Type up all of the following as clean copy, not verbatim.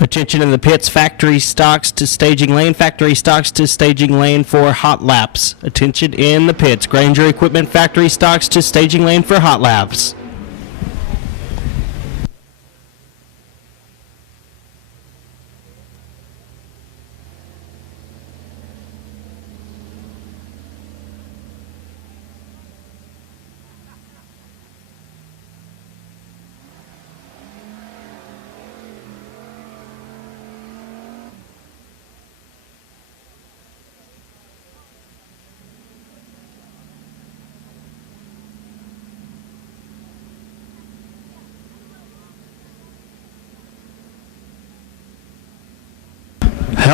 Attention in the pits, factory stocks to staging lane, factory stocks to staging lane for hot laps. Attention in the pits, Granger equipment, factory stocks to staging lane for hot laps.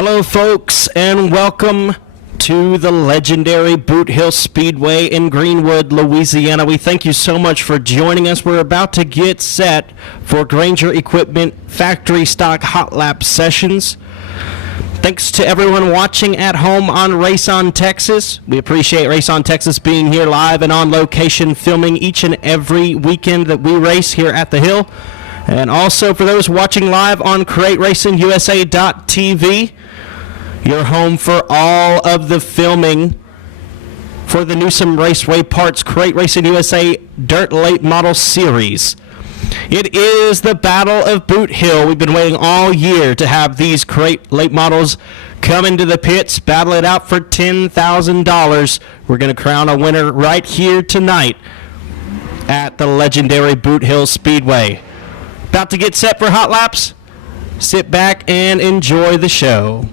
Hello, folks, and welcome to the legendary Boothill Speedway in Greenwood, Louisiana. We thank you so much for joining us. We're about to get set for Granger Equipment Factory Stock Hot Lap sessions. Thanks to everyone watching at home on Race on Texas. We appreciate Race on Texas being here live and on location, filming each and every weekend that we race here at the Hill. And also for those watching live on CrateRacingUSA.tv, your home for all of the filming for the Newsom Raceway Parts Crate Racing USA Dirt Late Model Series. It is the Battle of Boothill. We've been waiting all year to have these crate late models come into the pits, battle it out for $10,000. We're going to crown a winner right here tonight at the legendary Boothill Speedway. About to get set for hot laps. Sit back and enjoy the show.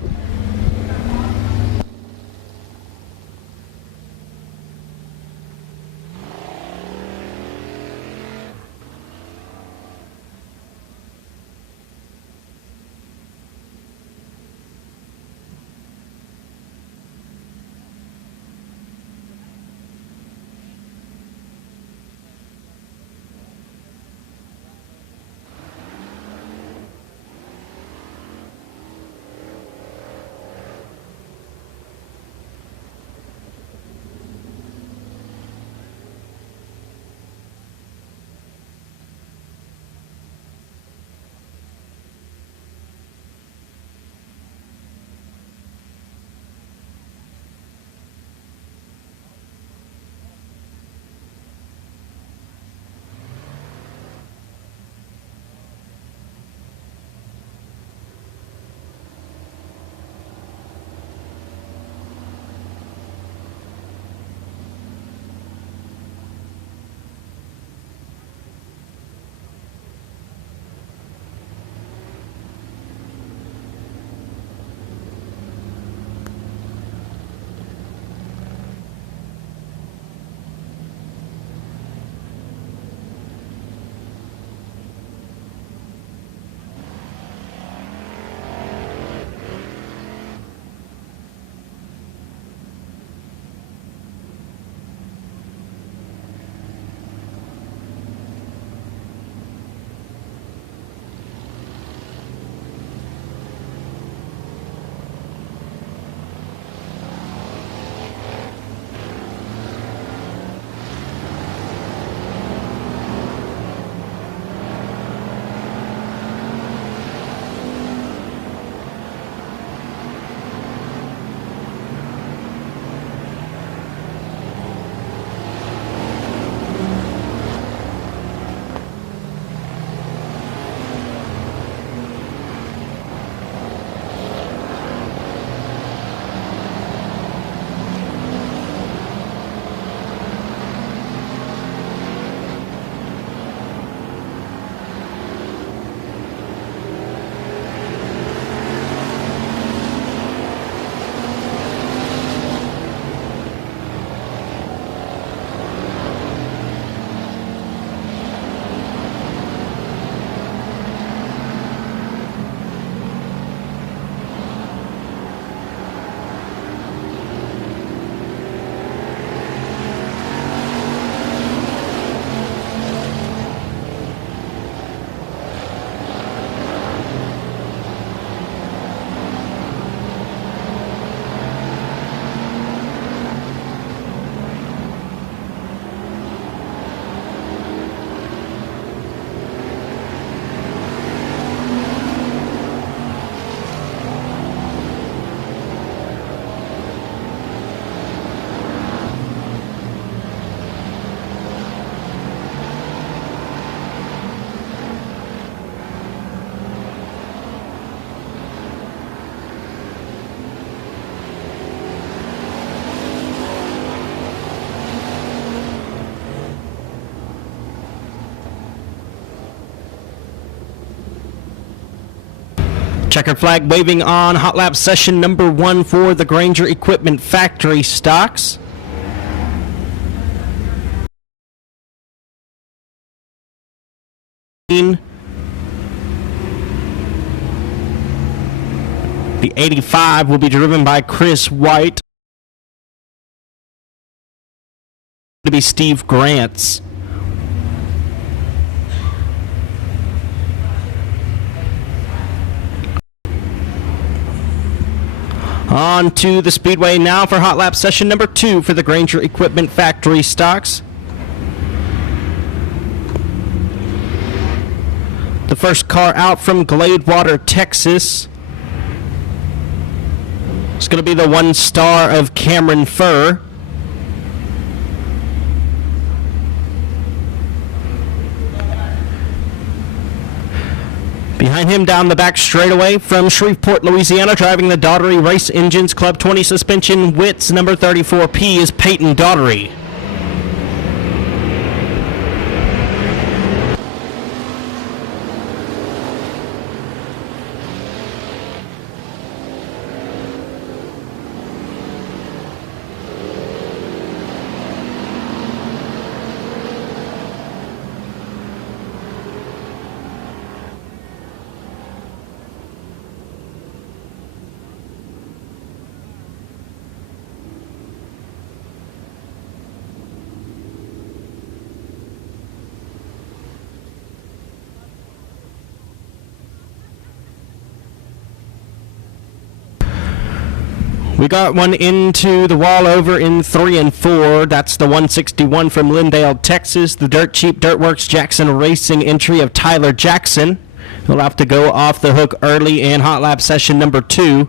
Checkered flag waving on hot lap session number 1 for the Granger Equipment Factory stocks. The 85 will be driven by Chris White. To be Steve Grants. On to the Speedway now for hot lap session number 2 for the Granger Equipment Factory stocks. The first car out from Gladewater, Texas. It's going to be the 1 star of Cameron Furr. Behind him down the back straightaway from Shreveport, Louisiana, driving the Daugherty Race Engines Club 20 suspension Wits number 34P is Peyton Daugherty. We got one into the wall over in 3 and 4. That's the 161 from Lindale, Texas. The Dirt Cheap Dirtworks Jackson Racing entry of Tyler Jackson. He'll have to go off the hook early in hot lap session number 2.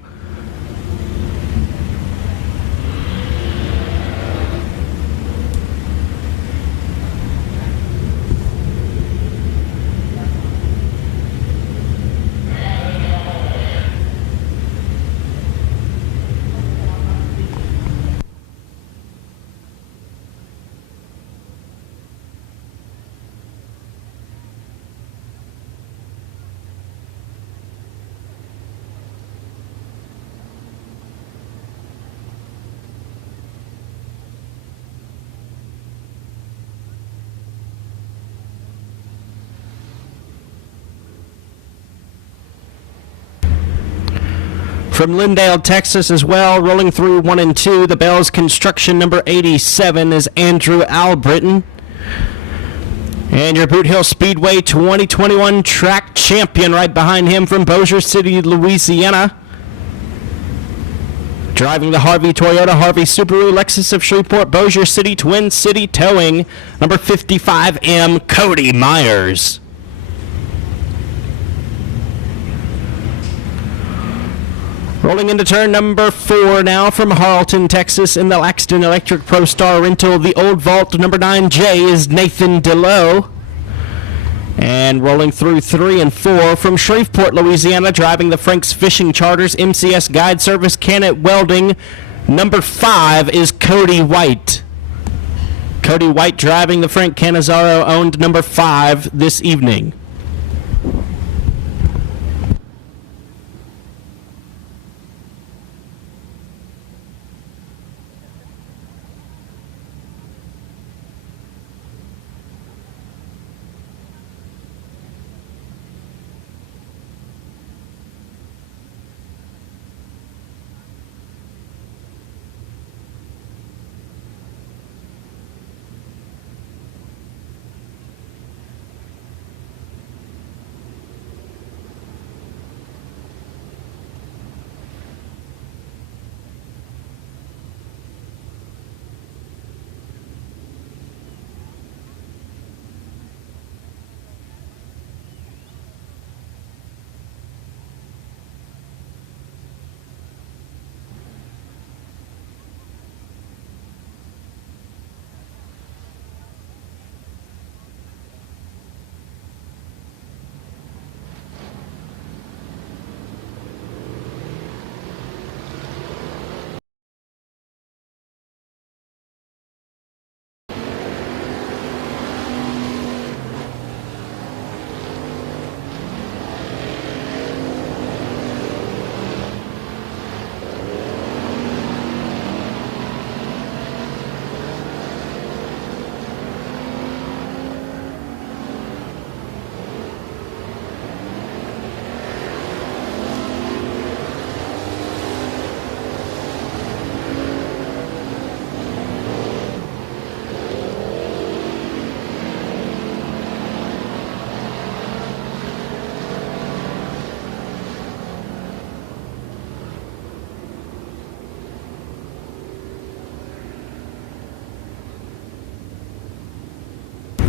From Lindale, Texas as well, rolling through 1 and 2, the Bells Construction number 87 is Andrew Albritton. And your Boothill Speedway 2021 track champion right behind him from Bossier City, Louisiana. Driving the Harvey Toyota, Harvey Subaru, Lexus of Shreveport, Bossier City, Twin City Towing, number 55M, Cody Myers. Rolling into turn number 4 now from Harlton, Texas in the Laxton Electric Pro Star Rental. The Old Vault number 9J is Nathan DeLoe. And rolling through 3 and 4 from Shreveport, Louisiana, driving the Frank's Fishing Charters MCS Guide Service Canet Welding. Number 5 is Cody White. Cody White driving the Frank Cannizzaro owned number 5 this evening.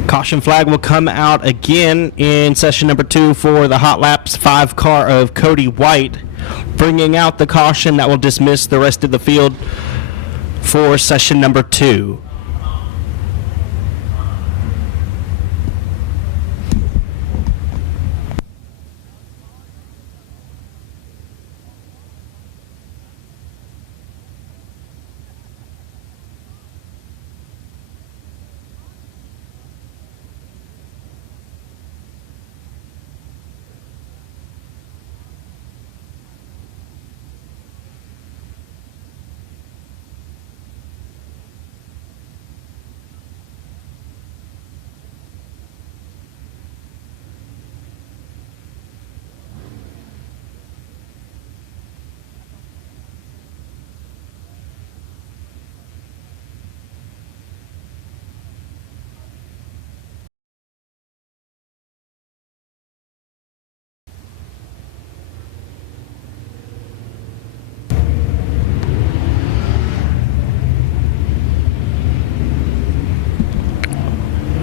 Caution flag will come out again in session number 2 for the Hot Laps 5 car of Cody White, bringing out the caution that will dismiss the rest of the field for session number 2.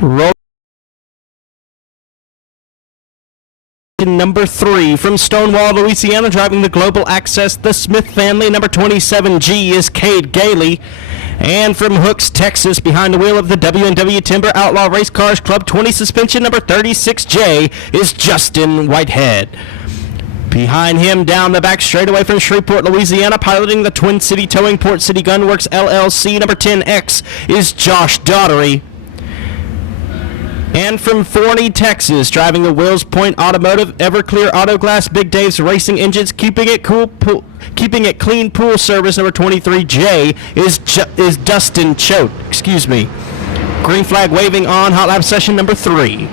Roll number 3 from Stonewall, Louisiana, driving the Global Access, the Smith family. Number 27G is Cade Gailey. And from Hooks, Texas, behind the wheel of the W&W Timber Outlaw Race Cars Club 20 suspension, number 36J is Justin Whitehead. Behind him, down the back straightaway from Shreveport, Louisiana, piloting the Twin City Towing Port City Gunworks LLC, number 10X is Josh Daughtery. And from Forney, Texas, driving the Wills Point Automotive Everclear Auto Glass Big Dave's Racing Engines, keeping it clean pool service, number 23J is Dustin Choate. Excuse me. Green flag waving on Hot Lap session number 3.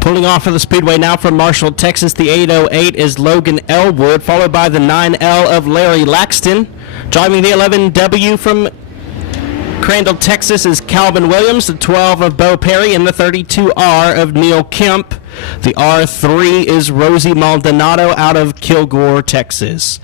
Pulling off of the speedway now from Marshall, Texas, the 808 is Logan Elwood, followed by the 9L of Larry Laxton. Driving the 11W from Crandall, Texas is Calvin Williams, the 12 of Bo Perry, and the 32R of Neil Kemp. The R3 is Rosie Maldonado out of Kilgore, Texas.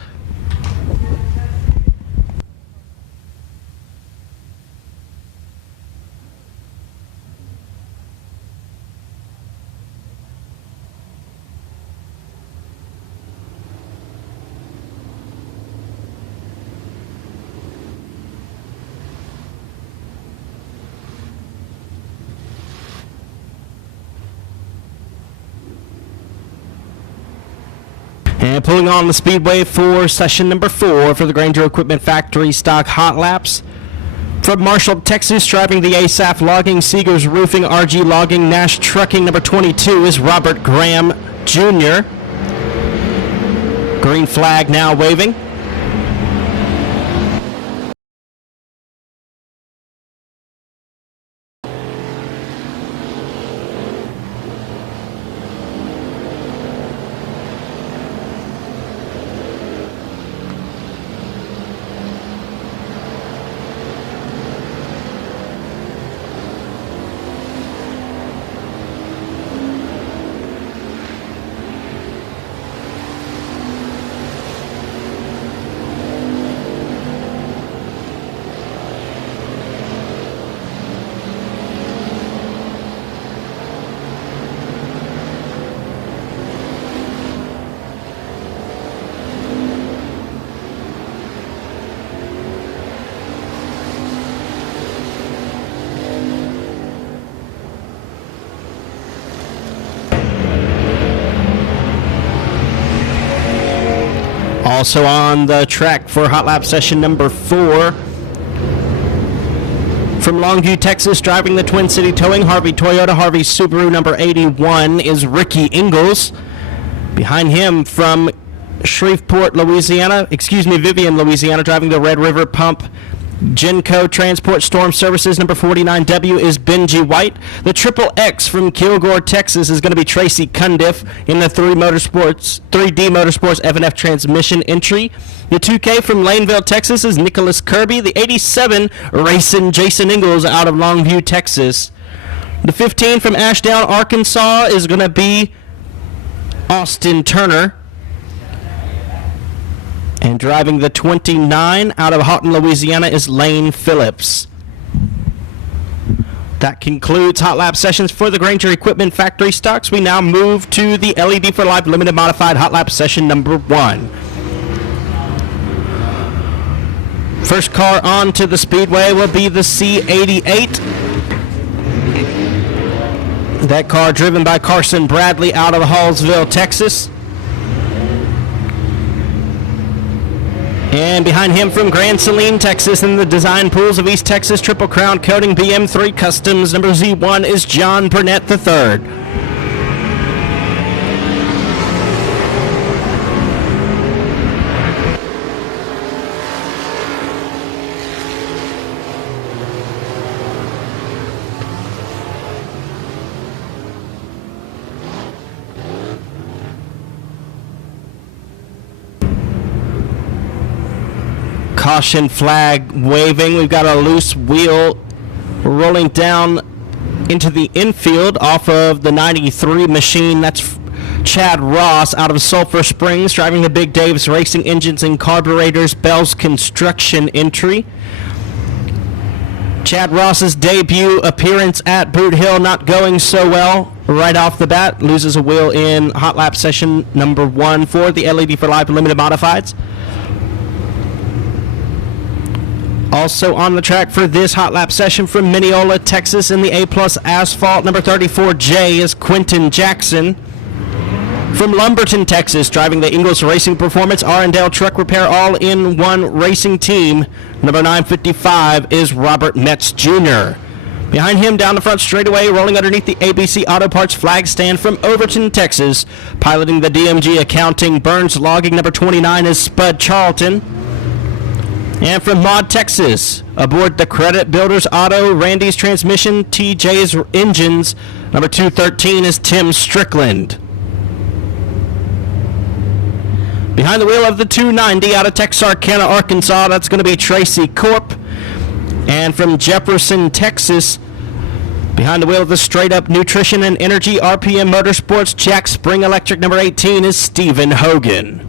And pulling on the speedway for session number 4 for the Granger Equipment Factory Stock Hot Laps. From Marshall, Texas, driving the ASAF Logging, Seegers Roofing, RG Logging, Nash Trucking, number 22 is Robert Graham Jr. Green flag now waving. Also on the track for hot lap session number 4, from Longview, Texas, driving the Twin City Towing Harvey Toyota Harvey Subaru number 81 is Ricky Ingalls. Behind him from Vivian, Louisiana, driving the Red River Pump Genco Transport Storm Services number 49W is Benji White. The Triple X from Kilgore, Texas is going to be Tracy Cundiff in the 3D Motorsports F&F transmission entry. The 2K from Laneville, Texas is Nicholas Kirby. The 87 racing Jason Ingalls out of Longview, Texas. The 15 from Ashdown, Arkansas is going to be Austin Turner. And driving the 29 out of Houghton, Louisiana is Lane Phillips. That concludes hot lap sessions for the Granger Equipment Factory stocks. We now move to the LED for Life Limited Modified hot lap session number 1. First car onto the speedway will be the C88. That car driven by Carson Bradley out of Hallsville, Texas. And behind him from Grand Saline, Texas, in the design pools of East Texas Triple Crown Coating BM3 Customs number Z1 is John Burnett III. Caution flag waving. We've got a loose wheel rolling down into the infield off of the 93 machine. That's Chad Ross out of Sulphur Springs, driving the Big Dave's Racing Engines and Carburetors Bell's Construction entry. Chad Ross's debut appearance at Boothill not going so well right off the bat. Loses a wheel in hot lap session number 1 for the LED for Life Limited Modifieds. Also on the track for this hot lap session from Mineola, Texas, in the A-Plus Asphalt, number 34J is Quentin Jackson. From Lumberton, Texas, driving the Ingalls Racing Performance R&L Truck Repair All-in-One Racing Team, number 955 is Robert Metz Jr. Behind him, down the front straightaway, rolling underneath the ABC Auto Parts flag stand from Overton, Texas, piloting the DMG Accounting Burns Logging, number 29 is Spud Charlton. And from Maud, Texas, aboard the Credit Builders Auto, Randy's Transmission, TJ's Engines, number 213 is Tim Strickland. Behind the wheel of the 290 out of Texarkana, Arkansas, that's going to be Tracy Corp. And from Jefferson, Texas, behind the wheel of the Straight Up Nutrition and Energy RPM Motorsports, Jack Spring Electric, number 18 is Stephen Hogan.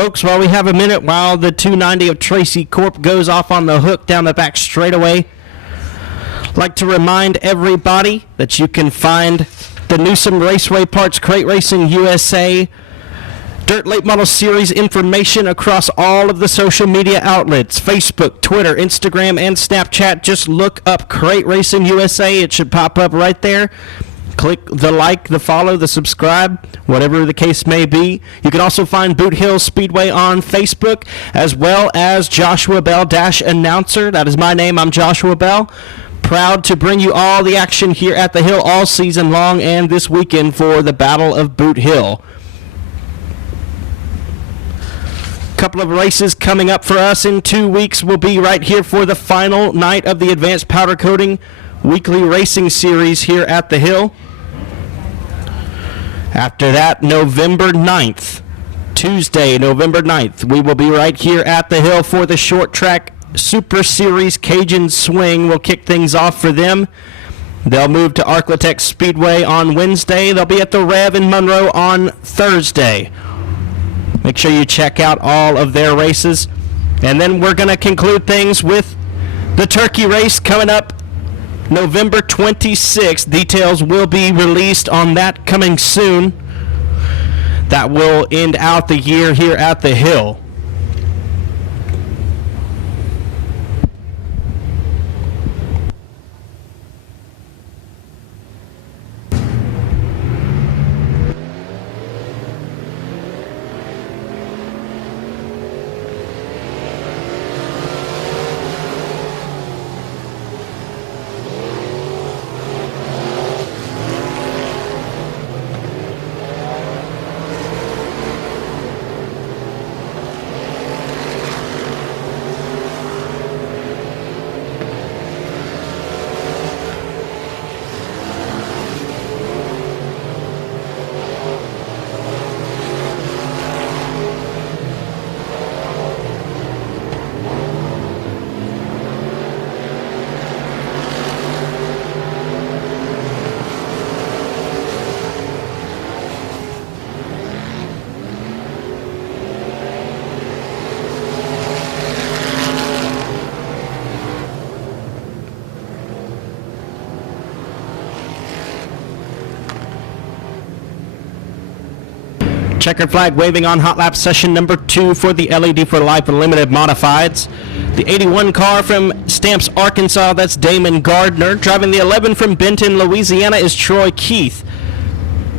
Folks, while we have a minute, while the 290 of Tracy Corp goes off on the hook down the back straightaway, I'd like to remind everybody that you can find the Newsom Raceway Parts Crate Racing USA Dirt Late Model Series information across all of the social media outlets: Facebook, Twitter, Instagram, and Snapchat. Just look up Crate Racing USA. It should pop up right there. Click the like, the follow, the subscribe, whatever the case may be. You can also find Boothill Speedway on Facebook, as well as Joshua Bell Announcer. That is my name. I'm Joshua Bell. Proud to bring you all the action here at the Hill all season long and this weekend for the Battle of Boot Hill. Couple of races coming up for us in 2 weeks. We'll be right here for the final night of the Advanced Powder Coating Weekly Racing Series here at the Hill. After that, November 9th, Tuesday, November 9th, we will be right here at the Hill for the Short Track Super Series Cajun Swing. We'll kick things off for them. They'll move to Boothill Speedway on Wednesday. They'll be at the Rev in Monroe on Thursday. Make sure you check out all of their races. And then we're going to conclude things with the Turkey Race coming up November 26th. Details will be released on that coming soon. That will end out the year here at the Hill. Checkered flag waving on hot lap session number 2 for the LED for Life Unlimited Modifieds. The 81 car from Stamps, Arkansas, that's Damon Gardner. Driving the 11 from Benton, Louisiana, is Troy Keith.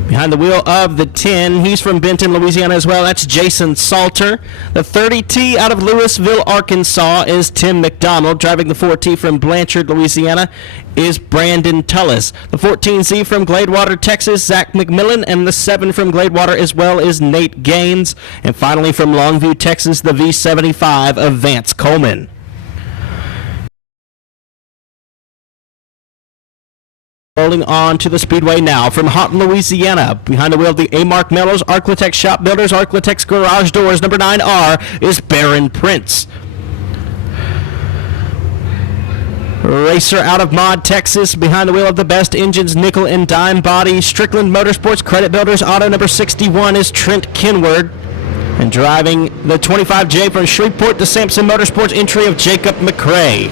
Behind the wheel of the 10, he's from Benton, Louisiana as well, that's Jason Salter. The 30T out of Louisville, Arkansas, is Tim McDonald. Driving the 4T from Blanchard, Louisiana, is Brandon Tullis. The 14Z from Gladewater, Texas, Zach McMillan, and the 7 from Gladewater as well is Nate Gaines. And finally from Longview, Texas, the V75 of Vance Coleman. Rolling on to the speedway now from Houghton, Louisiana. Behind the wheel of the A-Mark Mellors, Arclitex Shop Builders, Arclitex Garage Doors, number 9R is Baron Prince. Racer out of Mod, Texas, behind the wheel of the Best Engines, Nickel and Dime Body, Strickland Motorsports, Credit Builders, Auto number 61 is Trent Kenward. And driving the 25J from Shreveport to Sampson Motorsports, entry of Jacob McRae.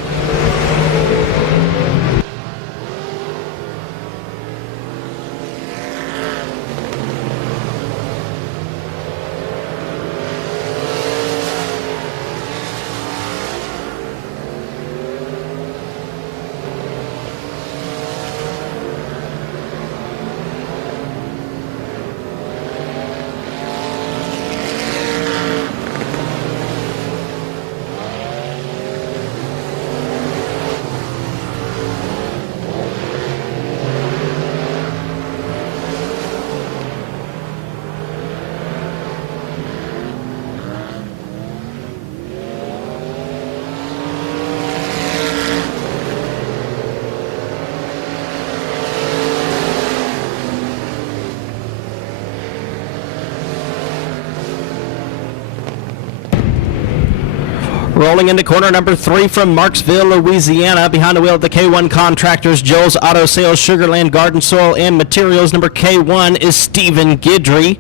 Rolling into corner number 3 from Marksville, Louisiana. Behind the wheel of the K1 Contractors, Joel's Auto Sales, Sugarland Garden Soil and Materials. Number K1 is Stephen Guidry.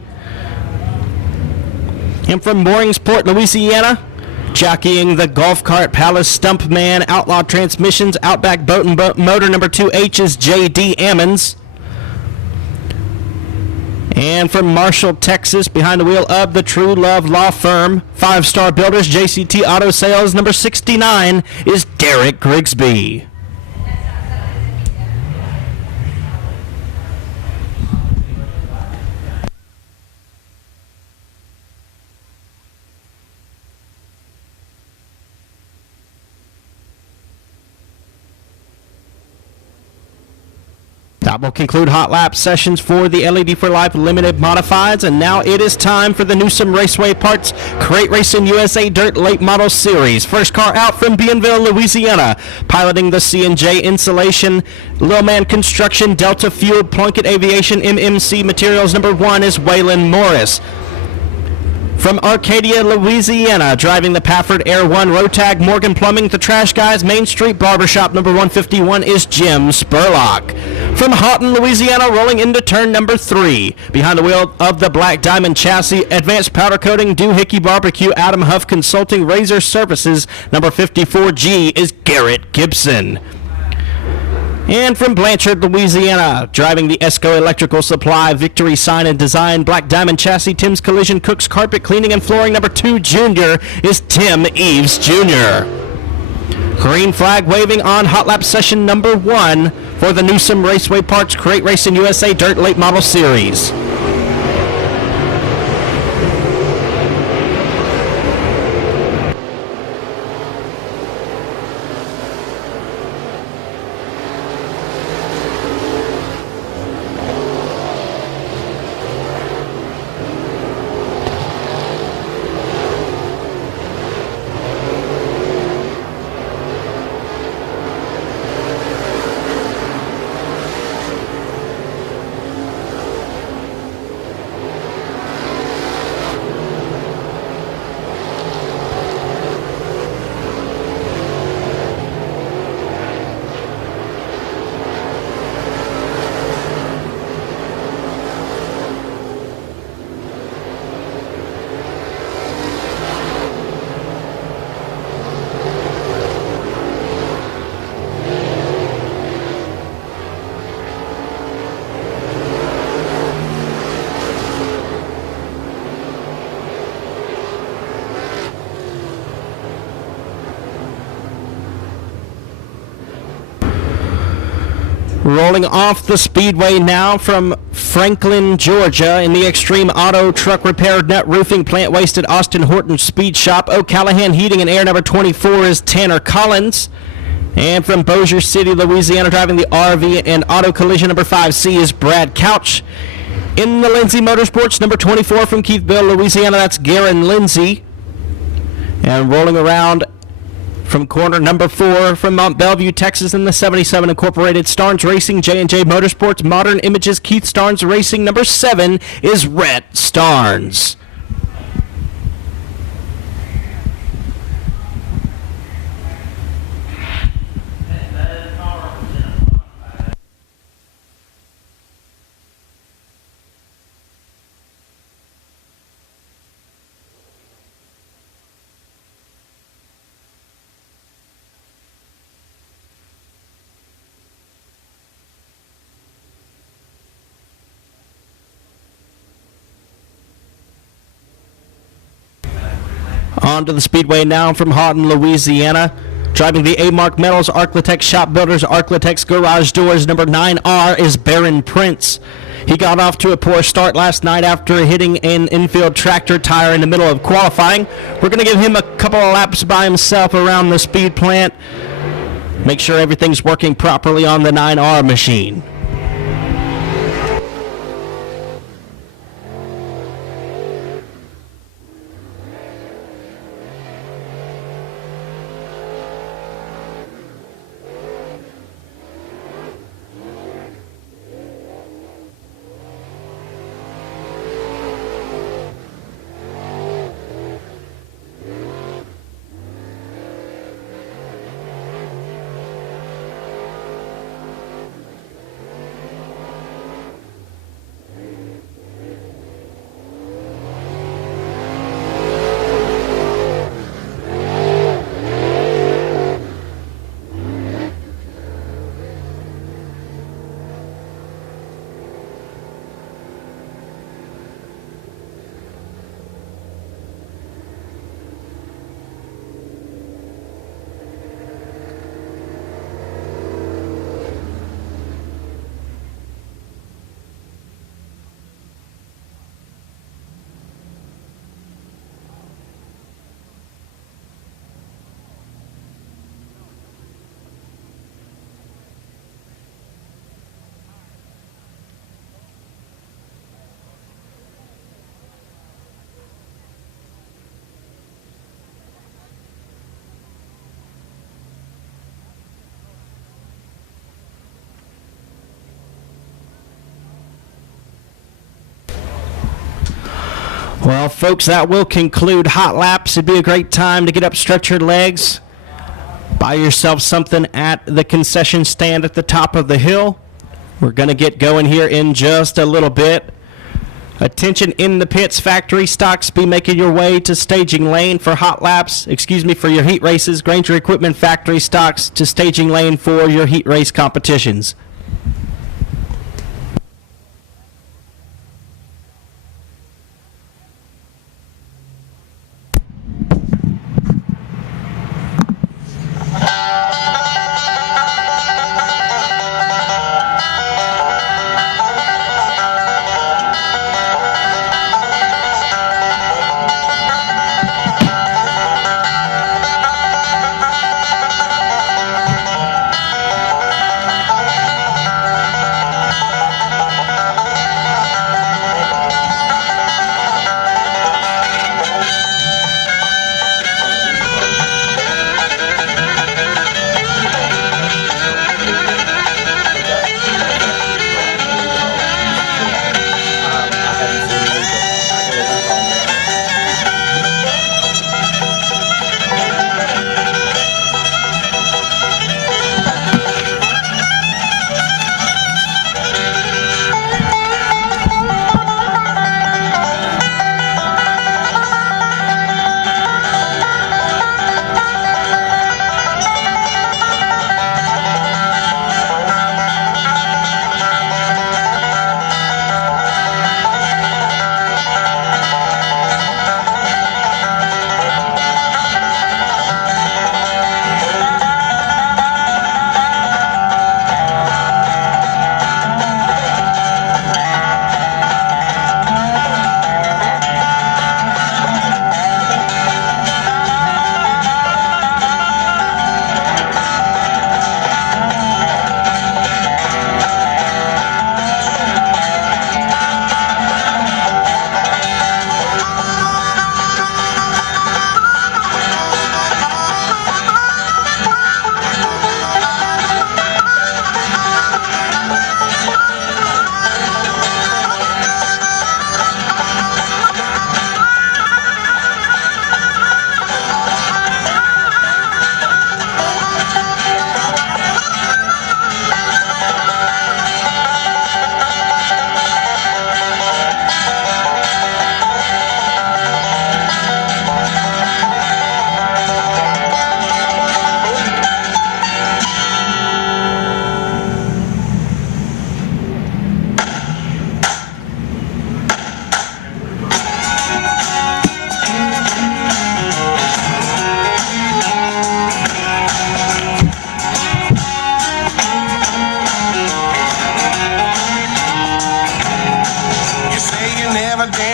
And from Mooringsport, Louisiana, jockeying the Golf Cart Palace Stumpman Outlaw Transmissions Outback Boat and Motor number 2H is J.D. Ammons. And from Marshall, Texas, behind the wheel of the True Love Law Firm, 5-Star Builders, JCT Auto Sales number 69 is Derek Grigsby. That will conclude hot lap sessions for the LED for Life Limited Modifieds, and now it is time for the Newsom Raceway Parts Crate Racing USA Dirt Late Model Series. First car out from Bienville, Louisiana, piloting the C&J Insulation, Lil Man Construction, Delta Fuel, Plunkett Aviation, MMC Materials number 1 is Waylon Morris. From Arcadia, Louisiana, driving the Pafford Air 1 Rotag Morgan Plumbing, the Trash Guys Main Street Barbershop number 151 is Jim Spurlock. From Houghton, Louisiana, rolling into turn number 3, behind the wheel of the Black Diamond Chassis, Advanced Powder Coating, Doohickey Barbecue, Adam Huff Consulting, Razor Services number 54G is Garrett Gibson. And from Blanchard, Louisiana, driving the Esco Electrical Supply, Victory Sign and Design, Black Diamond Chassis, Tim's Collision, Cook's Carpet Cleaning and Flooring number 2 Junior is Tim Eves Jr. Green flag waving on hot lap session number 1 for the Newsom Raceway Parts Crate Racing USA Dirt Late Model Series. Rolling off the speedway now from Franklin, Georgia, in the Extreme Auto Truck Repair Net Roofing Plant Waste at Austin Horton Speed Shop, O'Callahan Heating and Air number 24 is Tanner Collins. And from Bossier City, Louisiana, driving the RV and Auto Collision number 5C is Brad Couch. In the Lindsay Motorsports number 24 from Keithville, Louisiana, that's Garen Lindsay. And rolling around from corner number 4 from Mount Bellevue, Texas, in the 77 Incorporated Starnes Racing, J&J Motorsports, Modern Images, Keith Starnes Racing, number 7 is Rhett Starnes. On to the speedway now from Houghton, Louisiana. Driving the A-Mark Metals, Arclitex Shop Builders, Arclitex Garage Doors, number 9R is Baron Prince. He got off to a poor start last night after hitting an infield tractor tire in the middle of qualifying. We're going to give him a couple of laps by himself around the speed plant. Make sure everything's working properly on the 9R machine. Well, folks, that will conclude Hot Laps. It'd be a great time to get up, stretch your legs, buy yourself something at the concession stand at the top of the hill. We're going to get going here in just a little bit. Attention in the pits, factory stocks, be making your way to staging lane for hot laps, for your heat races. Granger Equipment factory stocks to staging lane for your heat race competitions.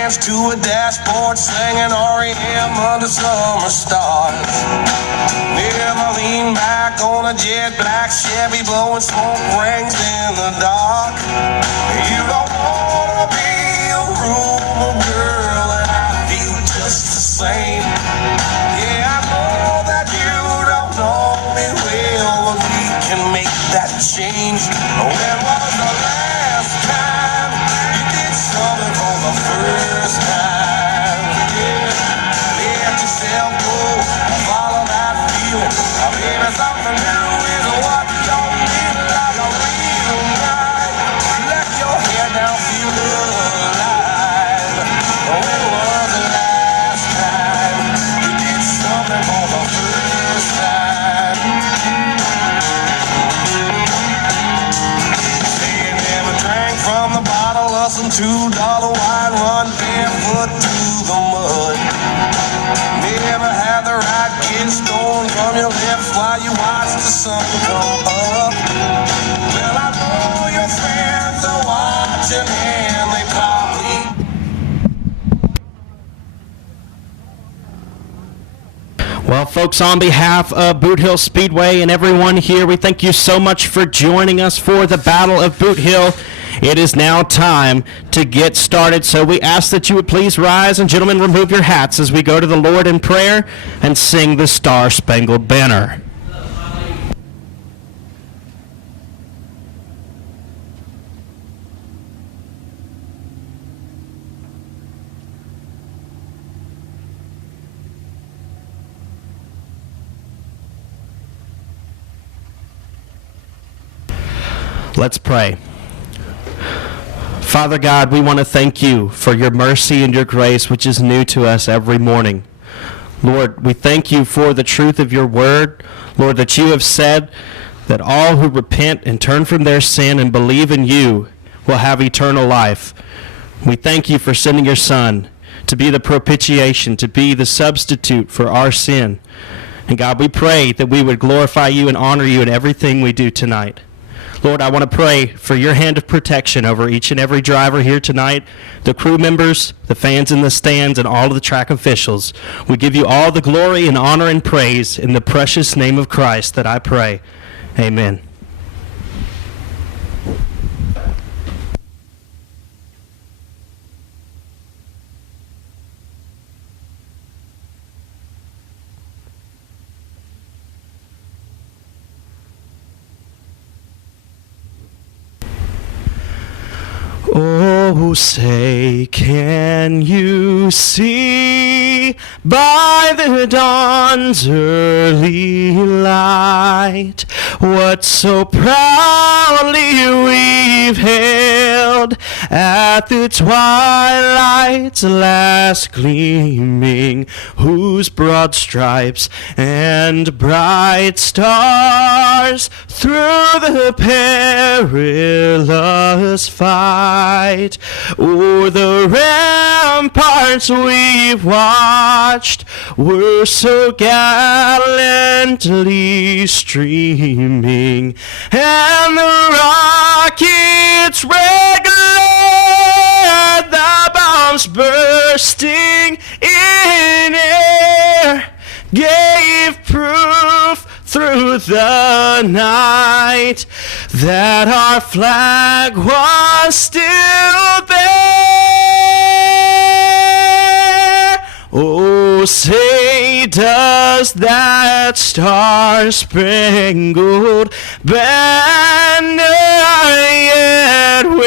To a dashboard singing REM under summer stars. Never lean back on a jet black Chevy blowing smoke rings in the dark. You don't wanna be a rumor girl, and I feel just the same. Yeah, I know that you don't know me well, but we can make that change. When was the last time you did something for the first time? Yeah, let yourself go, follow that feeling. Maybe something new is what don't feel like a real night. Let your head down, feel alive. When was the last time you did something for the first time? Say you never drank from the bottle of some $2 wine, run barefoot to the mud. Never had the right kid stolen from your lips while you watch the sun come up. Well, I know your friends are watching and they probably. Well, folks, on behalf of Boothill Speedway and everyone here, we thank you so much for joining us for the Battle of Boothill. It is now time to get started, so we ask that you would please rise and, gentlemen, remove your hats as we go to the Lord in prayer and sing the Star-Spangled Banner. Let's pray. Father God, we want to thank you for your mercy and your grace, which is new to us every morning. Lord, we thank you for the truth of your word. Lord, that you have said that all who repent and turn from their sin and believe in you will have eternal life. We thank you for sending your Son to be the propitiation, to be the substitute for our sin. And God, we pray that we would glorify you and honor you in everything we do tonight. Lord, I want to pray for your hand of protection over each and every driver here tonight, the crew members, the fans in the stands, and all of the track officials. We give you all the glory and honor and praise in the precious name of Christ that I pray. Amen. Oh, say, can you see by the dawn's early light what so proudly we've hailed at the twilight's last gleaming, whose broad stripes and bright stars through the perilous fight o'er the ramparts we've watched were so gallantly streaming, and the rockets' red glare, the bombs bursting in air, gave proof through the night that our flag was still there. Oh, say, does that star-spangled banner yet wave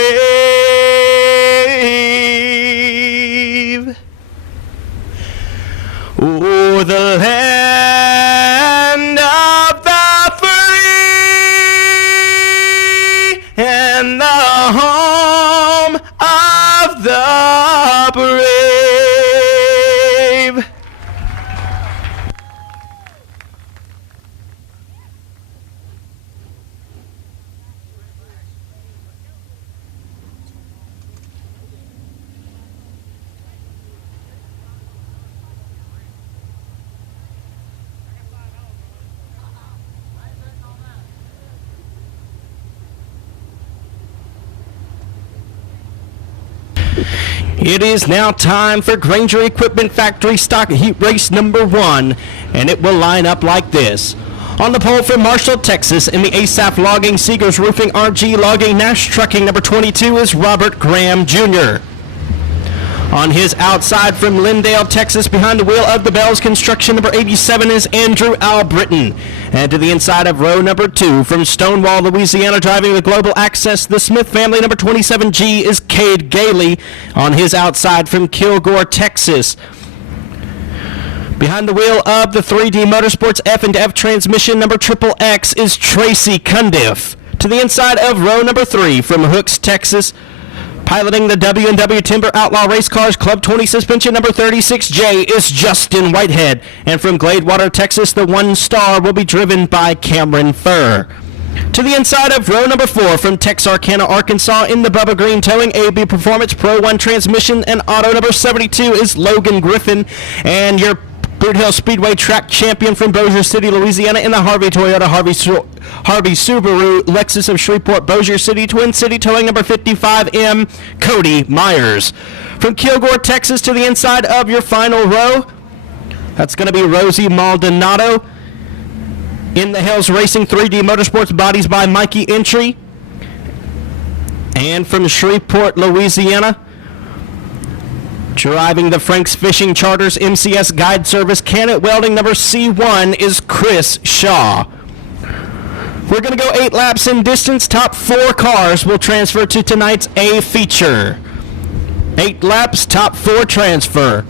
o'er the land of the free and the home of the brave? It is now time for Granger Equipment Factory Stock Heat Race number 1, and it will line up like this. On the pole from Marshall, Texas, in the ASAP Logging, Seegers Roofing, RG Logging, Nash Trucking number 22 is Robert Graham Jr. On his outside from Lindale, Texas, behind the wheel of the Bells Construction, number 87 is Andrew Albritton. And to the inside of row number 2 from Stonewall, Louisiana, driving the Global Access, the Smith family, number 27G is Cade Gailey. On his outside from Kilgore, Texas, behind the wheel of the 3D Motorsports F&F transmission, number XXX is Tracy Cundiff. To the inside of row number 3 from Hooks, Texas, piloting the W&W Timber Outlaw Race Cars Club 20 suspension, number 36J is Justin Whitehead. And from Gladewater, Texas, the 1 star will be driven by Cameron Furr. To the inside of row number 4 from Texarkana, Arkansas, in the Bubba Green Towing AB Performance Pro 1 transmission and auto number 72 is Logan Griffin. And your Boothill Speedway track champion from Bossier City, Louisiana, in the Harvey Toyota, Harvey Subaru, Lexus of Shreveport, Bossier City, Twin City Towing number 55M, Cody Myers. From Kilgore, Texas, to the inside of your final row, that's going to be Rosie Maldonado. In the Hells Racing 3D Motorsports, bodies by Mikey Entry. And from Shreveport, Louisiana, driving the Frank's Fishing Charters MCS Guide Service Canet Welding number C1 is Chris Shaw. We're going to go 8 laps in distance. Top 4 cars will transfer to tonight's A feature. 8 laps, top 4 transfer.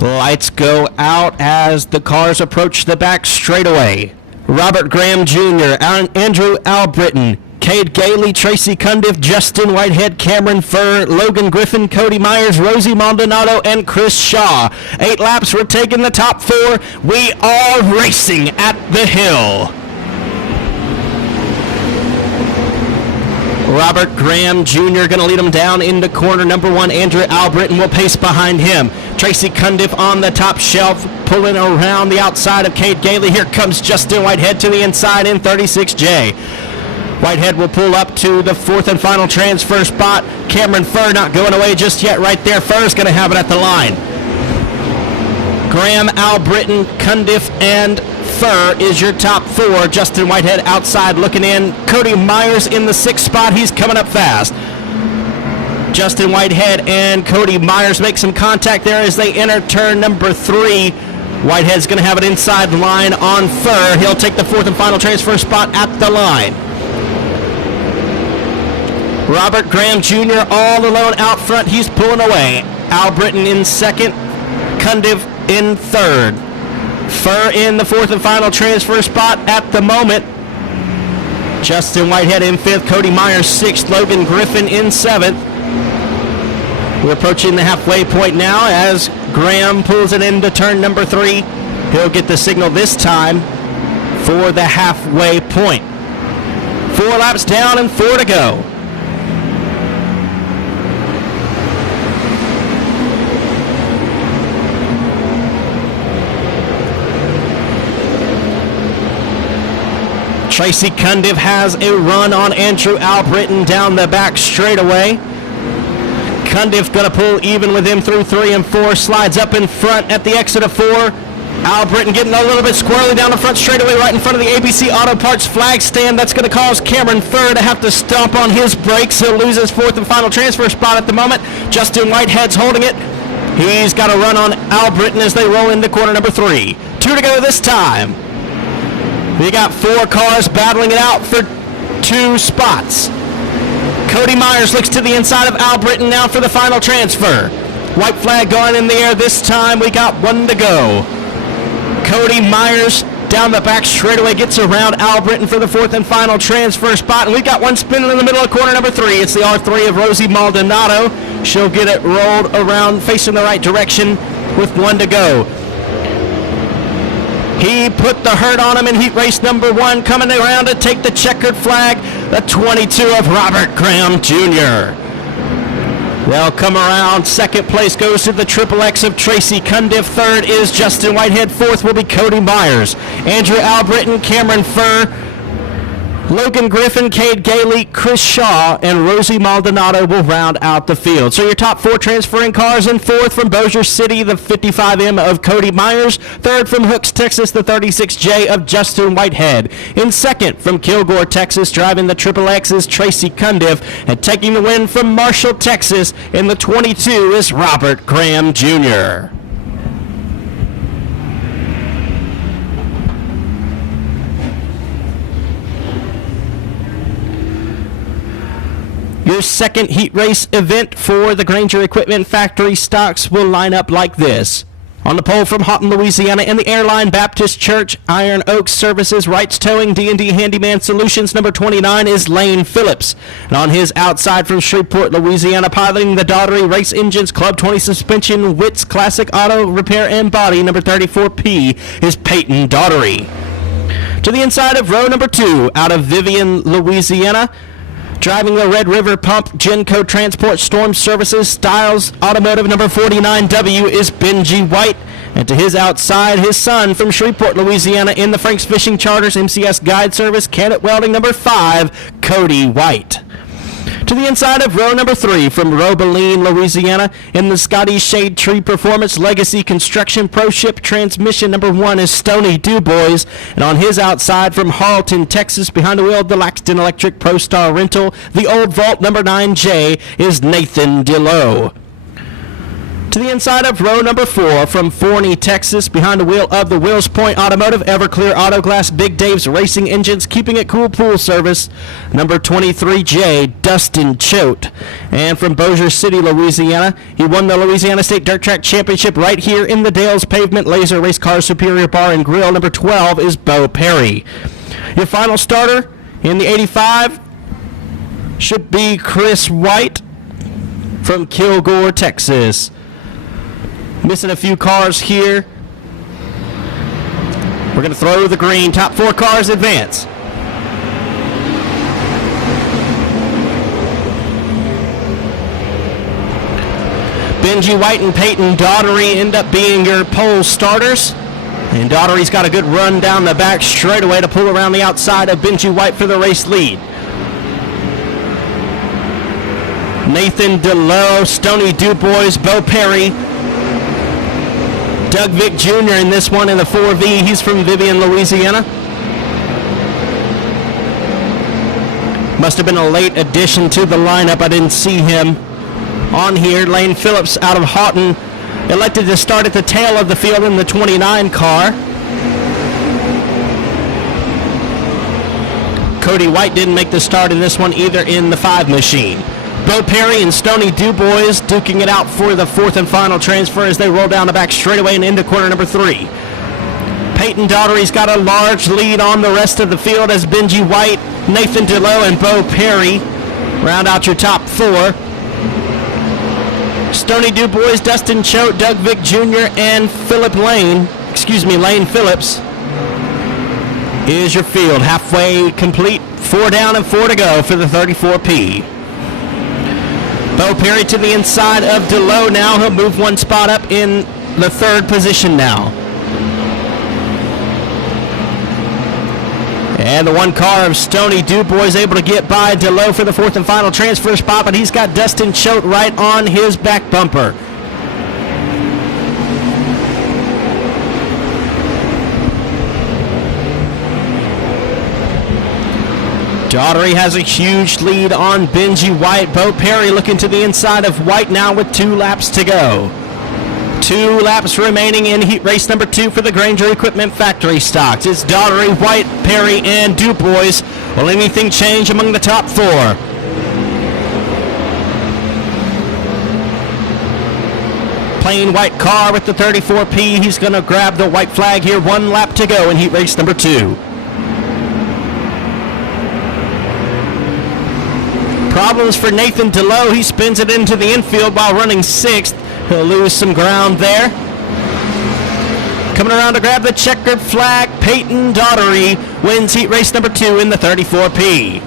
Lights go out as the cars approach the back straightaway. Robert Graham Jr., Andrew Albritton, Cade Gailey, Tracy Cundiff, Justin Whitehead, Cameron Furr, Logan Griffin, Cody Myers, Rosie Maldonado, and Chris Shaw. 8 laps, we're taking the top 4. We are racing at the hill. Robert Graham Jr. going to lead him down into corner number 1. Andrew Albritton will pace behind him. Tracy Cundiff on the top shelf, pulling around the outside of Cade Gailey. Here comes Justin Whitehead to the inside in 36J. Whitehead will pull up to the 4th and final transfer spot. Cameron Furr not going away just yet right there. Furr's going to have it at the line. Graham, Albritton, Cundiff, and Furr is your top 4. Justin Whitehead outside looking in. Cody Myers in the 6th spot. He's coming up fast. Justin Whitehead and Cody Myers make some contact there as they enter turn number 3. Whitehead's going to have it inside the line on Furr. He'll take the 4th and final transfer spot at the line. Robert Graham Jr. all alone out front. He's pulling away. Albritton in 2nd. Cundiff in 3rd. Furr in the 4th and final transfer spot at the moment. Justin Whitehead in 5th. Cody Myers 6th. Logan Griffin in 7th. We're approaching the halfway point now as Graham pulls it into turn number 3. He'll get the signal this time for the halfway point. 4 laps down and 4 to go. Tracy Cundiff has a run on Andrew Albritton down the back straightaway. Cundiff going to pull even with him through 3 and 4. Slides up in front at the exit of 4. Albritton getting a little bit squirrely down the front straightaway right in front of the ABC Auto Parts flag stand. That's going to cause Cameron Furr to have to stomp on his brakes. He'll lose his 4th and final transfer spot at the moment. Justin Whitehead's holding it. He's got a run on Albritton as they roll into corner number 3. 2 to go this time. We got 4 cars battling it out for 2 spots. Cody Myers looks to the inside of Albritton now for the final transfer. White flag going in the air this time. We got 1 to go. Cody Myers down the back straightaway gets around Albritton for the 4th and final transfer spot. And we've got one spinning in the middle of corner number 3. It's the R3 of Rosie Maldonado. She'll get it rolled around facing the right direction with 1 to go. He put the hurt on him in heat race number 1, coming around to take the checkered flag, the 22 of Robert Graham Jr. They'll come around. 2nd place goes to the Triple X of Tracy Cundiff. 3rd is Justin Whitehead. 4th will be Cody Myers. Andrew Albritton, Cameron Furr, Logan Griffin, Cade Gailey, Chris Shaw, and Rosie Maldonado will round out the field. So your top 4 transferring cars: in 4th from Bossier City, the 55M of Cody Myers. 3rd from Hooks, Texas, the 36J of Justin Whitehead. In 2nd from Kilgore, Texas, driving the Triple X is Tracy Cundiff. And taking the win from Marshall, Texas, in the 22 is Robert Graham Jr. Your 2nd heat race event for the Granger Equipment Factory stocks will line up like this. On the pole from Houghton, Louisiana, in the Airline Baptist Church, Iron Oaks Services, Wrights Towing, D&D Handyman Solutions, number 29 is Lane Phillips. And on his outside from Shreveport, Louisiana, piloting the Daughtery Race Engines, Club 20 Suspension, Witts Classic Auto Repair and Body, number 34P, is Peyton Daughtery. To the inside of row number 2, out of Vivian, Louisiana, driving the Red River Pump, Genco Transport Storm Services, Styles Automotive, number 49W is Benji White. And to his outside, his son from Shreveport, Louisiana, in the Frank's Fishing Charters, MCS Guide Service, Cadet Welding, number 5, Cody White. To the inside of row number 3, from Robeline, Louisiana, in the Scotty Shade Tree Performance Legacy Construction Pro Ship Transmission, number 1 is Stoney Dubois. And on his outside from Harleton, Texas, behind the wheel of the Laxton Electric Pro Star Rental, the Old Vault, number 9J, is Nathan DeLoe. To the inside of row number 4 from Forney, Texas, behind the wheel of the Wills Point Automotive, Everclear Auto Glass, Big Dave's Racing Engines, Keeping It Cool Pool Service, number 23J, Dustin Choate. And from Bossier City, Louisiana, he won the Louisiana State Dirt Track Championship right here in the Dales Pavement Laser Race Car Superior Bar and Grill. Number 12 is Bo Perry. Your final starter in the 85 should be Chris White from Kilgore, Texas. Missing a few cars here. We're going to throw the green. Top 4 cars advance. Benji White and Peyton Daughtery end up being your pole starters. And Daughtery's got a good run down the back straightaway to pull around the outside of Benji White for the race lead. Nathan DeLoe, Stoney Dubois, Bo Perry, Doug Vick Jr. in this one in the 4V. He's from Vivian, Louisiana. Must have been a late addition to the lineup. I didn't see him on here. Lane Phillips out of Houghton elected to start at the tail of the field in the 29 car. Cody White didn't make the start in this one either in the 5 machine. Bo Perry and Stoney Dubois duking it out for the 4th and final transfer as they roll down the back straightaway and into corner number 3. Peyton Daughtery's got a large lead on the rest of the field as Benji White, Nathan DeLoe, and Bo Perry round out your top 4. Stoney Dubois, Dustin Choate, Doug Vick Jr., and Lane Phillips is your field. Halfway complete, 4 down and 4 to go for the 34P. Bo Perry to the inside of DeLoe now. He'll move 1 spot up in the 3rd position now. And the 1 car of Stoney Dubois able to get by DeLoe for the 4th and final transfer spot, but he's got Dustin Choate right on his back bumper. Daughtery has a huge lead on Benji White. Bo Perry looking to the inside of White now with 2 laps to go. 2 laps remaining in heat race number 2 for the Granger Equipment Factory stocks. It's Daughtery, White, Perry, and Dubois. Will anything change among the top 4? Plain white car with the 34P. He's going to grab the white flag here. 1 lap to go in heat race number 2. Problems for Nathan DeLoe. He spins it into the infield while running 6th. He'll lose some ground there. Coming around to grab the checkered flag, Peyton Daughtery wins heat race number 2 in the 34P.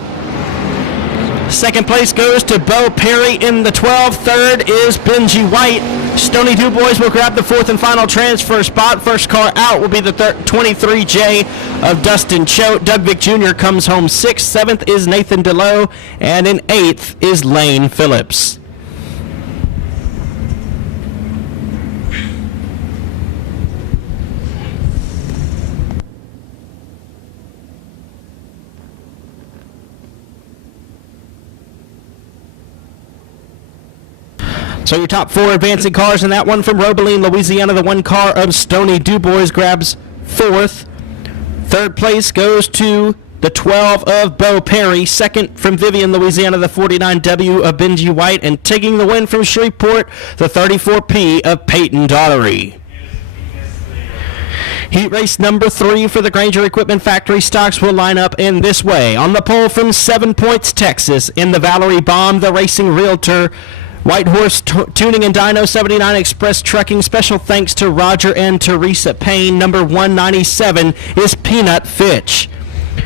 2nd place goes to Bo Perry in the 12. 3rd is Benji White. Stoney Dubois will grab the 4th and final transfer spot. First car out will be the 23J of Dustin Choate. Doug Vick Jr. comes home 6th. 7th is Nathan DeLoe. And in 8th is Lane Phillips. So your top 4 advancing cars in that one from Robeline, Louisiana. The 1 car of Stoney Dubois grabs 4th. 3rd place goes to the 12 of Bo Perry. 2nd from Vivian, Louisiana, the 49W of Benji White. And taking the win from Shreveport, the 34P of Peyton Daughtery. Heat race number 3 for the Granger Equipment Factory stocks will line up in this way. On the pole from 7 Points, Texas, in the Valerie Baum, the Racing Realtor, White Horse Tuning and Dyno 79 Express Trucking. Special thanks to Roger and Teresa Payne. Number 197 is Peanut Fitch.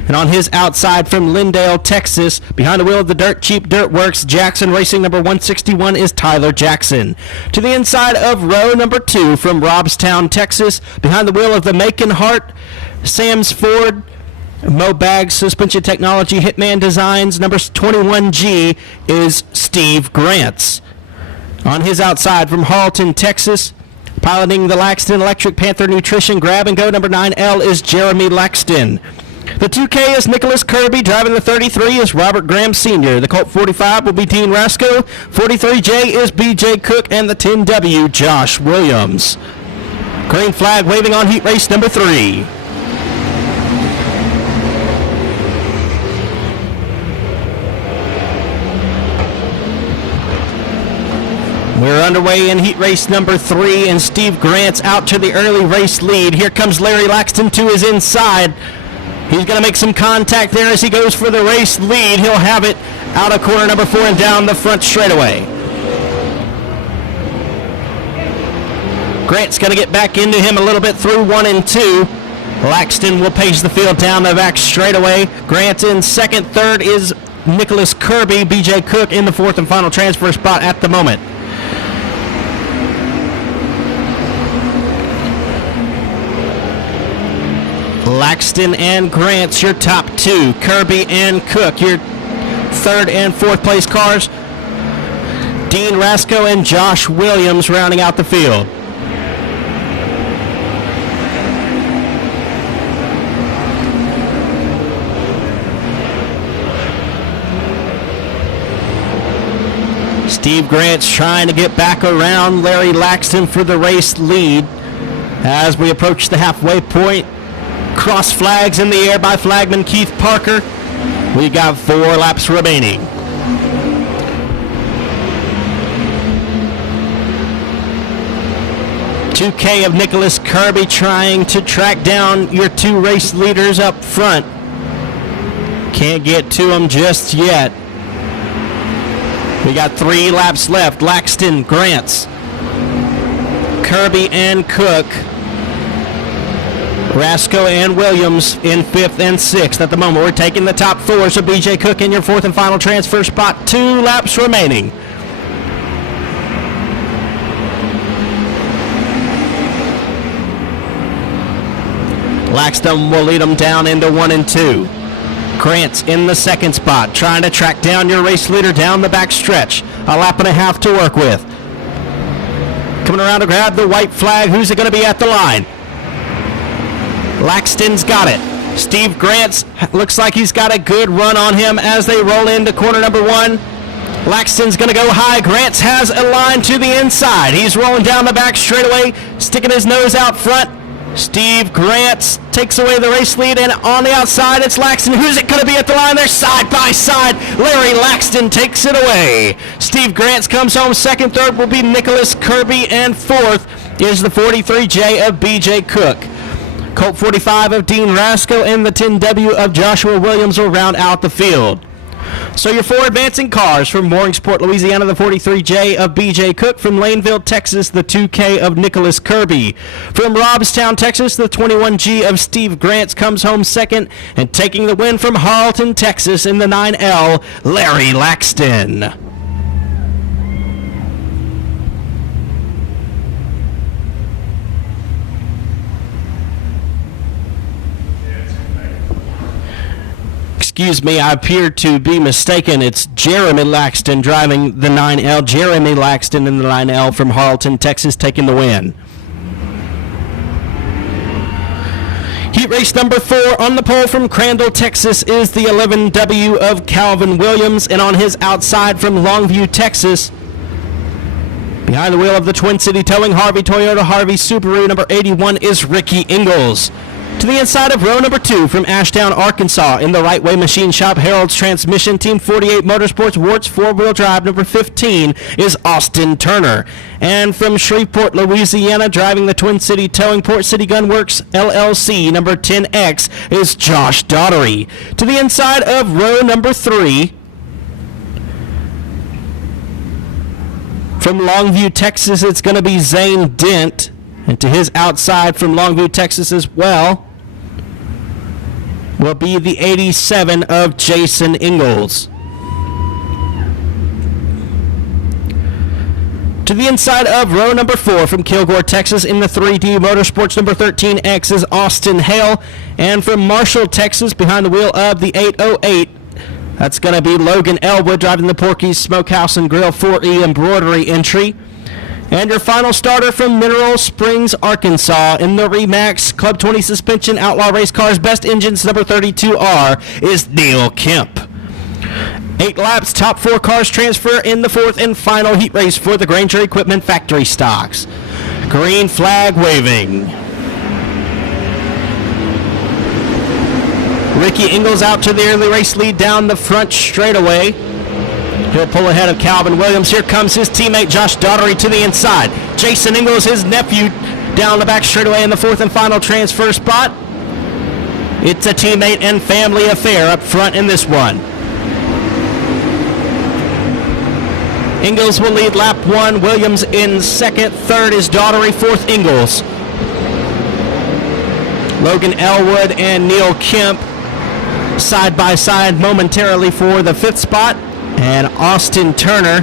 And on his outside from Lindale, Texas, behind the wheel of the Dirt Cheap Dirt Works, Jackson Racing number 161 is Tyler Jackson. To the inside of row number 2 from Robstown, Texas, behind the wheel of the Macon Hart, Sam's Ford, Mo Bags Suspension Technology, Hitman Designs, number 21G is Steve Grants. On his outside from Harlton, Texas, piloting the Laxton Electric Panther Nutrition Grab and Go, number 9L is Jeremy Laxton. The 2K is Nicholas Kirby. Driving the 33 is Robert Graham Sr. The Colt 45 will be Dean Rasco. 43J is BJ Cook. And the 10W, Josh Williams. Green flag waving on heat race number 3. We're underway in heat race number 3, and Steve Grant's out to the early race lead. Here comes Larry Laxton to his inside. He's going to make some contact there as he goes for the race lead. He'll have it out of corner number 4 and down the front straightaway. Grant's going to get back into him a little bit through 1 and 2. Laxton will pace the field down the back straightaway. Grant in second. Third is Nicholas Kirby. BJ Cook in the 4th and final transfer spot at the moment. Laxton and Grant's your top 2. Kirby and Cook your 3rd and 4th place cars. Dean Rasco and Josh Williams rounding out the field. Steve Grant's trying to get back around Larry Laxton for the race lead as we approach the halfway point. Cross flags in the air by flagman Keith Parker. We got 4 laps remaining. $2K of Nicholas Kirby trying to track down your 2 race leaders up front. Can't get to them just yet. We got 3 laps left. Laxton, Grants, Kirby and Cook. Rasco and Williams in 5th and 6th at the moment. We're taking the top 4, so BJ Cook in your 4th and final transfer spot. 2 laps remaining. Laxton will lead them down into 1 and 2. Grant's in the 2nd spot, trying to track down your race leader down the back stretch. A lap and a half to work with. Coming around to grab the white flag. Who's it going to be at the line? Laxton's got it. Steve Grant's looks like he's got a good run on him as they roll into corner number 1. Laxton's going to go high. Grant's has a line to the inside. He's rolling down the back straightaway, sticking his nose out front. Steve Grant takes away the race lead, and on the outside it's Laxton. Who's it going to be at the line? They're side by side. Larry Laxton takes it away. Steve Grant comes home second. Third will be Nicholas Kirby, and 4th is the 43J of BJ Cook. Colt 45 of Dean Rasco and the 10W of Joshua Williams will round out the field. So your 4 advancing cars: from Mooringsport, Louisiana, the 43J of BJ Cook; from Laneville, Texas, the 2K of Nicholas Kirby; from Robstown, Texas, the 21G of Steve Grant comes home second, and taking the win from Harleton, Texas in the 9L, Larry Laxton. Excuse me, I appear to be mistaken. It's Jeremy Laxton driving the 9L. Jeremy Laxton in the 9L from Harleton, Texas, taking the win. Heat race number 4 on the pole from Crandall, Texas is the 11W of Calvin Williams, and on his outside from Longview, Texas, behind the wheel of the Twin City Towing Harvey Toyota Harvey Subaru number 81 is Ricky Ingalls. To the inside of row number 2 from Ashtown, Arkansas, in the Right Way Machine Shop Harold's Transmission Team 48 Motorsports Warts 4-wheel drive number 15 is Austin Turner. And from Shreveport, Louisiana, driving the Twin City Towing Port City Gunworks LLC number 10X is Josh Daughtery. To the inside of row number 3 from Longview, Texas, it's going to be Zane Dent. And to his outside from Longview, Texas as well will be the 87 of Jason Ingalls. To the inside of row number 4 from Kilgore, Texas, in the 3D Motorsports number 13X is Austin Hale. And from Marshall, Texas, behind the wheel of the 808, that's going to be Logan Elwood driving the Porky's Smokehouse and Grill 4E embroidery entry. And your final starter from Mineral Springs, Arkansas, in the Remax Club 20 Suspension Outlaw Race Cars Best Engines number 32R is Neil Kemp. 8 laps, top 4 cars transfer in the 4th and final heat race for the Granger Equipment Factory Stocks. Green flag waving. Ricky Ingles out to the early race lead down the front straightaway. He'll pull ahead of Calvin Williams. Here comes his teammate Josh Daugherty to the inside. Jason Ingles, his nephew, down the back straightaway in the 4th and final transfer spot. It's a teammate and family affair up front in this one. Ingles will lead lap 1, Williams in 2nd, 3rd is Daugherty, 4th Ingles. Logan Elwood and Neil Kemp side by side momentarily for the 5th spot, and Austin Turner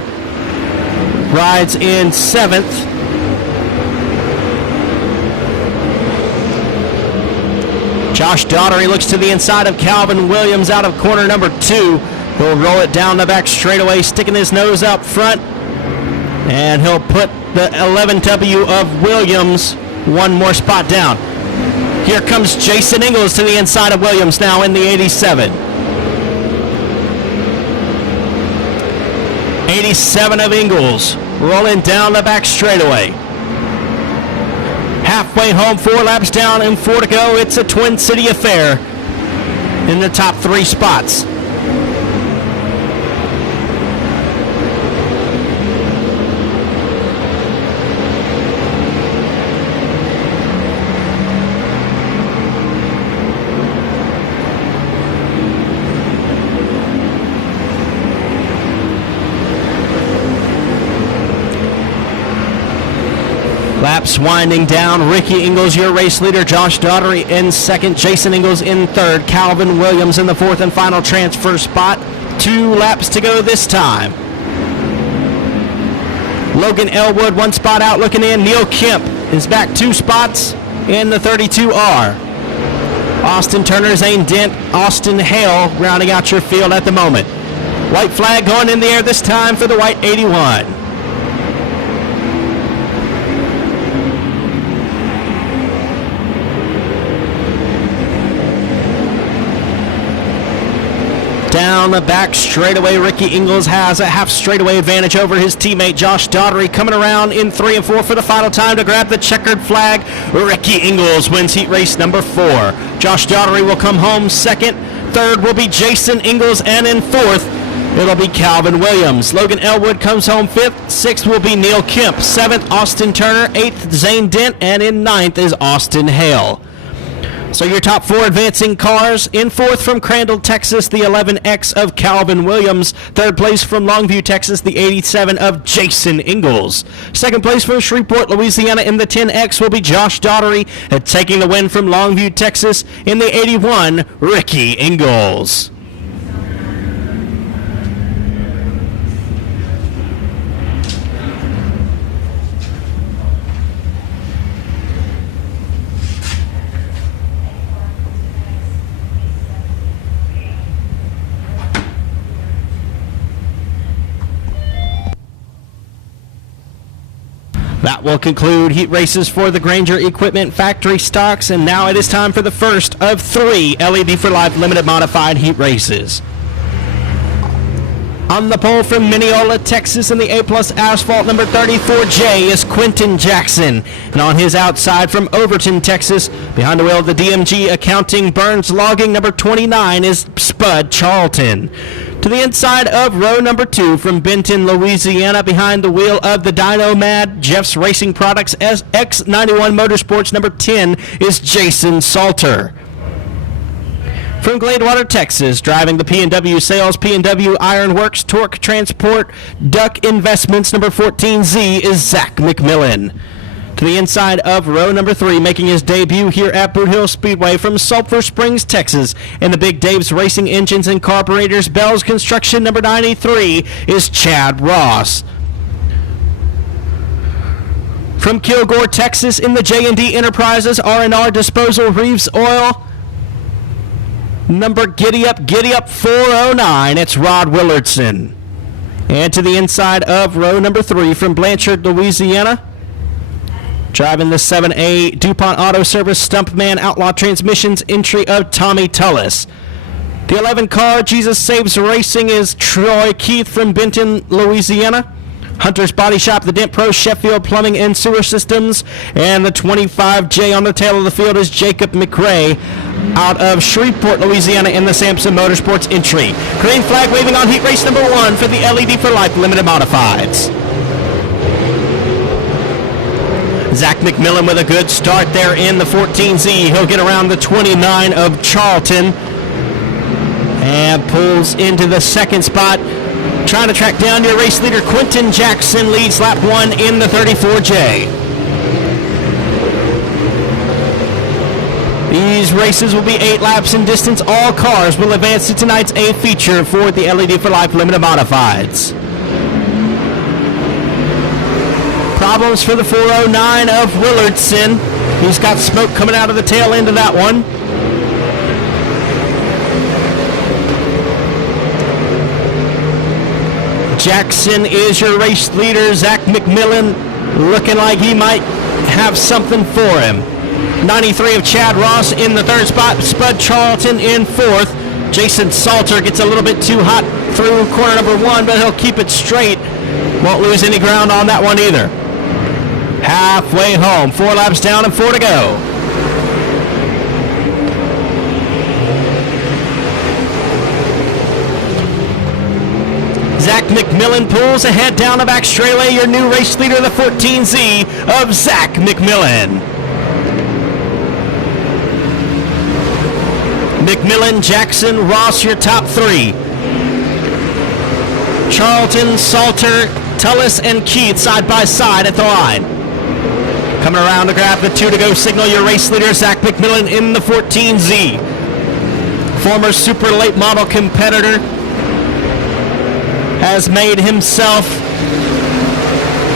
rides in 7th. Josh Daugherty looks to the inside of Calvin Williams out of corner number 2. He'll roll it down the back straightaway, sticking his nose up front, and he'll put the 11W of Williams one more spot down. Here comes Jason Ingles to the inside of Williams now in the 87. 87 of Ingles rolling down the back straightaway. Halfway home, 4 laps down and 4 to go. It's a Twin City affair in the top 3 spots. Laps winding down. Ricky Ingles, your race leader. Josh Daugherty in 2nd. Jason Ingles in 3rd. Calvin Williams in the 4th and final transfer spot. 2 laps to go this time. Logan Elwood 1 spot out looking in. Neil Kemp is back 2 spots in the 32R. Austin Turner, Zane Dent, Austin Hale rounding out your field at the moment. White flag going in the air this time for the white 81. Down the back straightaway, Ricky Ingles has a half straightaway advantage over his teammate Josh Daugherty, coming around in 3 and 4 for the final time to grab the checkered flag. Ricky Ingles wins heat race number 4. Josh Daugherty will come home 2nd. 3rd will be Jason Ingles, and in 4th it'll be Calvin Williams. Logan Elwood comes home 5th. 6th will be Neil Kemp. 7th, Austin Turner. 8th, Zane Dent, and in 9th is Austin Hale. So your top 4 advancing cars. In 4th from Crandall, Texas, the 11X of Calvin Williams. 3rd place from Longview, Texas, the 87 of Jason Ingles. 2nd place from Shreveport, Louisiana, in the 10X will be Josh Daugherty. And taking the win from Longview, Texas, in the 81, Ricky Ingles. That will conclude heat races for the Granger Equipment Factory Stocks, and now it is time for the first of 3 LED for Life Limited Modified heat races. On the pole from Mineola, Texas, in the A-Plus Asphalt number 34J is Quentin Jackson. And on his outside from Overton, Texas, behind the wheel of the DMG Accounting Burns Logging number 29 is Spud Charlton. To the inside of row number 2 from Benton, Louisiana, behind the wheel of the Dyno Mad Jeff's Racing Products X91 Motorsports number 10 is Jason Salter. From Gladewater, Texas, driving the P&W Sales, P&W Ironworks, Torque Transport, Duck Investments number 14Z is Zach McMillan. To the inside of row number 3, making his debut here at Boothill Speedway from Sulphur Springs, Texas, in the Big Dave's Racing Engines and Carburetors, Bell's Construction number 93 is Chad Ross. From Kilgore, Texas, in the J&D Enterprises R&R Disposal Reeves Oil, number Giddy Up 409, it's Rod Willardson. And to the inside of row number 3 from Blanchard, Louisiana, driving the 7A DuPont Auto Service Stumpman Outlaw Transmissions entry of Tommy Tullis. The 11 car, Jesus Saves Racing, is Troy Keith from Benton, Louisiana. Hunter's Body Shop, the Dent Pro, Sheffield Plumbing and Sewer Systems. And the 25J on the tail of the field is Jacob McRae out of Shreveport, Louisiana in the Sampson Motorsports entry. Green flag waving on heat race number 1 for the LED for Life Limited Modifieds. Zach McMillan with a good start there in the 14Z. He'll get around the 29 of Charlton and pulls into the second spot. Trying to track down your race leader, Quentin Jackson, leads lap 1 in the 34J. These races will be 8 laps in distance. All cars will advance to tonight's A feature for the LED for Life Limited Modifieds. Problems for the 409 of Willardson. He's got smoke coming out of the tail end of that one. Jackson is your race leader. Zach McMillan looking like he might have something for him. 93 of Chad Ross in the third spot. Spud Charlton in fourth. Jason Salter gets a little bit too hot through corner number 1, but he'll keep it straight. Won't lose any ground on that one either. Halfway home. 4 laps down and 4 to go. Zach McMillan pulls ahead down the back straightaway. Your new race leader, the 14Z of Zach McMillan. McMillan, Jackson, Ross, your top 3. Charlton, Salter, Tullis, and Keith side by side at the line. Coming around to grab the 2 to go signal, your race leader, Zach McMillan in the 14Z. Former super late model competitor, has made himself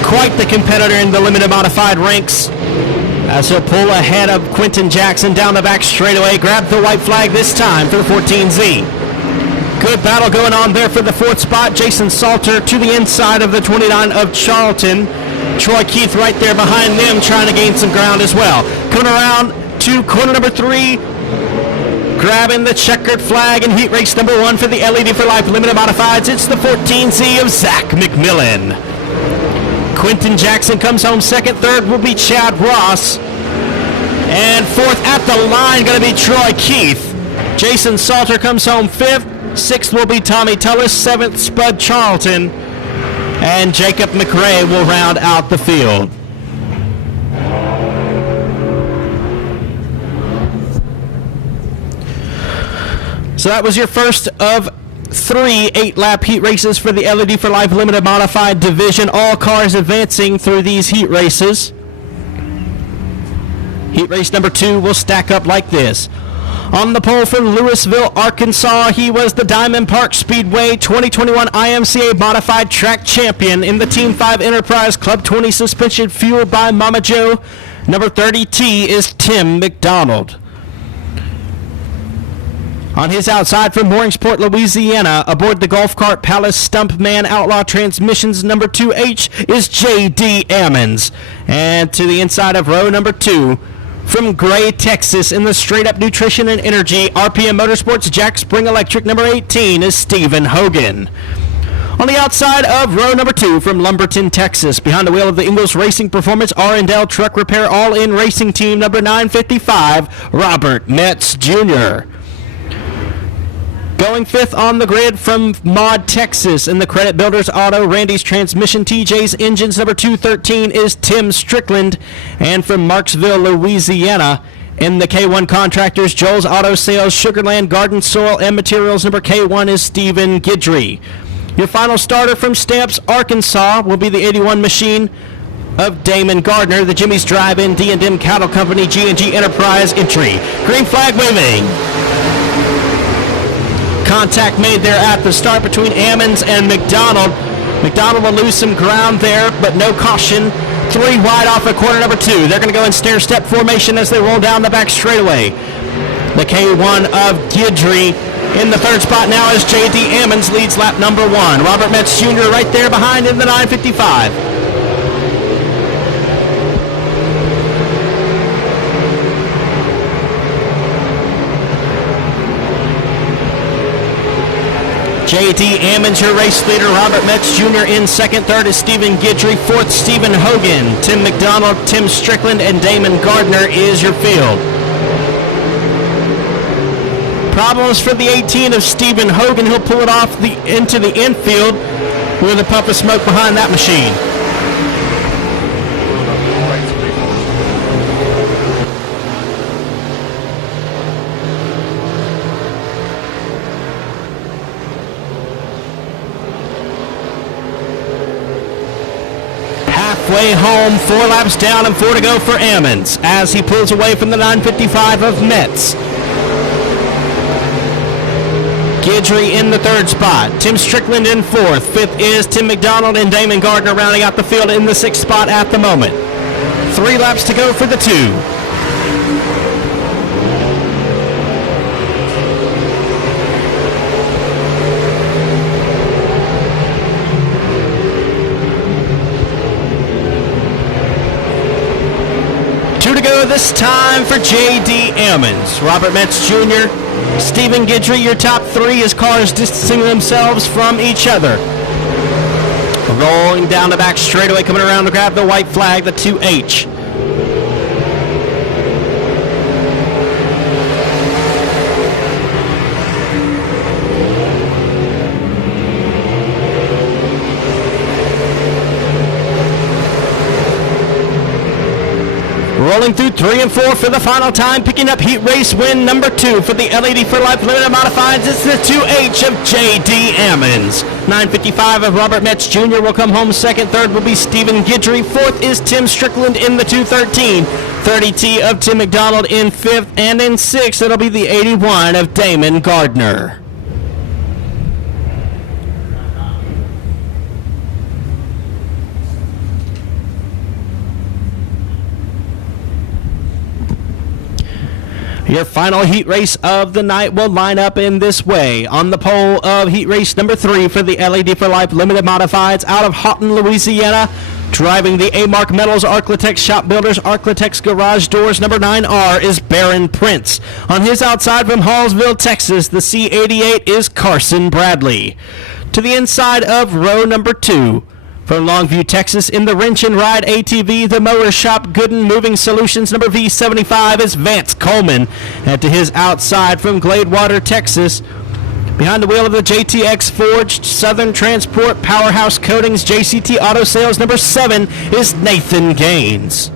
quite the competitor in the limited modified ranks, as he'll pull ahead of Quentin Jackson down the back straightaway. Grab the white flag this time for the 14Z. Good battle going on there for the 4th spot. Jason Salter to the inside of the 29 of Charlton. Troy Keith right there behind them, trying to gain some ground as well. Coming around to corner number 3, grabbing the checkered flag in heat race number 1 for the LED for Life Limited Modifieds. It's the 14Z of Zach McMillan. Quentin Jackson comes home second. Third will be Chad Ross. And fourth at the line going to be Troy Keith. Jason Salter comes home 5th. 6th will be Tommy Tullis. 7th, Spud Charlton. And Jacob McRae will round out the field. So that was your first of 3 8-lap heat races for the LED for Life Limited Modified Division. All cars advancing through these heat races. Heat race number 2 will stack up like this. On the pole from Louisville, Arkansas, he was the Diamond Park Speedway 2021 IMCA Modified Track Champion in the Team 5 Enterprise Club 20 suspension fueled by Mama Joe. Number 30T is Tim McDonald. On his outside from Mooringsport, Louisiana, aboard the Golf Cart Palace Stumpman Outlaw Transmissions number 2H is J.D. Ammons. And to the inside of row number 2, from Gray, Texas, in the Straight Up Nutrition and Energy RPM Motorsports Jack Spring Electric number 18 is Stephen Hogan. On the outside of row number 2 from Lumberton, Texas, behind the wheel of the Ingalls Racing Performance R&L Truck Repair All-In Racing Team number 955, Robert Metz Jr. Going 5th on the grid from Maud, Texas, in the Credit Builders Auto Randy's Transmission TJ's Engines number 213 is Tim Strickland. And from Marksville, Louisiana, in the K1 Contractors Joel's Auto Sales Sugarland Garden Soil and Materials number K1 is Stephen Guidry. Your final starter from Stamps, Arkansas, will be the 81 machine of Damon Gardner, the Jimmy's Drive-In D&M Cattle Company G&G Enterprise entry. Green flag waving. Contact made there at the start between Ammons and McDonald. McDonald will lose some ground there, but no caution. 3 wide off of corner number 2. They're going to go in stair-step formation as they roll down the back straightaway. The K1 of Guidry In the third spot now is J.D. Ammons, leads lap number 1. Robert Metz Jr. right there behind in the 955. J.D. Ammons, your race leader. Robert Metz Jr. in second. Third is Stephen Guidry. Fourth, Stephen Hogan. Tim McDonald, Tim Strickland, and Damon Gardner is your field. Problems for the 18 of Stephen Hogan. He'll pull it off into the infield with a puff of smoke behind that machine. Halfway home, 4 laps down and 4 to go for Ammons as he pulls away from the 955 of Metz. Guidry in the third spot. Tim Strickland in fourth. Fifth is Tim McDonald and Damon Gardner rounding out the field in the sixth spot at the moment. 3 laps to go for the 2. This time for J.D. Ammons. Robert Metz Jr., Stephen Guidry, your top 3 as cars distancing themselves from each other. Rolling down the back straightaway, coming around to grab the white flag, the 2H. Rolling through 3 and 4 for the final time, picking up heat race win number 2 for the LED for Life Limited Modifieds. It's the 2H of J.D. Ammons. 955 of Robert Metz Jr. will come home second. Third will be Stephen Guidry. Fourth is Tim Strickland in the 213. 30T of Tim McDonald in fifth. And in sixth, it'll be the 81 of Damon Gardner. Your final heat race of the night will line up in this way. On the pole of heat race number 3 for the LED for Life Limited Modifieds out of Houghton, Louisiana, driving the A-Mark Metals Arclitex Shop Builders Arclitex Garage Doors number 9R is Baron Prince. On his outside from Hallsville, Texas, the C88 is Carson Bradley. To the inside of row number 2, from Longview, Texas, in the Wrench and Ride ATV, the Mower Shop Gooden Moving Solutions number V75 is Vance Coleman. And to his outside from Gladewater, Texas, behind the wheel of the JTX Forged Southern Transport Powerhouse Coatings JCT Auto Sales number 7 is Nathan Gaines.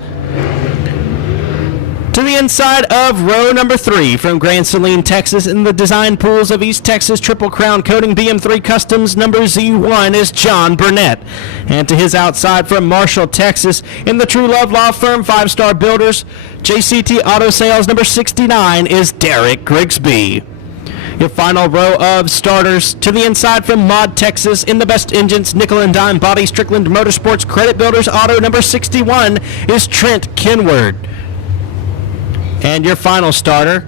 To the inside of row number 3 from Grand Saline, Texas, in the Design Pools of East Texas Triple Crown Coating BM3 Customs number Z1 is John Burnett. And to his outside from Marshall, Texas, in the True Love Law Firm 5-Star Builders JCT Auto Sales number 69 is Derek Grigsby. Your final row of starters to the inside from Maud, Texas, in the Best Engines Nickel and Dime Body Strickland Motorsports Credit Builders Auto number 61 is Trent Kenward. And your final starter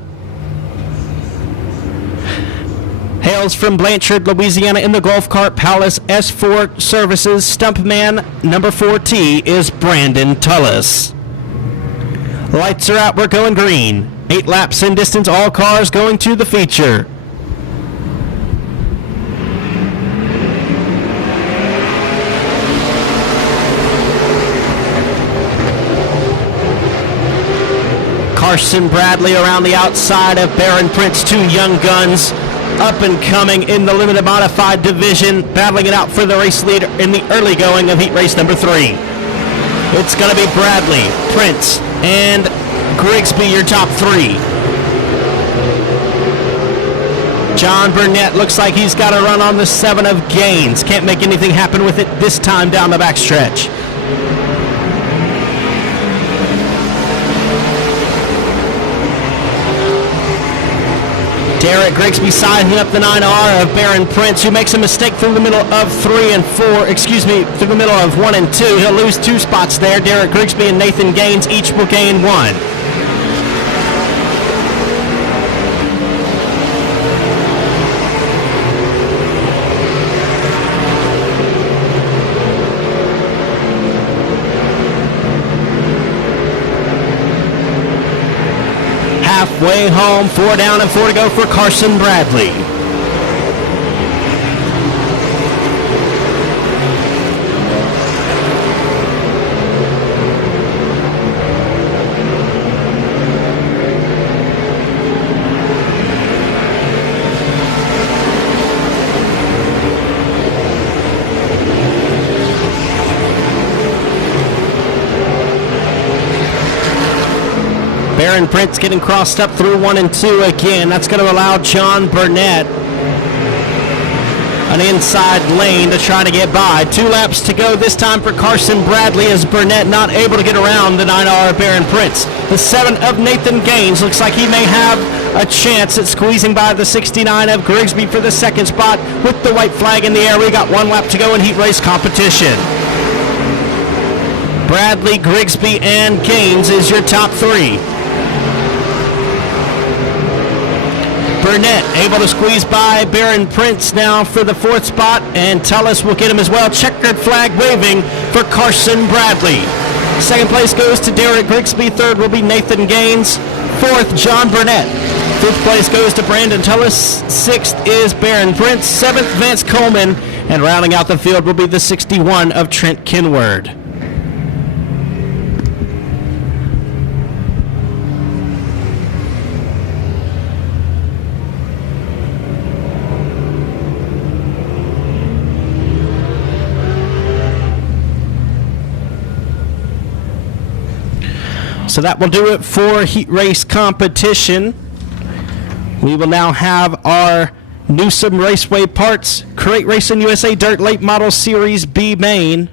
hails from Blanchard, Louisiana, in the Golf Cart Palace S4 Services Stumpman number 4T is Brandon Tullis. Lights are out, we're going green. 8 laps in distance, all cars going to the feature. Carson Bradley around the outside of Baron Prince, 2 young guns up and coming in the limited modified division, battling it out for the race leader in the early going of heat race number 3. It's going to be Bradley, Prince, and Grigsby, your top 3. John Burnett looks like he's got a run on the 7 of Gaines. Can't make anything happen with it this time down the backstretch. Derek Grigsby sizing up the 9R of Baron Prince, who makes a mistake through the middle of 3 and 4, through the middle of 1 and 2. He'll lose 2 spots there. Derek Grigsby and Nathan Gaines each will gain 1. halfway home. 4 down and 4 to go for Carson Bradley. Baron Prince getting crossed up through 1 and 2 again. That's going to allow John Burnett an inside lane to try to get by. 2 laps to go this time for Carson Bradley as Burnett not able to get around the 9R Baron Prince. The 7 of Nathan Gaines looks like he may have a chance at squeezing by the 69 of Grigsby for the second spot with the white flag in the air. We got 1 lap to go in heat race competition. Bradley, Grigsby, and Gaines is your top 3. Burnett able to squeeze by Baron Prince now for the 4th spot, and Tullis will get him as well. Checkered flag waving for Carson Bradley. 2nd place goes to Derek Grigsby. 3rd will be Nathan Gaines. 4th, John Burnett. 5th place goes to Brandon Tullis. 6th is Baron Prince. 7th, Vance Coleman. And rounding out the field will be the 61 of Trent Kinward. So that will do it for heat race competition. We will now have our Newsom Raceway Parts Crate Racing USA Dirt Late Model Series B main.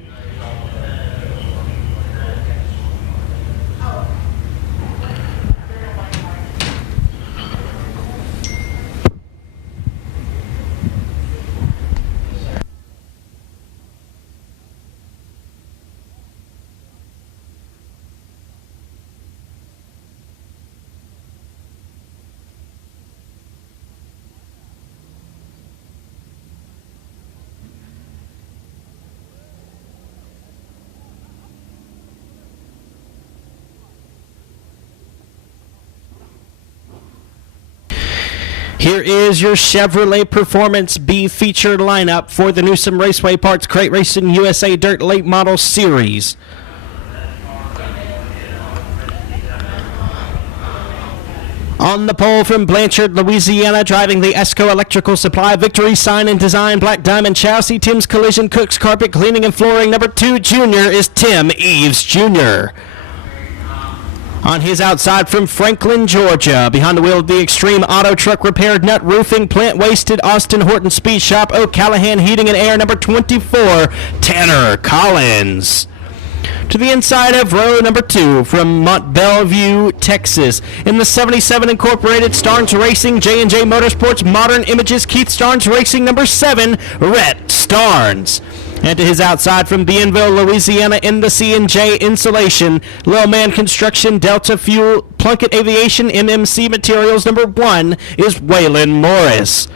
Here is your Chevrolet Performance B featured lineup for the Newsom Raceway Parts Crate Racing USA Dirt Late Model Series. On the pole from Blanchard, Louisiana, driving the Esco Electrical Supply Victory Sign and Design Black Diamond Chassis, Tim's Collision, Cook's Carpet Cleaning and Flooring. Number 2 Junior is Tim Eves Jr. On his outside from Franklin, Georgia, behind the wheel of the Extreme Auto Truck Repair, Nut Roofing, Plant Wasted, Austin Horton Speed Shop, O'Callahan Heating and Air. Number 24, Tanner Collins. To the inside of row number 2 from Mont Belvieu, Texas. In the 77 Incorporated, Starnes Racing, J&J Motorsports, Modern Images, Keith Starnes Racing. Number 7, Rhett Starnes. And to his outside from Bienville, Louisiana, in the C&J Insulation, Lil Man Construction, Delta Fuel, Plunkett Aviation, MMC Materials. Number 1 is Waylon Morris.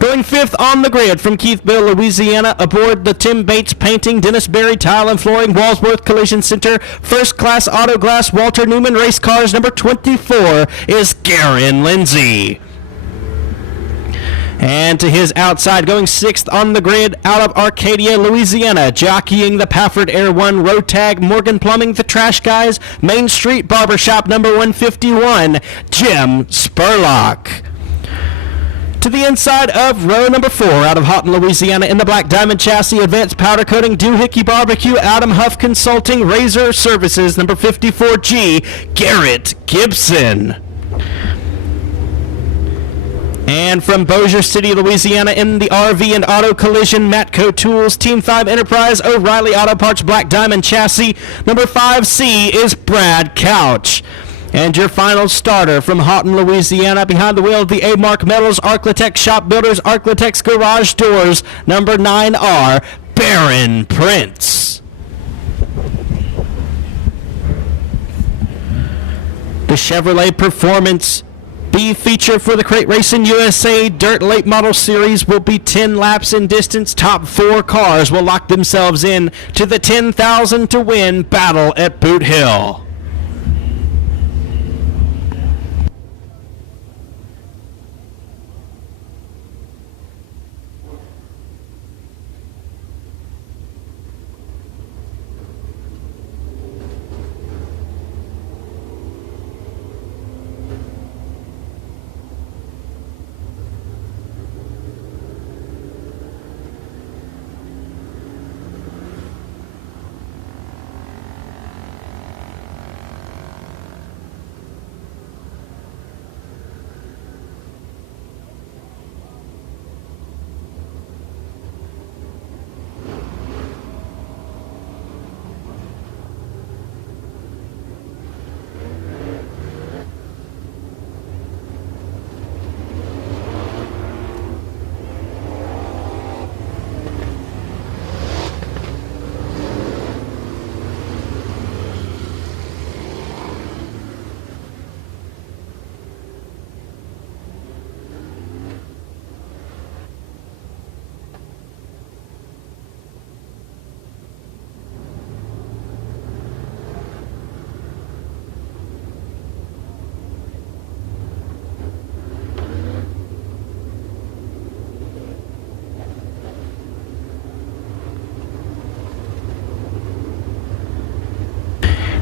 Going 5th on the grid from Keithville, Louisiana, aboard the Tim Bates Painting, Dennis Berry Tile and Flooring, Walsworth Collision Center, First Class Auto Glass, Walter Newman Race Cars. Number 24 is Garen Lindsay. And to his outside, going 6th on the grid, out of Arcadia, Louisiana, jockeying the Pafford Air One Road Tag, Morgan Plumbing, The Trash Guys, Main Street Barbershop, number 151, Jim Spurlock. To the inside of row number 4, out of Houghton, Louisiana, in the Black Diamond Chassis, Advanced Powder Coating, Doohickey Barbecue, Adam Huff Consulting, Razor Services, number 54G, Garrett Gibson. And from Bossier City, Louisiana, in the RV and Auto Collision, Matco Tools, Team 5 Enterprise, O'Reilly Auto Parts, Black Diamond Chassis. Number 5C is Brad Couch. And your final starter from Houghton, Louisiana, behind the wheel of the A-Mark Metals, Arclitect Shop Builders, Arclitect's Garage Doors, number 9R, Baron Prince. The Chevrolet Performance B feature for the Crate Racing USA Dirt Late Model Series will be 10 laps in distance. Top 4 cars will lock themselves in to the 10,000 to win battle at Boothill.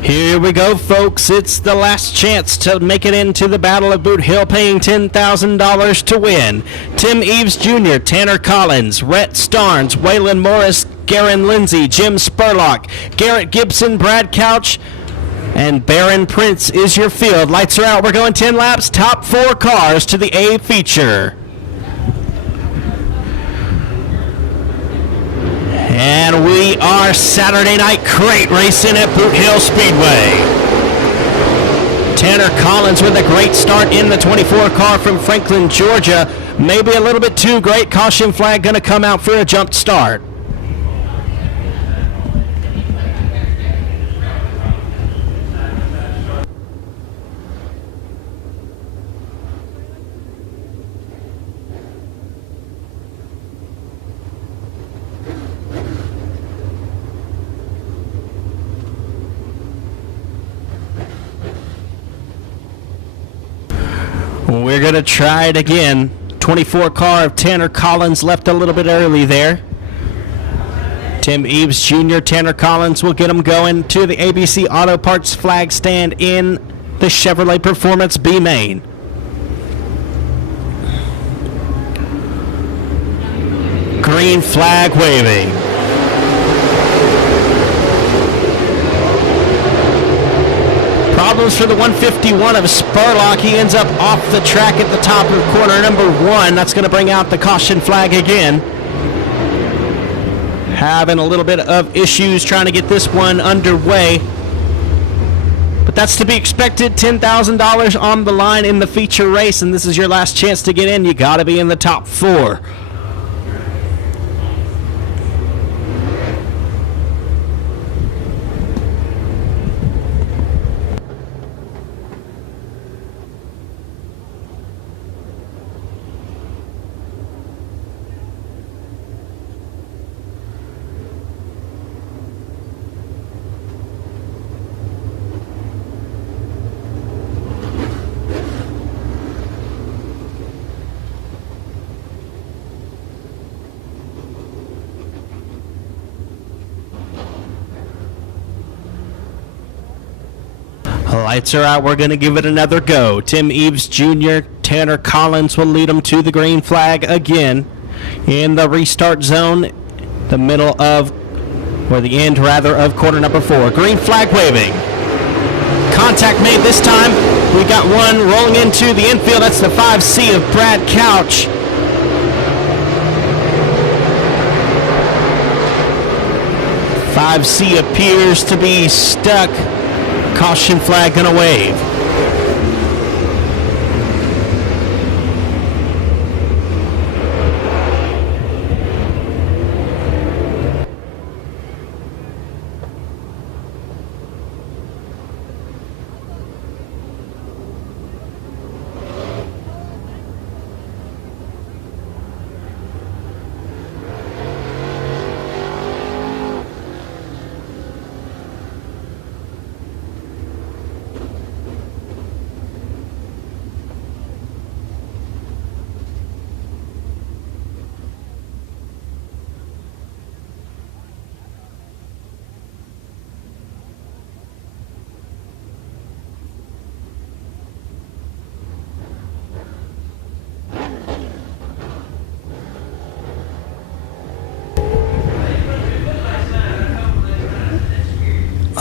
Here we go, folks. It's the last chance to make it into the Battle of Boot Hill, paying $10,000 to win. Tim Eves Jr., Tanner Collins, Rhett Starnes, Waylon Morris, Garen Lindsay, Jim Spurlock, Garrett Gibson, Brad Couch, and Baron Prince is your field. Lights are out. We're going 10 laps. Top 4 cars to the A feature. And we are Saturday night crate racing at Boothill Speedway. Tanner Collins with a great start in the 24 car from Franklin, Georgia. Maybe a little bit too great. Caution flag going to come out for a jump start. We're going to try it again. 24 car of Tanner Collins left a little bit early there. Tim Eves Jr., Tanner Collins will get him going to the ABC Auto Parts flag stand in the Chevrolet Performance B main. Green flag waving. Problems for the 151 of Spurlock. He ends up off the track at the top of corner number 1. That's going to bring out the caution flag again. Having a little bit of issues trying to get this one underway. But that's to be expected. $10,000 on the line in the feature race, and this is your last chance to get in. You got to be in the top 4. Lights are out. We're going to give it another go. Tim Eves Jr., Tanner Collins will lead them to the green flag again in the restart zone, the middle of, or the end rather, of quarter number 4. Green flag waving. Contact made this time. We got one rolling into the infield. That's the 5C of Brad Couch. "5C appears to be stuck." Caution flag gonna wave.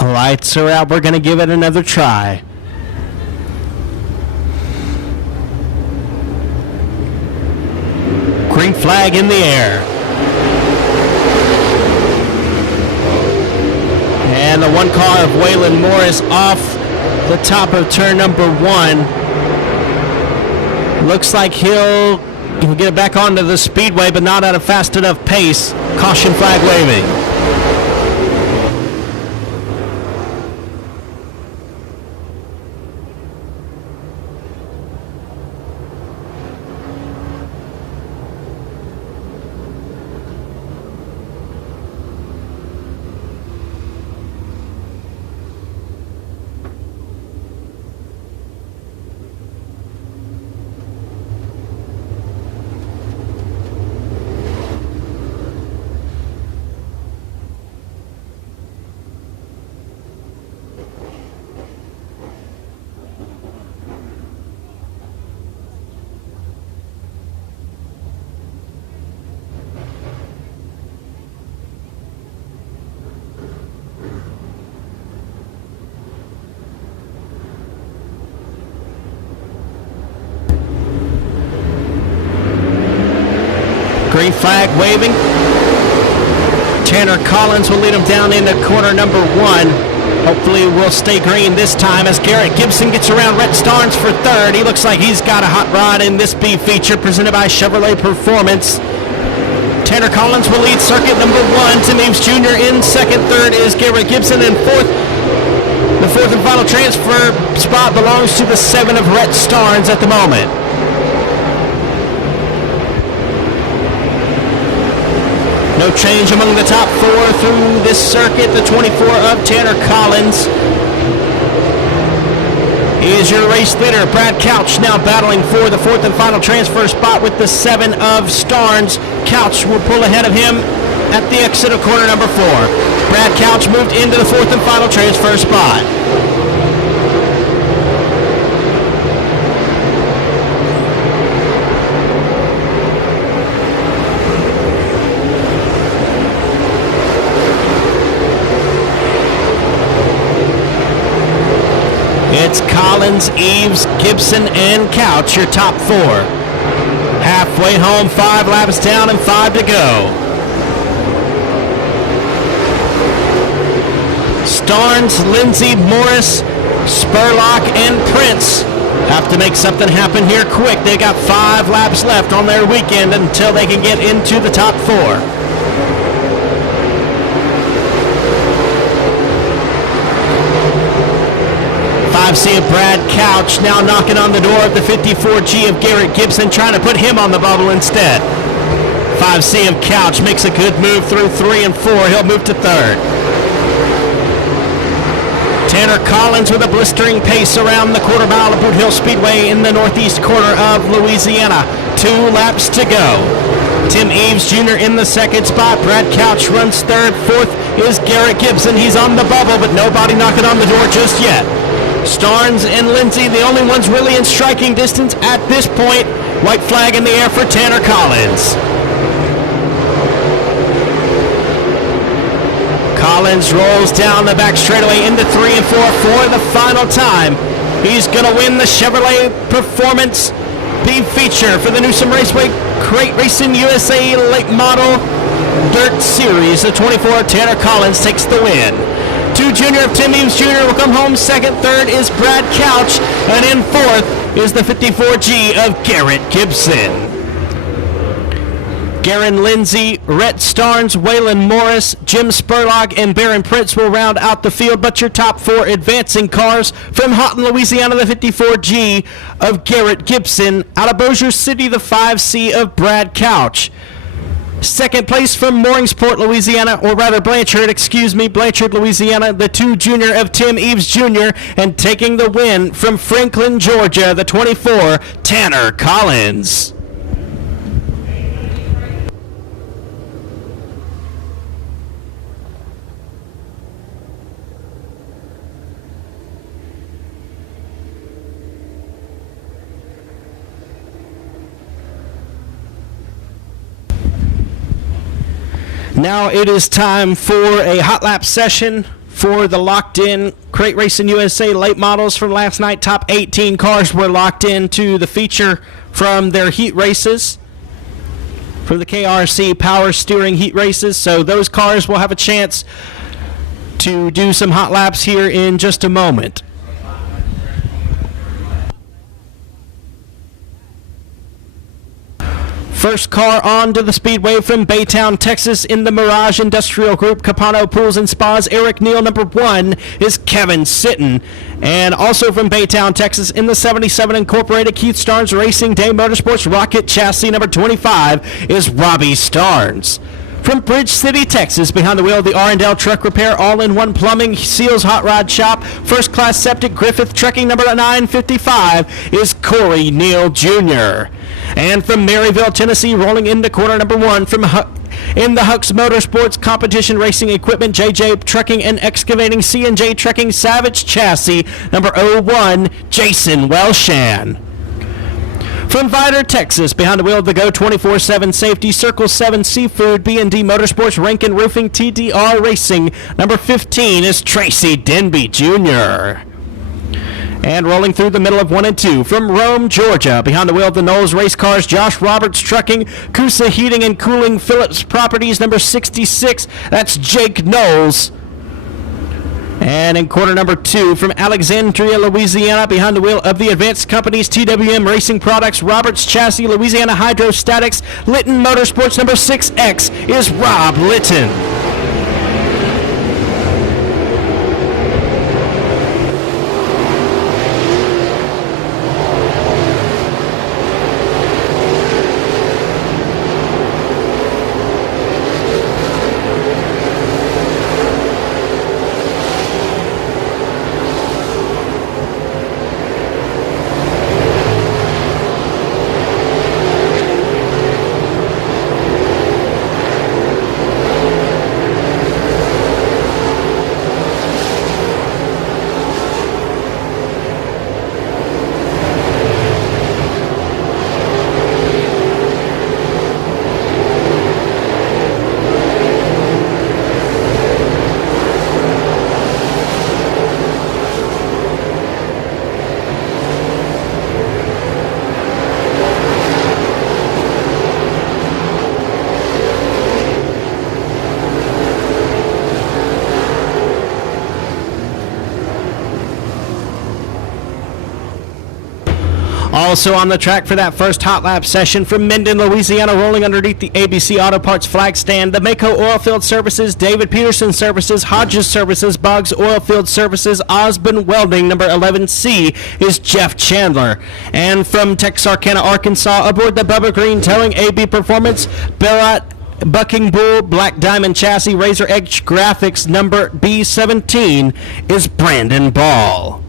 Lights are out. We're going to give it another try. Green flag in the air. And the one car of Waylon Morris off the top of turn number 1. Looks like he'll get it back onto the speedway, but not at a fast enough pace. Caution flag waving. green flag waving. Tanner Collins will lead him down into corner number 1. Hopefully we'll stay green this time as Garrett Gibson gets around Rhett Starnes for third. He looks like he's got a hot rod in this B feature presented by Chevrolet Performance. Tanner Collins will lead circuit number 1. Tim Eaves Jr. in second. Third is Garrett Gibson in fourth. The fourth and final transfer spot belongs to the 7 of Rhett Starnes at the moment. No change among the top 4 through this circuit. The 24 of Tanner Collins is your race leader. Brad Couch now battling for the fourth and final transfer spot with the 7 of Starnes. Couch will pull ahead of him at the exit of corner number 4. Brad Couch moved into the fourth and final transfer spot. It's Collins, Eaves, Gibson, and Couch, your top 4. Halfway home, 5 laps down and 5 to go. Starnes, Lindsay, Morris, Spurlock, and Prince have to make something happen here quick. They got 5 laps left on their weekend until they can get into the top 4. 5C of Brad Couch now knocking on the door of the 54G of Garrett Gibson, trying to put him on the bubble instead. 5C of Couch makes a good move through 3 and 4. He'll move to third. Tanner Collins with a blistering pace around the quarter mile of Boothill Speedway in the northeast corner of Louisiana. 2 laps to go. Tim Eaves Jr. in the second spot. Brad Couch runs third. Fourth is Garrett Gibson. He's on the bubble, but nobody knocking on the door just yet. Starnes and Lindsay, the only ones really in striking distance at this point. White flag in the air for Tanner Collins. Collins rolls down the back straightaway into 3 and 4 for the final time. He's going to win the Chevrolet Performance B feature for the Newsom Raceway Crate Racing USA Late Model Dirt Series. The 24 Tanner Collins takes the win. 2 junior of Tim Eaves Jr. will come home second. Third is Brad Couch. And in fourth is the 54G of Garrett Gibson. Garen Lindsay, Rhett Starnes, Waylon Morris, Jim Spurlock, and Barron Prince will round out the field, but your top 4 advancing cars from Houghton, Louisiana, the 54G of Garrett Gibson. Out of Bossier City, the 5C of Brad Couch. Second place from Mooringsport, Louisiana, or rather Blanchard, Louisiana, the 2 junior of Tim Eaves Jr., and taking the win from Franklin, Georgia, the 24, Tanner Collins. Now it is time for a hot lap session for the locked-in Crate Racing USA late models from last night. Top 18 cars were locked into the feature from their heat races, from the KRC Power Steering heat races. So those cars will have a chance to do some hot laps here in just a moment. First car onto the speedway from Baytown, Texas, in the Mirage Industrial Group, Capano Pools and Spas, Eric Neal, number 1, is Kevin Sitton. And also from Baytown, Texas, in the 77 Incorporated Keith Starnes Racing Day Motorsports Rocket Chassis, number 25, is Robbie Starnes. From Bridge City, Texas, behind the wheel of the R&L Truck Repair, All-in-One Plumbing, Seals Hot Rod Shop, First Class Septic, Griffith Trucking, number 955, is Corey Neal Jr. And from Maryville, Tennessee, rolling into corner number 1 from in the Hucks Motorsports Competition Racing Equipment, JJ Trucking and Excavating, C&J Trucking Savage Chassis, number 01, Jason Welshan. From Vidor, Texas, behind the wheel of the Go 24/7 Safety, Circle 7 Seafood, B&D Motorsports, Rankin Roofing, TDR Racing, number 15 is Tracy Denby Jr. And rolling through the middle of 1 and 2 from Rome, Georgia, behind the wheel of the Knowles Race Cars, Josh Roberts Trucking, Coosa Heating and Cooling, Phillips Properties, number 66, that's Jake Knowles. And in quarter number 2 from Alexandria, Louisiana, behind the wheel of the Advanced Companies, TWM Racing Products, Roberts Chassis, Louisiana Hydrostatics, Litton Motorsports, number 6X is Rob Litton. Also on the track for that first hot lap session from Minden, Louisiana, rolling underneath the ABC Auto Parts flag stand, the Mako Oilfield Services, David Peterson Services, Hodges Services, Boggs Oilfield Services, Osborne Welding, number 11C is Jeff Chandler. And from Texarkana, Arkansas, aboard the Bubba Green Towing AB Performance, Barrett Bucking Bull, Black Diamond Chassis, Razor Edge Graphics, number B17 is Brandon Ball.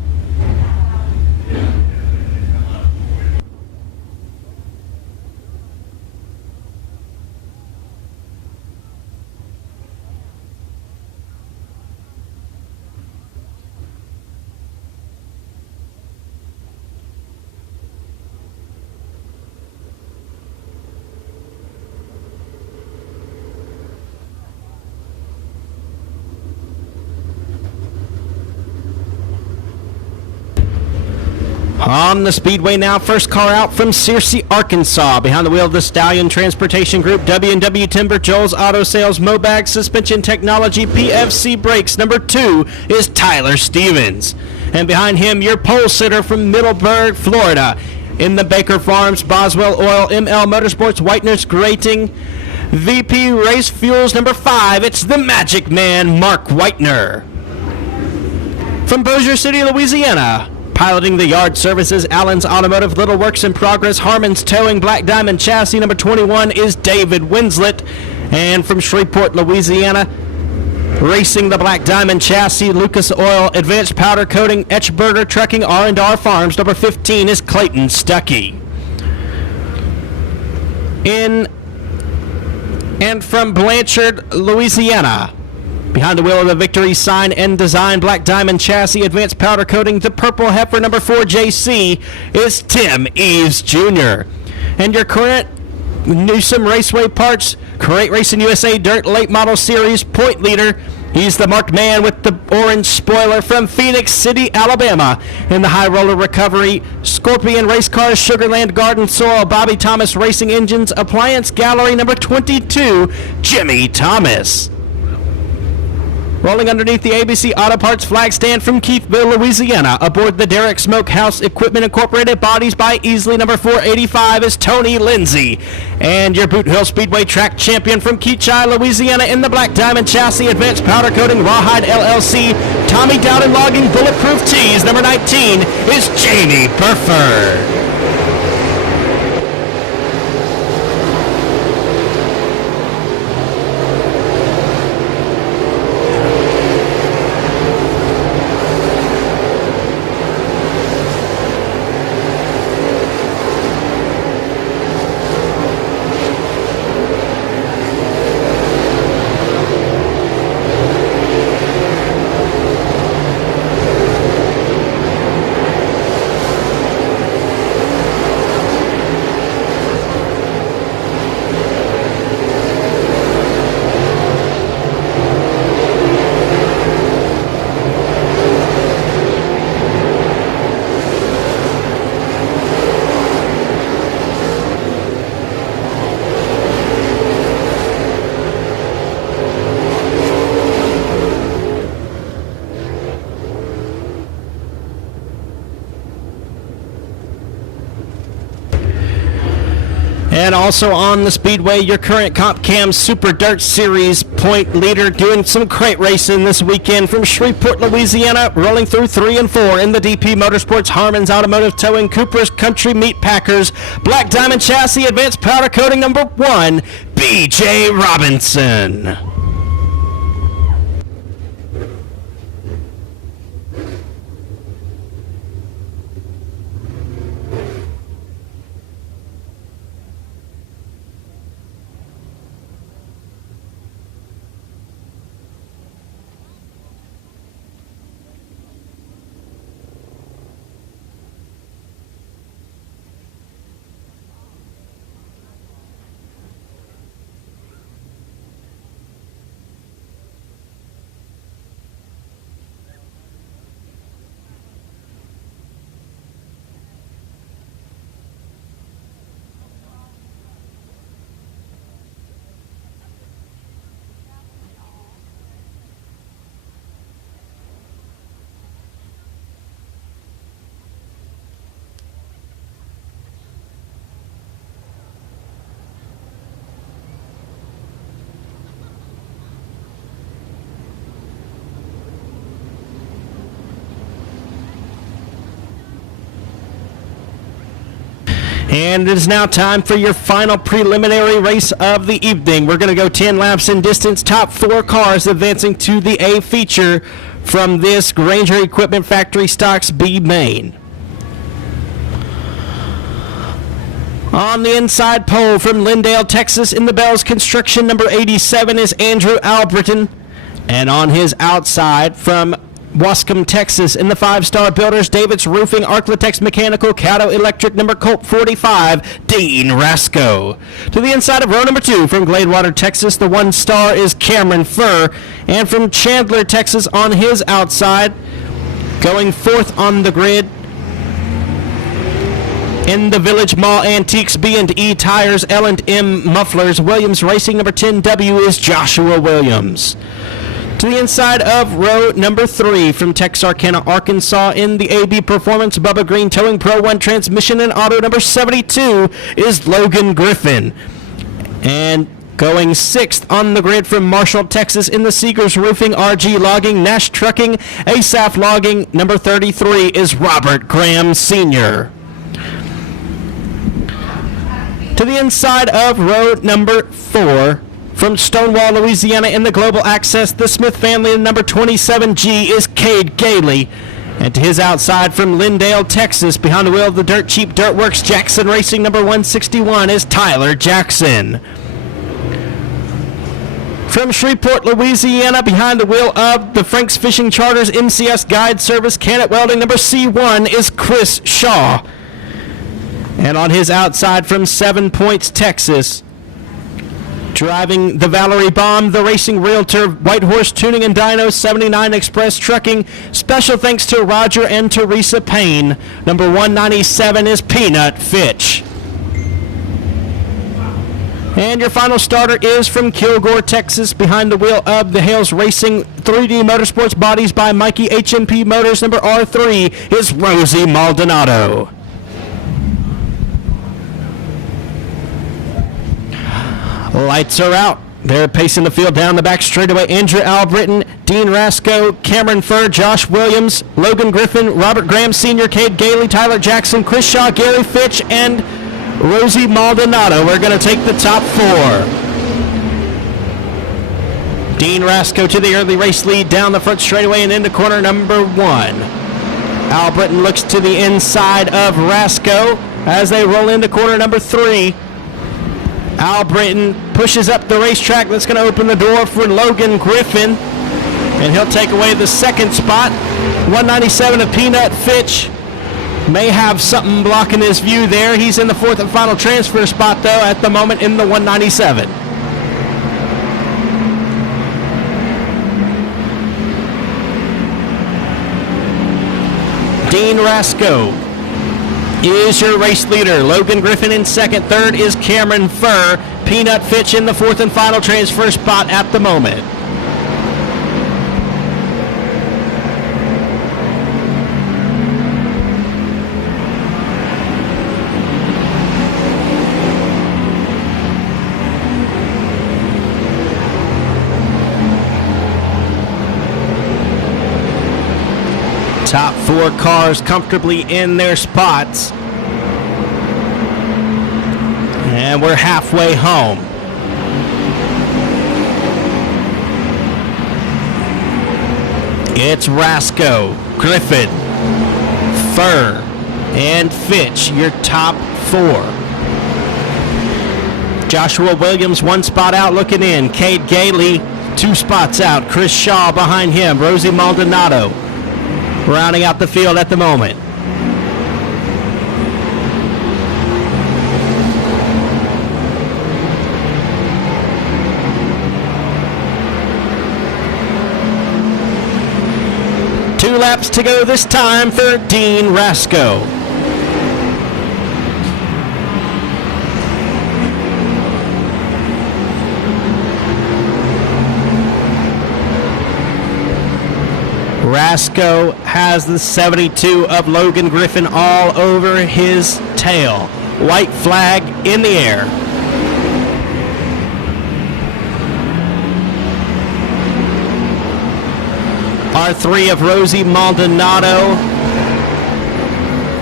On the speedway now, first car out from Searcy, Arkansas, behind the wheel of the Stallion Transportation Group, W&W Timber, Joel's Auto Sales, Mobag Suspension Technology, PFC Brakes, number 2 is Tyler Stevens. And behind him, your pole sitter from Middleburg, Florida, in the Baker Farms, Boswell Oil, ML Motorsports, Whitener's Grating, VP Race Fuels, number 5, it's the Magic Man, Mark Whitener. From Bossier City, Louisiana, piloting the yard services, Allen's Automotive, Little Works in Progress, Harmon's Towing, Black Diamond Chassis, number 21 is David Winslet. And from Shreveport, Louisiana, racing the Black Diamond Chassis, Lucas Oil, Advanced Powder Coating, Etchberger Trucking, R&R Farms, number 15 is Clayton Stuckey. And from Blanchard, Louisiana, behind the wheel of the Victory Sign and Design, Black Diamond Chassis, Advanced Powder Coating, the Purple Heifer, number 4 JC is Tim Eves Jr. And your current Newsom Raceway Parts, Crate Racing USA Dirt Late Model Series point leader, he's the marked man with the orange spoiler from Phoenix City, Alabama. In the High Roller Recovery, Scorpion Race Cars, Sugarland Garden Soil, Bobby Thomas Racing Engines, Appliance Gallery, number 22, Jimmy Thomas. Rolling underneath the ABC Auto Parts flag stand from Keithville, Louisiana, aboard the Derrick Smokehouse Equipment Incorporated, Bodies by Easley, number 485 is Tony Lindsay. And your Boothill Speedway track champion from Keachai, Louisiana, in the Black Diamond Chassis, Advanced Powder Coating, Rawhide LLC, Tommy Dowden Logging, Bulletproof Tees, number 19 is Jamie Burford. And also on the Speedway, your current Comp Cam Super Dirt Series point leader doing some crate racing this weekend from Shreveport, Louisiana, rolling through 3 and 4 in the DP Motorsports, Harmon's Automotive Towing, Cooper's Country Meat Packers, Black Diamond Chassis, Advanced Powder Coating number 1, B.J. Robinson. And it is now time for your final preliminary race of the evening. We're going to go 10 laps in distance. Top 4 cars advancing to the A feature from this Granger Equipment Factory Stocks B main. On the inside pole from Lindale, Texas, in the Bells Construction, number 87 is Andrew Albritton. And on his outside from Wascom, Texas, in the 5-Star Builders, David's Roofing, Arclitex Mechanical, Caddo Electric, number Colt 45, Dean Rasco. To the inside of row number 2 from Gladewater, Texas, the 1-star is Cameron Furr. And from Chandler, Texas, on his outside, going 4th on the grid, in the Village Mall Antiques B&E Tires, L&M Mufflers, Williams Racing, number 10W is Joshua Williams. To the inside of row number 3 from Texarkana, Arkansas, in the AB Performance, Bubba Green Towing, Pro 1 Transmission and Auto, number 72 is Logan Griffin. And going 6th on the grid from Marshall, Texas, in the Seegers Roofing, RG Logging, Nash Trucking, ASAF Logging, number 33 is Robert Graham Sr. To the inside of row number 4 from Stonewall, Louisiana, in the Global Access, the Smith family, in number 27G is Cade Gailey. And to his outside from Lindale, Texas, behind the wheel of the Dirt Cheap Dirt Works Jackson Racing, number 161 is Tyler Jackson. From Shreveport, Louisiana, behind the wheel of the Frank's Fishing Charters MCS Guide Service Canet Welding, number C1 is Chris Shaw. And on his outside from 7 Points, Texas, driving the Valerie Bomb, the Racing Realtor, White Horse Tuning and Dyno, 79 Express Trucking. Special thanks to Roger and Teresa Payne. Number 197 is Peanut Fitch. And your final starter is from Kilgore, Texas, behind the wheel of the Hales Racing 3D Motorsports Bodies by Mikey HMP Motors. Number R3 is Rosie Maldonado. Lights are out. They're pacing the field down the back straightaway. Andrew Albritton, Dean Rasco, Cameron Furr, Josh Williams, Logan Griffin, Robert Graham Sr., Cade Gailey, Tyler Jackson, Chris Shaw, Gary Fitch, and Rosie Maldonado. We're going to take the top 4. Dean Rasco to the early race lead down the front straightaway and into corner number 1. Albritton looks to the inside of Rasco as they roll into corner number 3. Albritton pushes up the racetrack. That's going to open the door for Logan Griffin, and he'll take away the second spot. 197 of Peanut Fitch may have something blocking his view there. He's in the 4th and final transfer spot, though, at the moment in the 197. Dean Rasco is your race leader. Logan Griffin in 2nd. 3rd is Cameron Furr. Peanut Fitch in the 4th and final transfer spot at the moment. Top 4 cars comfortably in their spots. And we're halfway home. It's Rasco, Griffin, Furr, and Fitch, your top 4. Joshua Williams 1 spot out looking in. Cade Gailey 2 spots out. Chris Shaw behind him. Rosie Maldonado rounding out the field at the moment. Two laps to go this time for Dean Rasco. Rasco has the 72 of Logan Griffin all over his tail. White flag in the air. R3 of Rosie Maldonado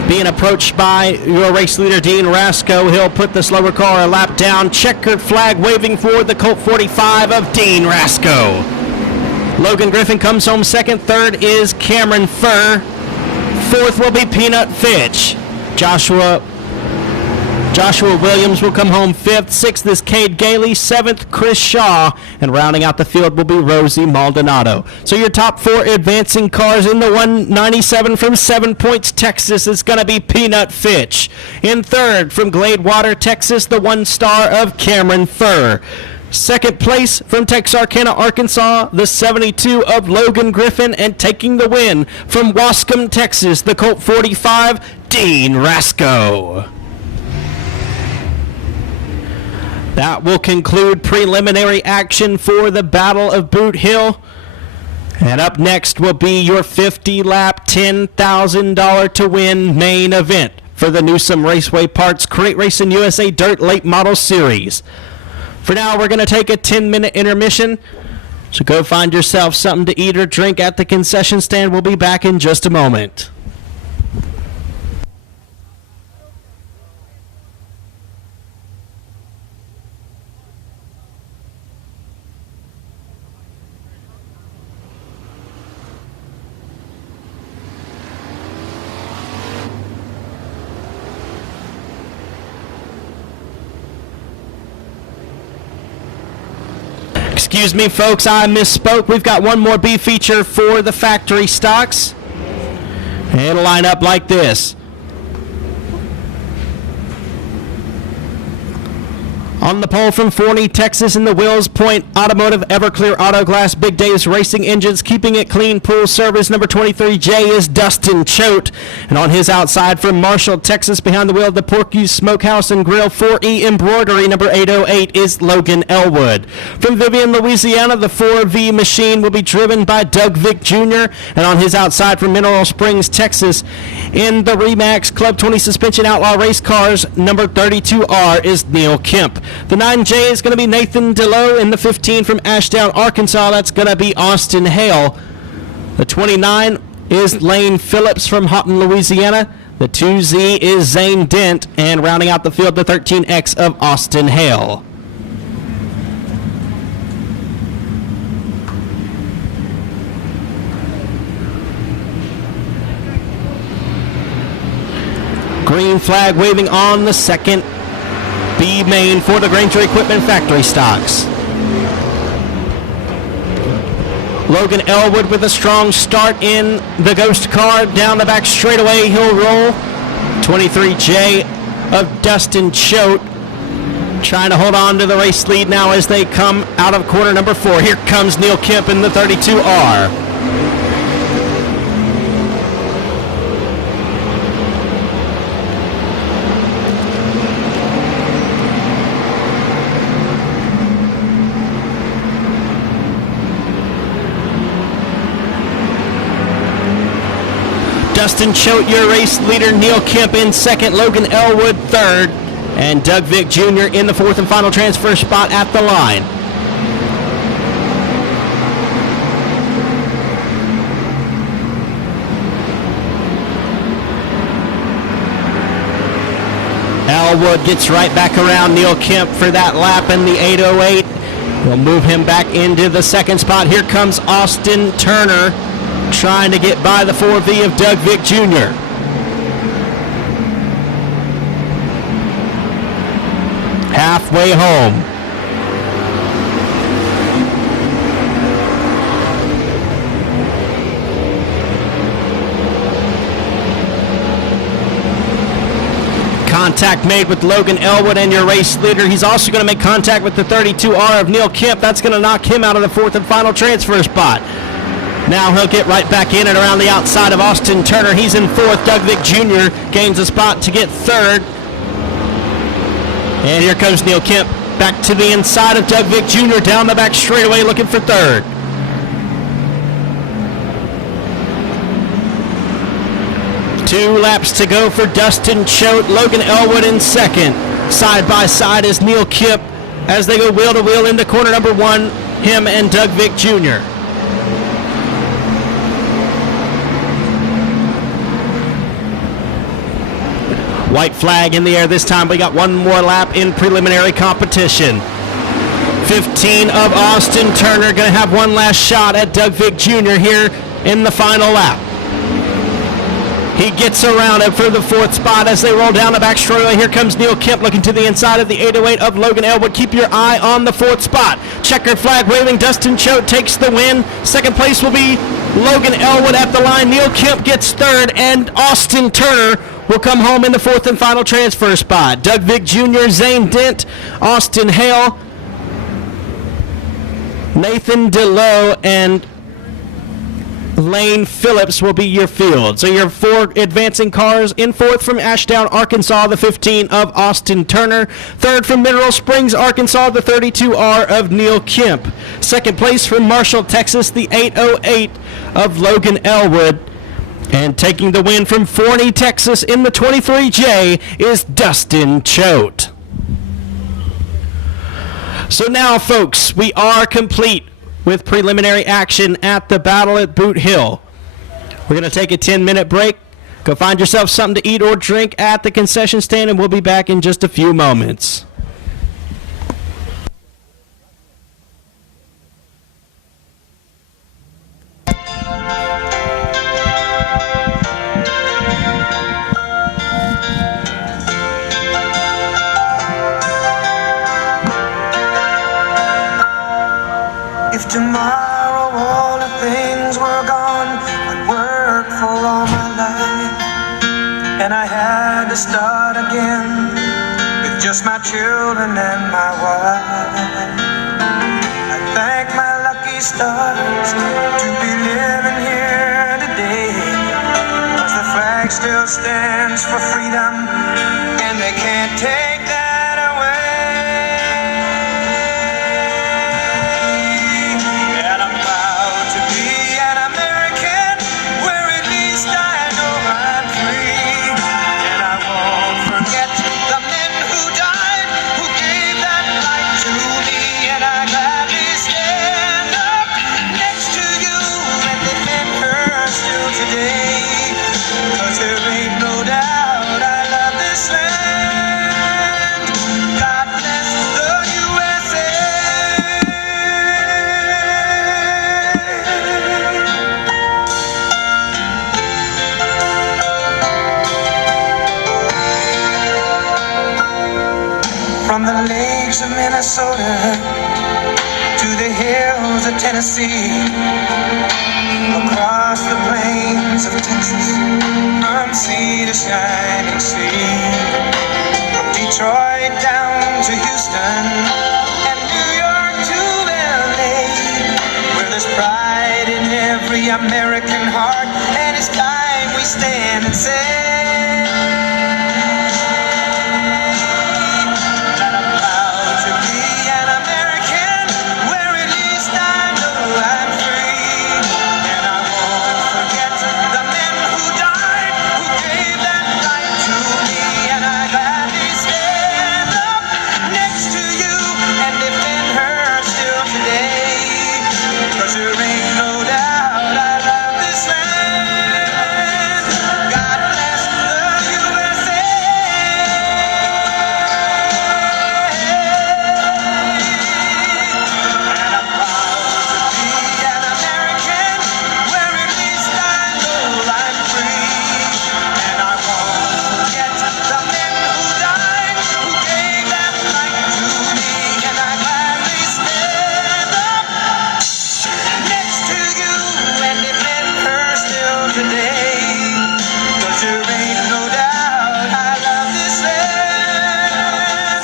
being approached by your race leader, Dean Rasco. He'll put the slower car a lap down. Checkered flag waving for the Colt 45 of Dean Rasco. Logan Griffin comes home second. Third is Cameron Furr. Fourth will be Peanut Fitch. Joshua Williams will come home fifth. Sixth is Cade Gailey. Seventh, Chris Shaw. And rounding out the field will be Rosie Maldonado. So your top 4 advancing cars in the 197 from 7 Points, Texas, is going to be Peanut Fitch. In third, from Gladewater, Texas, the 1 star of Cameron Furr. Second place from Texarkana, Arkansas, the 72 of Logan Griffin, and taking the win from Wascom, Texas, the Colt 45, Dean Rasco. That will conclude preliminary action for the Battle of Boot Hill. And up next will be your 50-lap, $10,000 to win main event for the Newsome Raceway Parts Crate Racing USA Dirt Late Model Series. For now, we're going to take a 10-minute intermission. So go find yourself something to eat or drink at the concession stand. We'll be back in just a moment. Excuse me, folks, I misspoke. We've got one more B feature for the factory stocks. It'll line up like this. On the pole from Forney, Texas, in the Wills Point Automotive Everclear Auto Glass Big Dave's Racing Engines, keeping it clean, pool service, number 23J is Dustin Choate. And on his outside from Marshall, Texas, behind the wheel of the Porky's Smokehouse and Grill 4E Embroidery, number 808 is Logan Elwood. From Vivian, Louisiana, the 4V machine will be driven by Doug Vick Jr. And on his outside from Mineral Springs, Texas, in the Remax Club 20 Suspension Outlaw Race Cars, number 32R is Neil Kemp. The 9J is going to be Nathan DeLoe. In the 15 from Ashdown, Arkansas, that's going to be Austin Hale. The 29 is Lane Phillips from Houghton, Louisiana. The 2Z is Zane Dent. And rounding out the field, the 13X of Austin Hale. Green flag waving on the second B main for the Granger Equipment Factory stocks. Logan Elwood with a strong start in the Ghost car. Down the back straightaway, he'll roll. 23J of Dustin Choate trying to hold on to the race lead now as they come out of corner number 4. Here comes Neil Kemp in the 32R. Dustin Choate, your race leader. Neil Kemp in second. Logan Elwood third. And Doug Vick Jr. in the fourth and final transfer spot at the line. Elwood gets right back around Neil Kemp for that lap in the 8:08. We'll move him back into the second spot. Here comes Austin Turner trying to get by the 4V of Doug Vick Jr. Halfway home. Contact made with Logan Elwood and your race leader. He's also going to make contact with the 32R of Neil Kemp. That's going to knock him out of the fourth and final transfer spot. Now he'll get right back in and around the outside of Austin Turner. He's in fourth. Doug Vick Jr. gains a spot to get third. And here comes Neil Kemp back to the inside of Doug Vick Jr. down the back straightaway looking for third. Two laps to go for Dustin Choate. Logan Elwood in second. Side by side is Neil Kemp as they go wheel to wheel into corner number one, him and Doug Vick Jr. White flag in the air this time. We got one more lap in preliminary competition. 15 of Austin Turner going to have one last shot at Doug Vick Jr. here in the final lap. He gets around it for the fourth spot as they roll down the back straightaway. Here comes Neil Kemp looking to the inside of the 808 of Logan Elwood. Keep your eye on the fourth spot. Checkered flag waving. Dustin Choate takes the win. Second place will be Logan Elwood at the line. Neil Kemp gets third, and Austin Turner will come home in the fourth and final transfer spot. Doug Vick Jr., Zane Dent, Austin Hale, Nathan DeLoe, and Lane Phillips will be your field. So your four advancing cars: in fourth from Ashdown, Arkansas, the 15 of Austin Turner. Third from Mineral Springs, Arkansas, the 32R of Neil Kemp. Second place from Marshall, Texas, the 808 of Logan Elwood. And taking the win from Forney, Texas in the 23J is Dustin Choate. So now, folks, we are complete with preliminary action at the battle at Boot Hill. We're going to take a 10-minute break. Go find yourself something to eat or drink at the concession stand, and we'll be back in just a few moments. If tomorrow all the things were gone, I'd work for all my life, and I had to start again with just my children and my wife. I thank my lucky stars to be living here today, 'cause the flag still stands for freedom, and they can't take that away. From the lakes of Minnesota to the hills of Tennessee, across the plains of Texas, from sea to shining sea, from Detroit down to Houston and New York to LA, where there's pride in every American heart, and it's time we stand and say, God bless the today. 'Cause there ain't no doubt I love this land.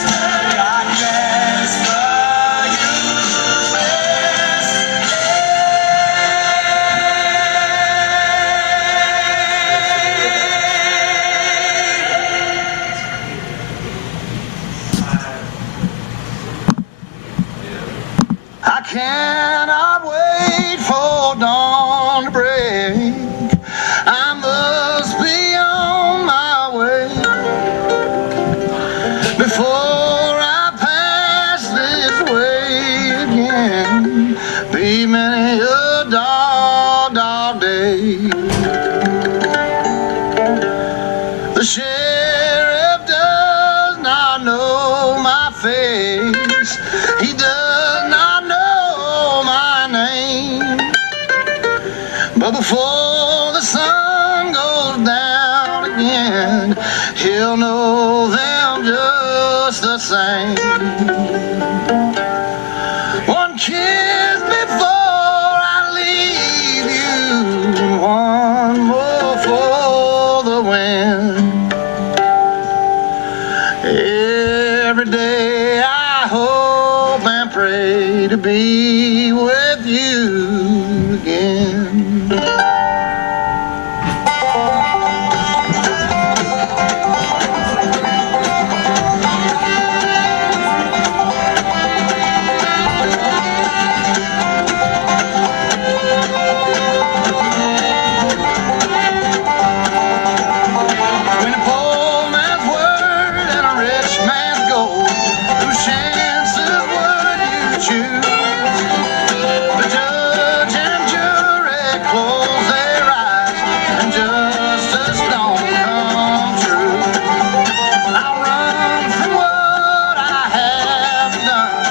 God bless the I cannot wait for dawn to break. I must be on my way before I pass this way again. Be many a dark, dark day. The sheriff does not know my face. He does not know my name. But before the sun goes down again, he'll know them just the same. One kiss before I leave you, one more for the wind. Every day I hope and pray to be with you again. When a poor man's word and a rich man's gold, whose chances would you choose? The judge and jury close their eyes, and justice don't come true. I run from what I have done,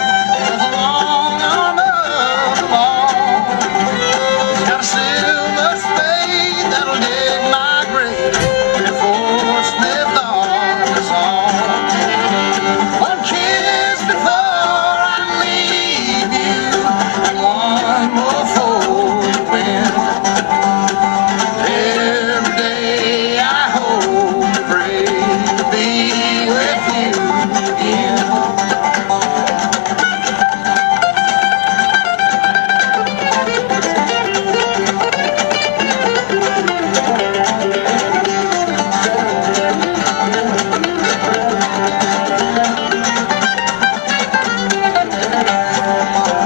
'cause the long arm of the law got a silver spade that'll dig my grave and force me thorn the song. One kiss before I leave you, and one more for the wind. Every day I hope and pray to be with you again.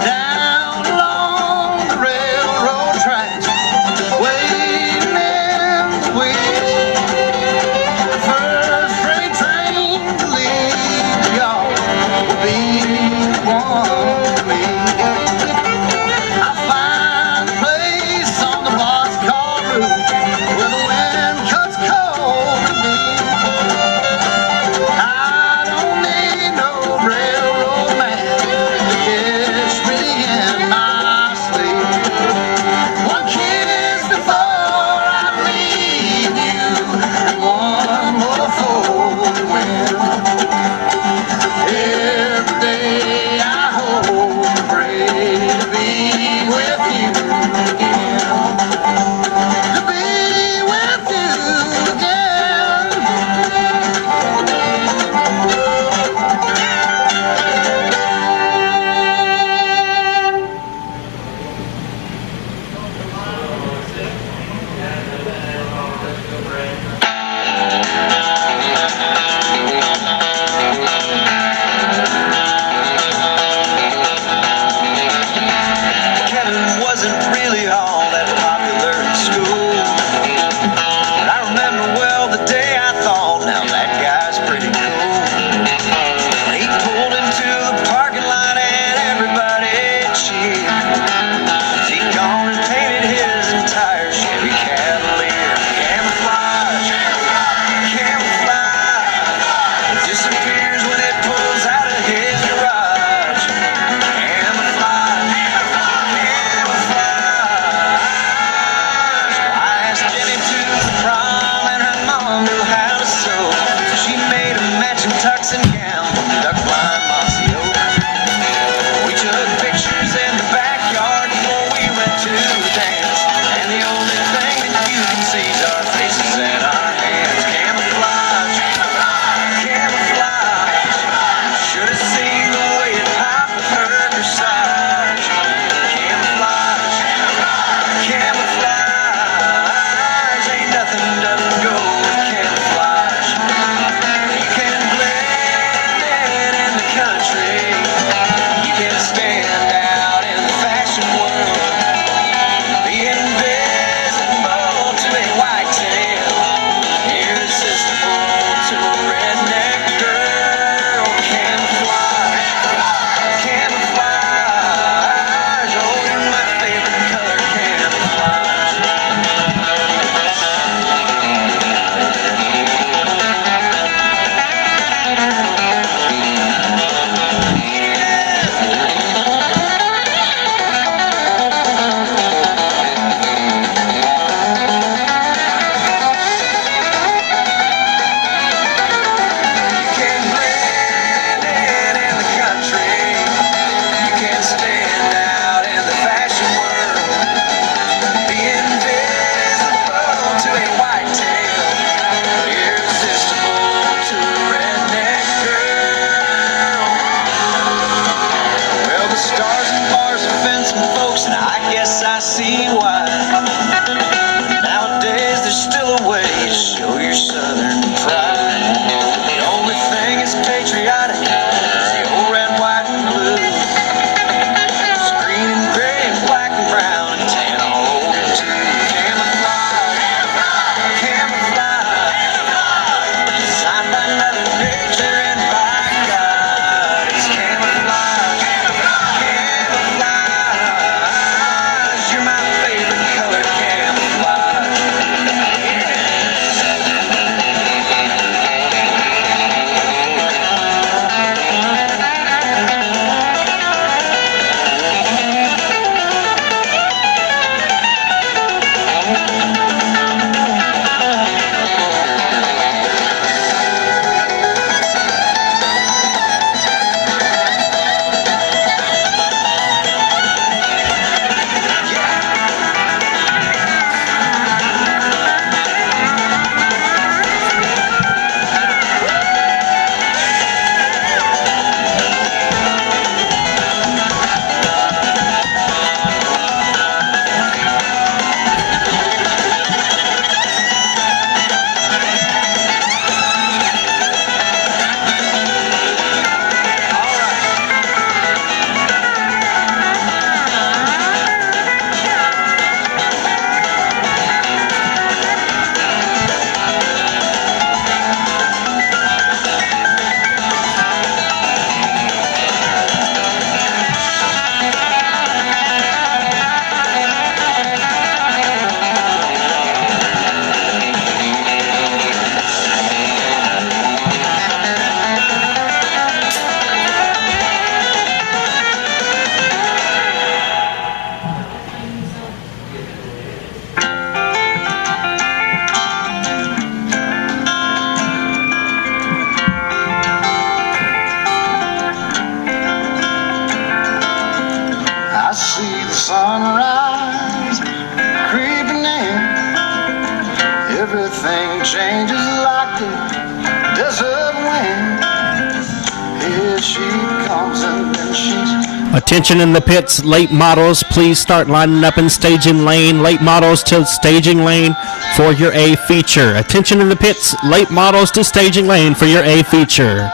Down along the railroad tracks, waiting in the wings. The first freight train to leave the yard will be the one for me. I find a place on the boxcar route where the wind cuts cold and deep. I don't need no railroad man to catch me in my sleep. One kiss before I leave you, and one more for the wind. Every day I hope and pray to be with you again. To be with you again. Kevin wasn't really all that popular in school, but I remember well the day I thought, now that guy's pretty cool. He pulled into the parking lot and everybody cheered. He gone and painted his entire Chevy Cavalier camouflage, everything changes like the desert wind. Here she comes and then she's... Attention in the pits, late models, please start lining up in staging lane. Late models to staging lane for your A feature. Attention in the pits, late models to staging lane for your A feature.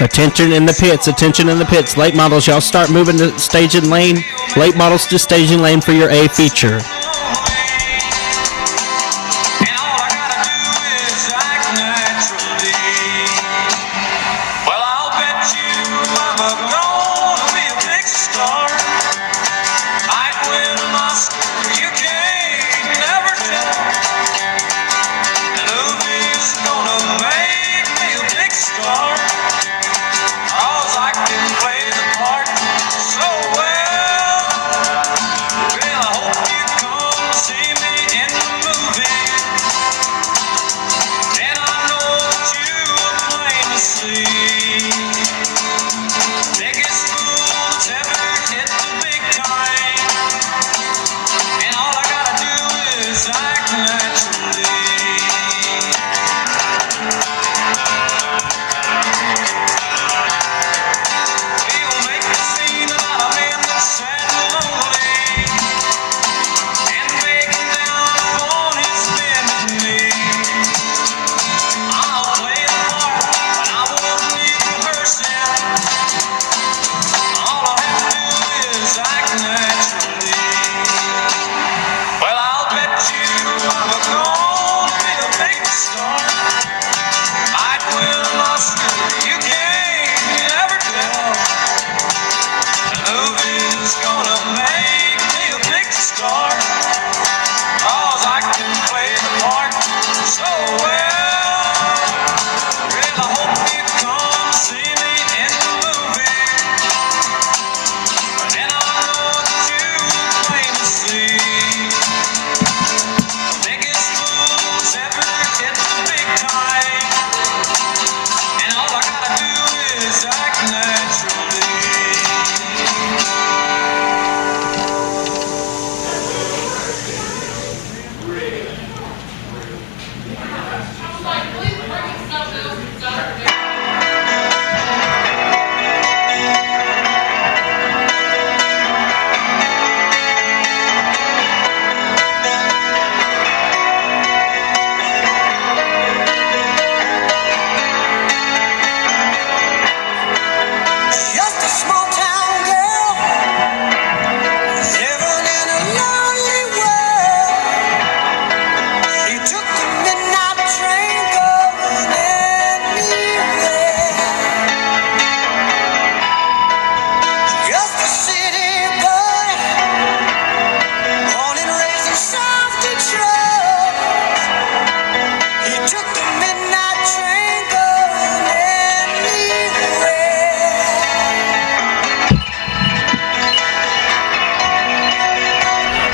Attention in the pits, attention in the pits. Late models, y'all start moving to staging lane. Late models to staging lane for your A feature. Well, I hope you come.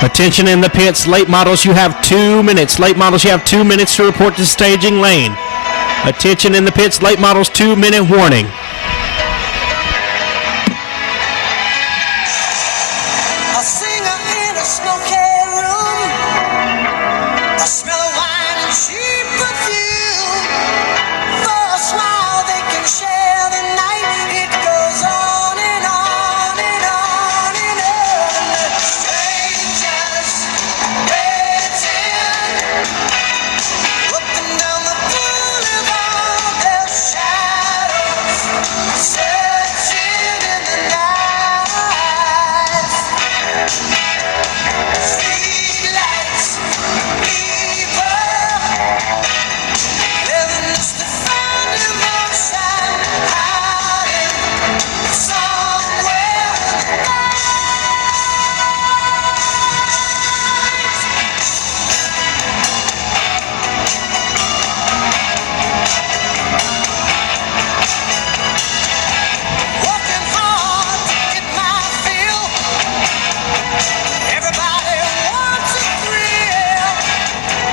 Attention in the pits, late models, you have 2 minutes. Late models, you have 2 minutes to report to staging lane. Attention in the pits, late models, 2-minute warning. A singer in a smoky room, the smell of wine and cheap perfume. For a smile they can share the night. It goes on and on and on and on. Strangers waiting, looking down the boulevard, their shadows searching in the night. Streetlights, people, living just to find emotion, hiding somewhere in the night. Working hard to get my fill. Everybody wants a thrill.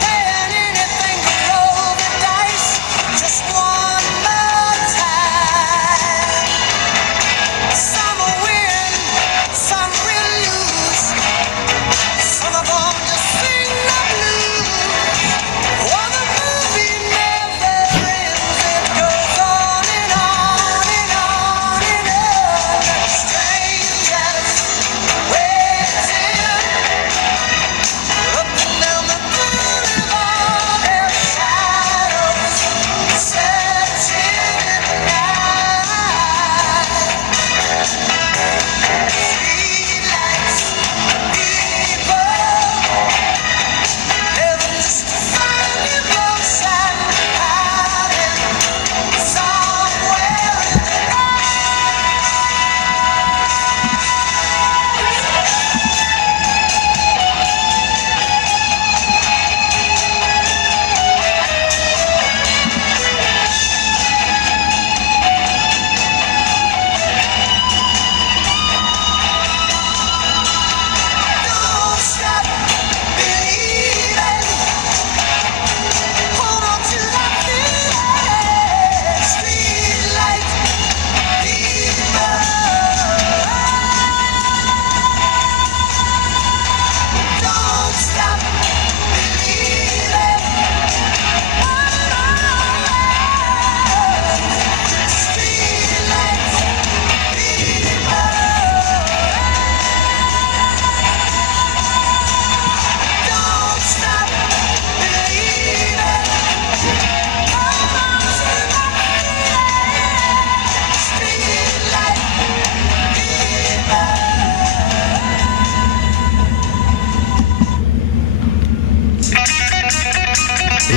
Paying anything to roll the dice. Just one more time. Some will win, some will lose. Some are born to sing the blues. Oh, the movie never ends. It goes on and on and on and on. Strangers waiting, looking down the boulevard, their shadows searching in the night. Streetlights, people, living just to find emotion, hiding somewhere in the night. Don't stop believing. Hold on to that feeling. Streetlight people. Don't stop believing. Streetlight people. Don't stop believing. Hold on to that feeling. Streetlight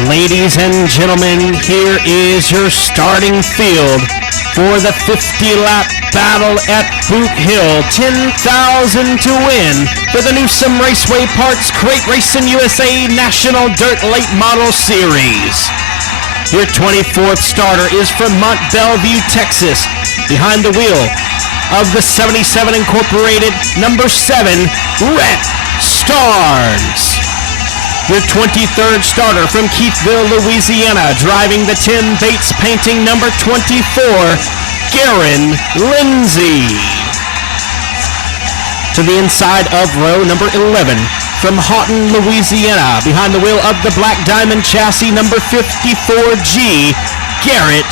Ladies and gentlemen, here is your starting field for the 50-lap battle at Boothill. 10,000 to win for the Newsome Raceway Parts Crate Racing USA National Dirt Late Model Series. Your 24th starter is from Mont Belvieu, Texas, behind the wheel of the 77 Incorporated number 7, Rhett Starnes. Your 23rd starter from Keithville, Louisiana, driving the 10 Bates Painting number 24, Garen Lindsay. To the inside of row number 11, from Houghton, Louisiana, behind the wheel of the Black Diamond chassis number 54G, Garrett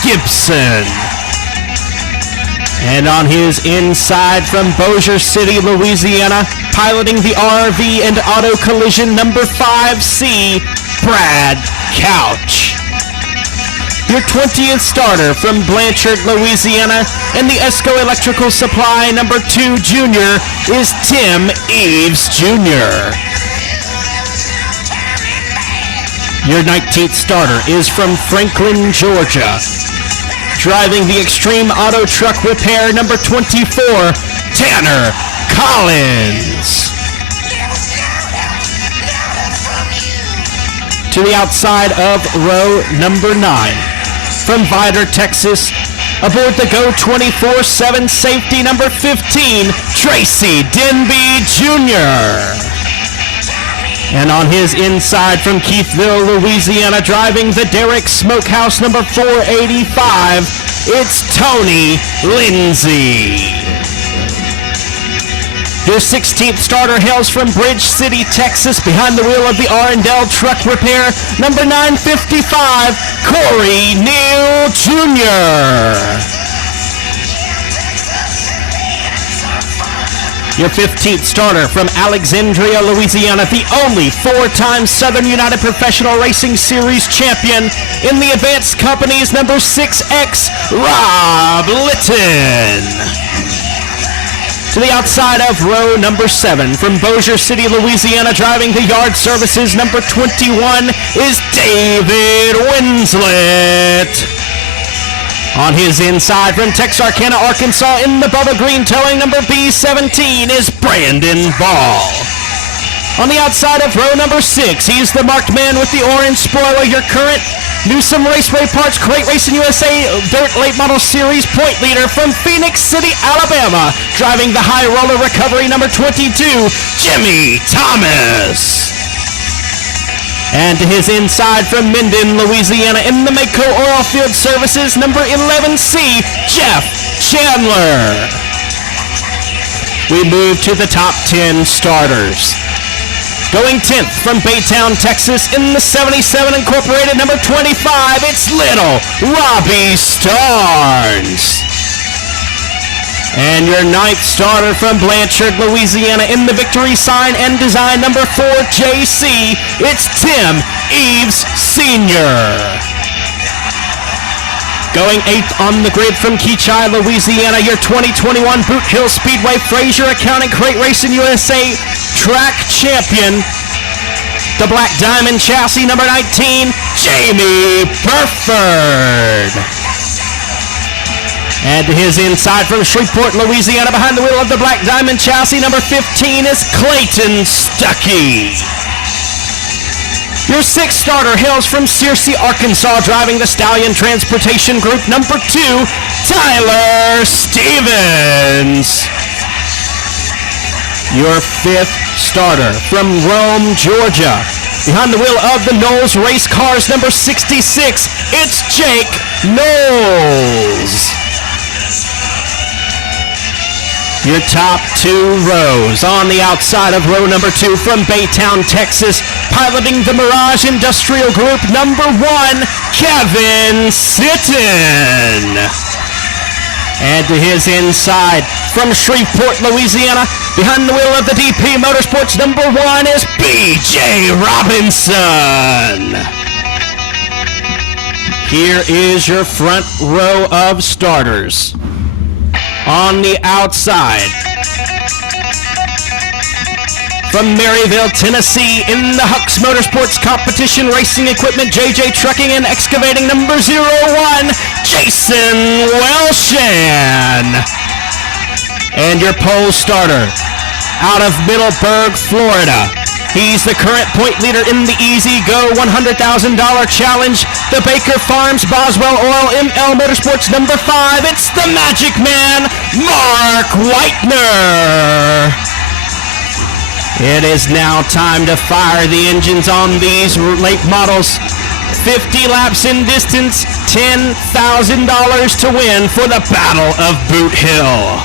Gibson. And on his inside from Bossier City, Louisiana, piloting the RV and Auto Collision number 5C, Brad Couch. Your 20th starter from Blanchard, Louisiana, and the ESCO Electrical Supply number 2 junior is Tim Eves Jr. Your 19th starter is from Franklin, Georgia, driving the Extreme Auto Truck Repair number 24, Tanner Collins. To the outside of row number 9, from Vidor, Texas, aboard the Go 24/7 safety number 15, Tracy Denby Jr. And on his inside from Keithville, Louisiana, driving the Derrick Smokehouse number 485, it's Tony Lindsay. Your 16th starter hails from Bridge City, Texas, behind the wheel of the R&L Truck Repair, number 955, Corey Neal Jr. Your 15th starter from Alexandria, Louisiana, the only 4-time Southern United Professional Racing Series champion in the Advanced Company's number 6X, Rob Litton. To the outside of row number 7, from Bossier City, Louisiana, driving the Yard Services number 21 is David Winslet. On his inside from Texarkana, Arkansas, in the Bubba Green towing number B17 is Brandon Ball. On the outside of row number 6, he's the marked man with the orange spoiler, your current Newsome Raceway Parts Crate Racing USA Dirt Late Model Series point leader from Phoenix City, Alabama, driving the High Roller Recovery number 22, Jimmy Thomas. And to his inside from Minden, Louisiana, in the Mako Oil Field Services number 11C, Jeff Chandler. We move to the top 10 starters. Going 10th from Baytown, Texas, in the 77 Incorporated number 25, it's little Robbie Starnes. And your 9th starter from Blanchard, Louisiana, in the Victory Sign and Design number 4 JC, it's Tim Eves Sr. Going 8th on the grid from Keachai, Louisiana, your 2021 Boothill Speedway Fraser Accounting Crate Racing USA track champion, the Black Diamond Chassis number 19, Jamie Burford. And to his inside from Shreveport, Louisiana, behind the wheel of the Black Diamond Chassis number 15 is Clayton Stuckey. Your 6th starter hails from Searcy, Arkansas, driving the Stallion Transportation Group number 2, Tyler Stevens. Your 5th starter from Rome, Georgia, behind the wheel of the Knowles Race Cars number 66, it's Jake Knowles. Your top 2 rows on the outside of row number 2 from Baytown, Texas, piloting the Mirage Industrial Group number 1, Kevin Sitton. And to his inside from Shreveport, Louisiana, behind the wheel of the DP Motorsports number 1 is BJ Robinson. Here is your front row of starters. On the outside, from Maryville, Tennessee, in the Hucks Motorsports Competition Racing Equipment, JJ Trucking and Excavating number 01, Jason Welshan. And your pole starter, out of Middleburg, Florida, he's the current point leader in the Easy Go $100,000 Challenge, the Baker Farms Boswell Oil ML Motorsports number 5. It's the Magic Man, Mark Whitener. It is now time to fire the engines on these late models. 50 laps in distance, $10,000 to win for the Battle of Boot Hill.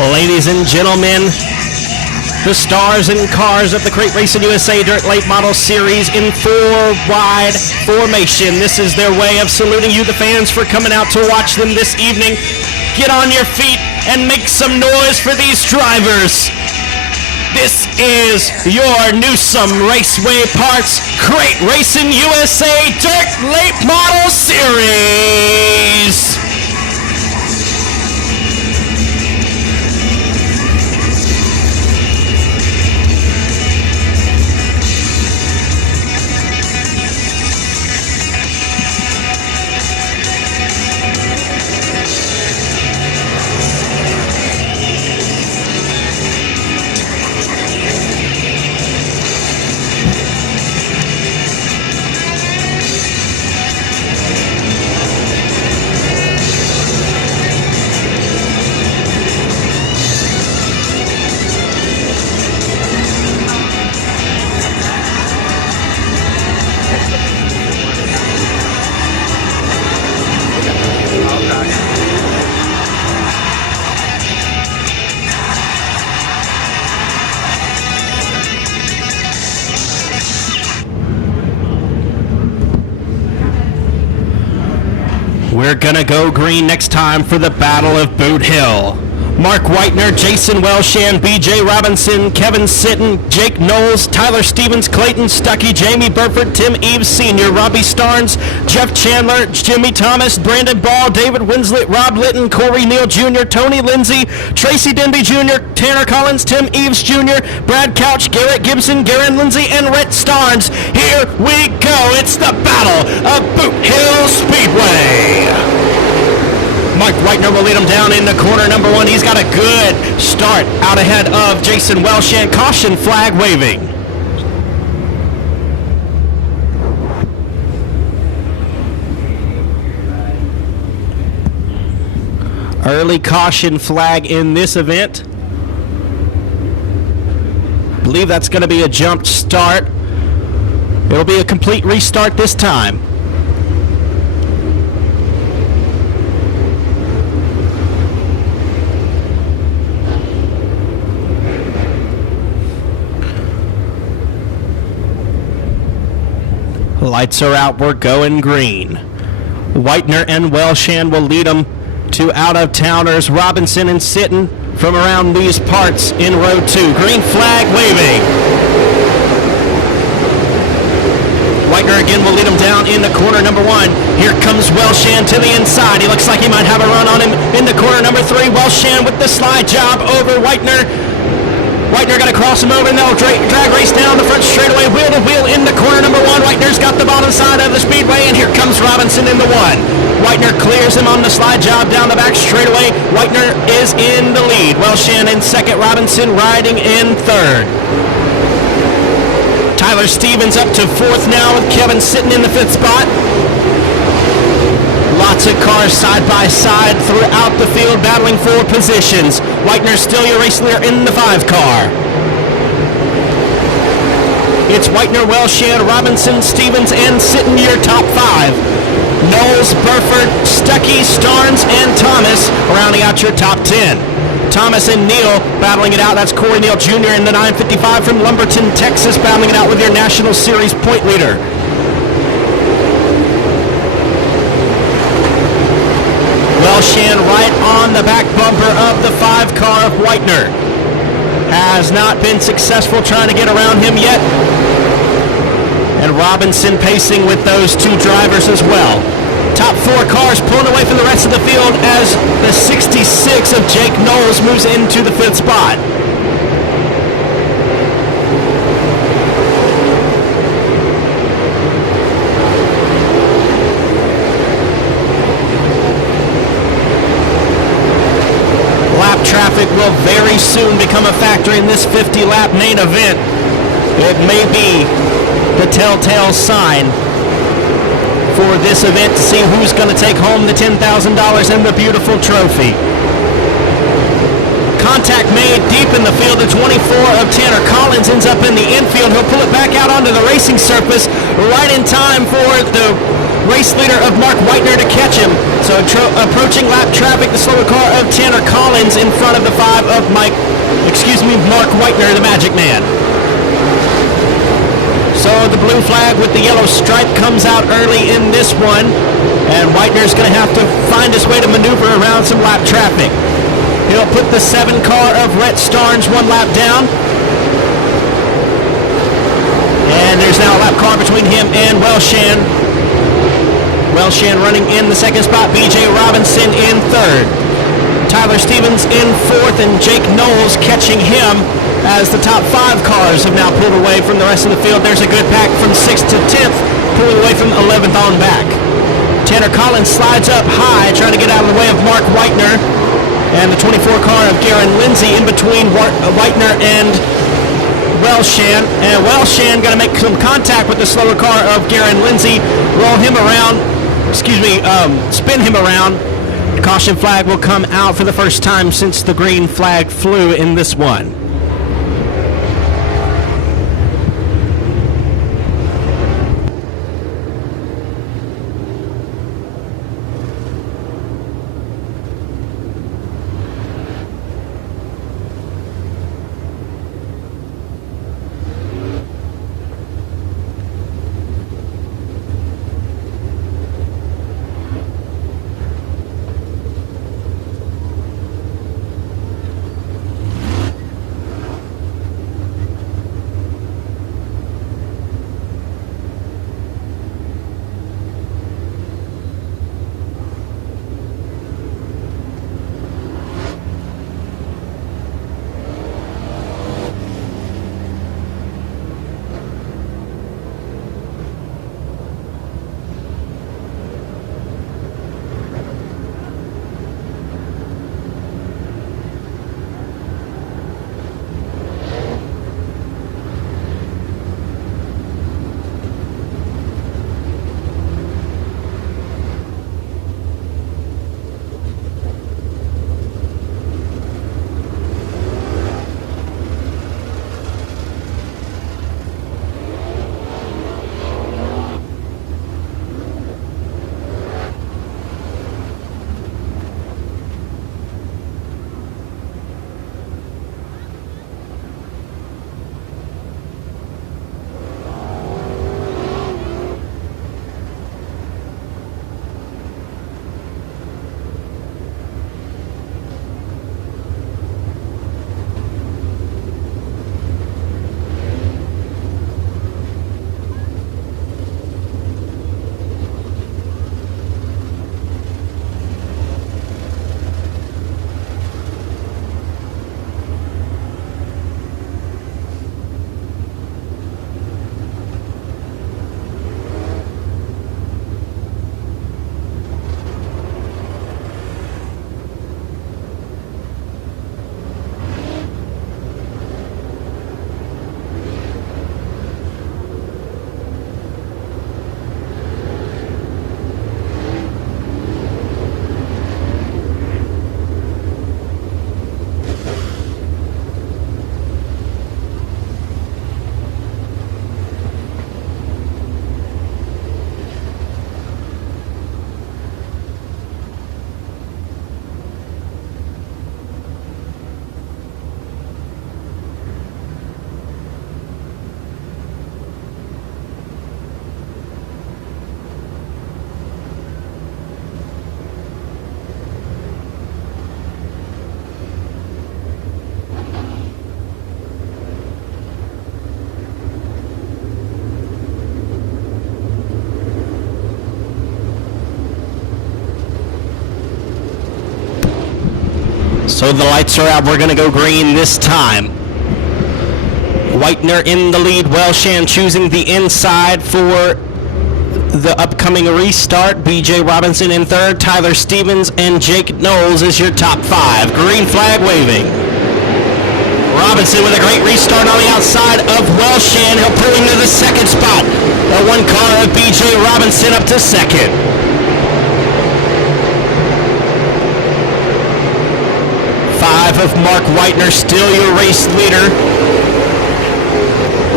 Ladies and gentlemen, the stars and cars of the Crate Racing USA Dirt Late Model Series in four-wide formation. This is their way of saluting you, the fans, for coming out to watch them this evening. Get on your feet and make some noise for these drivers. This is your Newsome Raceway Parts Crate Racing USA Dirt Late Model Series. We're gonna go green next time for the Battle of Boothill. Mark Whitener, Jason Welshan, BJ Robinson, Kevin Sitton, Jake Knowles, Tyler Stevens, Clayton Stuckey, Jamie Burford, Tim Eves Sr., Robbie Starnes, Jeff Chandler, Jimmy Thomas, Brandon Ball, David Winslet, Rob Litton, Corey Neal Jr., Tony Lindsay, Tracy Denby Jr., Tanner Collins, Tim Eves Jr., Brad Couch, Garrett Gibson, Garen Lindsay, and Rhett Starnes. Here we go. It's the Battle of Boothill Speedway. Mark Whitener will lead him down into corner number one. He's got a good start out ahead of Jason Welshan. Caution flag waving. Early caution flag in this event. I believe that's going to be a jumped start. It'll be a complete restart this time. Lights are out, we're going green. Whitener and Welshan will lead them to out-of-towners Robinson and Sitton from around these parts in row two. Green flag waving. Whitener again will lead him down into corner number one. Here comes Welshan to the inside. He looks like he might have a run on him into corner number three. Welshan with the slide job over Whitener. Whitener got to cross him over, and they'll drag race down the front straightaway, wheel to wheel into corner number one. Whitener's got the bottom side of the speedway, and here comes Robinson in the one. Whitener clears him on the slide job down the back straightaway. Whitener is in the lead. Welshan in second, Robinson riding in third. Tyler Stevens up to fourth now with Kevin Sitton in the fifth spot. Lots of cars side by side throughout the field battling for positions. Whitener still your race leader in the 5 car. It's Whitener, Welshan, Robinson, Stevens, and Sitton your top 5. Knowles, Burford, Stuckey, Starnes, and Thomas rounding out your top 10. Thomas and Neal battling it out. That's Corey Neal Jr. in the 955 from Lumberton, Texas, battling it out with your National Series point leader. Welshan right on the back bumper of the 5 car of Whitener. Has not been successful trying to get around him yet. And Robinson pacing with those 2 drivers as well. Top 4 cars pulling away from the rest of the field as the 66 of Jake Knowles moves into the 5th spot. Traffic will very soon become a factor in this 50-lap main event. It may be the telltale sign for this event to see who's going to take home the $10,000 and the beautiful trophy. Contact made deep in the field. The 24 of Tanner Collins ends up in the infield. He'll pull it back out onto the racing surface right in time for the race leader of Mark Whitener to catch him. So approaching lap traffic, the slower car of Tanner Collins in front of the 5 of Mark Whitener, the Magic Man. So the blue flag with the yellow stripe comes out early in this one, and Whitener's going to have to find his way to maneuver around some lap traffic. He'll put the 7 car of Rhett Starnes 1 lap down. And there's now a lap car between him and Welshan. Welshan running in the second spot, B.J. Robinson in third. Tyler Stevens in fourth, and Jake Knowles catching him as the top 5 cars have now pulled away from the rest of the field. There's a good pack from 6th to 10th, pulling away from 11th on back. Tanner Collins slides up high, trying to get out of the way of Mark Whitener. And the 24 car of Garen Lindsay in between Whitener and Welshan. And Welshan going to make some contact with the slower car of Garen Lindsay, roll him around, spin him around. The caution flag will come out for the first time since the green flag flew in this one. So the lights are out. We're going to go green this time. Whitener in the lead. Welshan choosing the inside for the upcoming restart. B.J. Robinson in third. Tyler Stevens and Jake Knowles is your top 5. Green flag waving. Robinson with a great restart on the outside of Welshan. He'll pull into the second spot. The 1 car of B.J. Robinson up to second. 5 of Mark Whitener, still your race leader.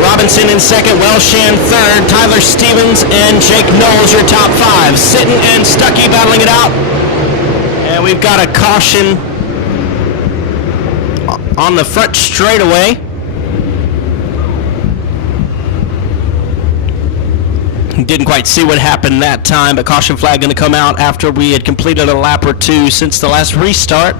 Robinson in second, Welshan third, Tyler Stevens and Jake Knowles your top five. Sitton and Stuckey battling it out. And we've got a caution on the front straightaway. Didn't quite see what happened that time, but caution flag going to come out after we had completed a lap or two since the last restart.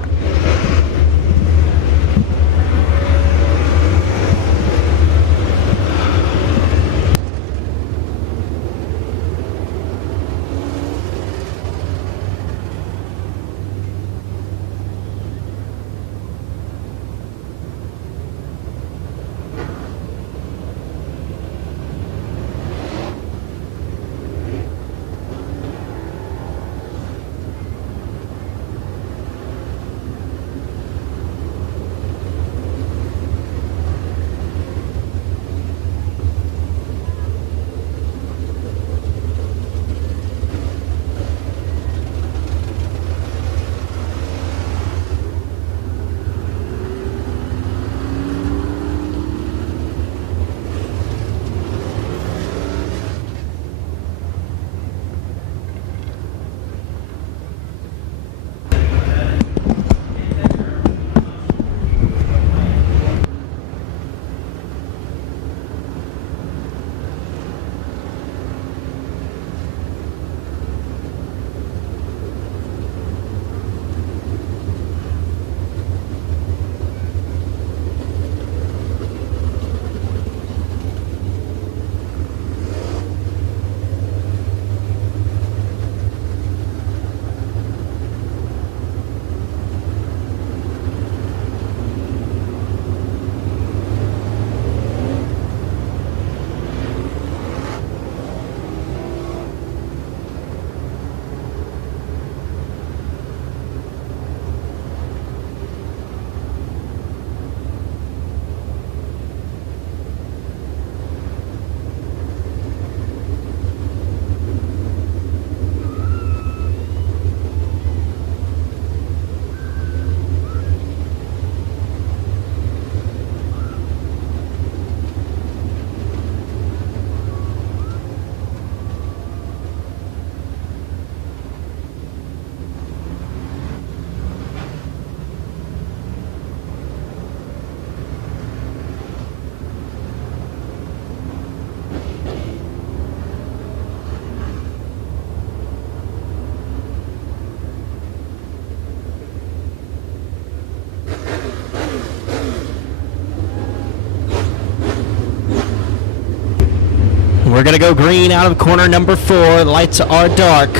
We're going to go green out of corner number 4. The lights are dark.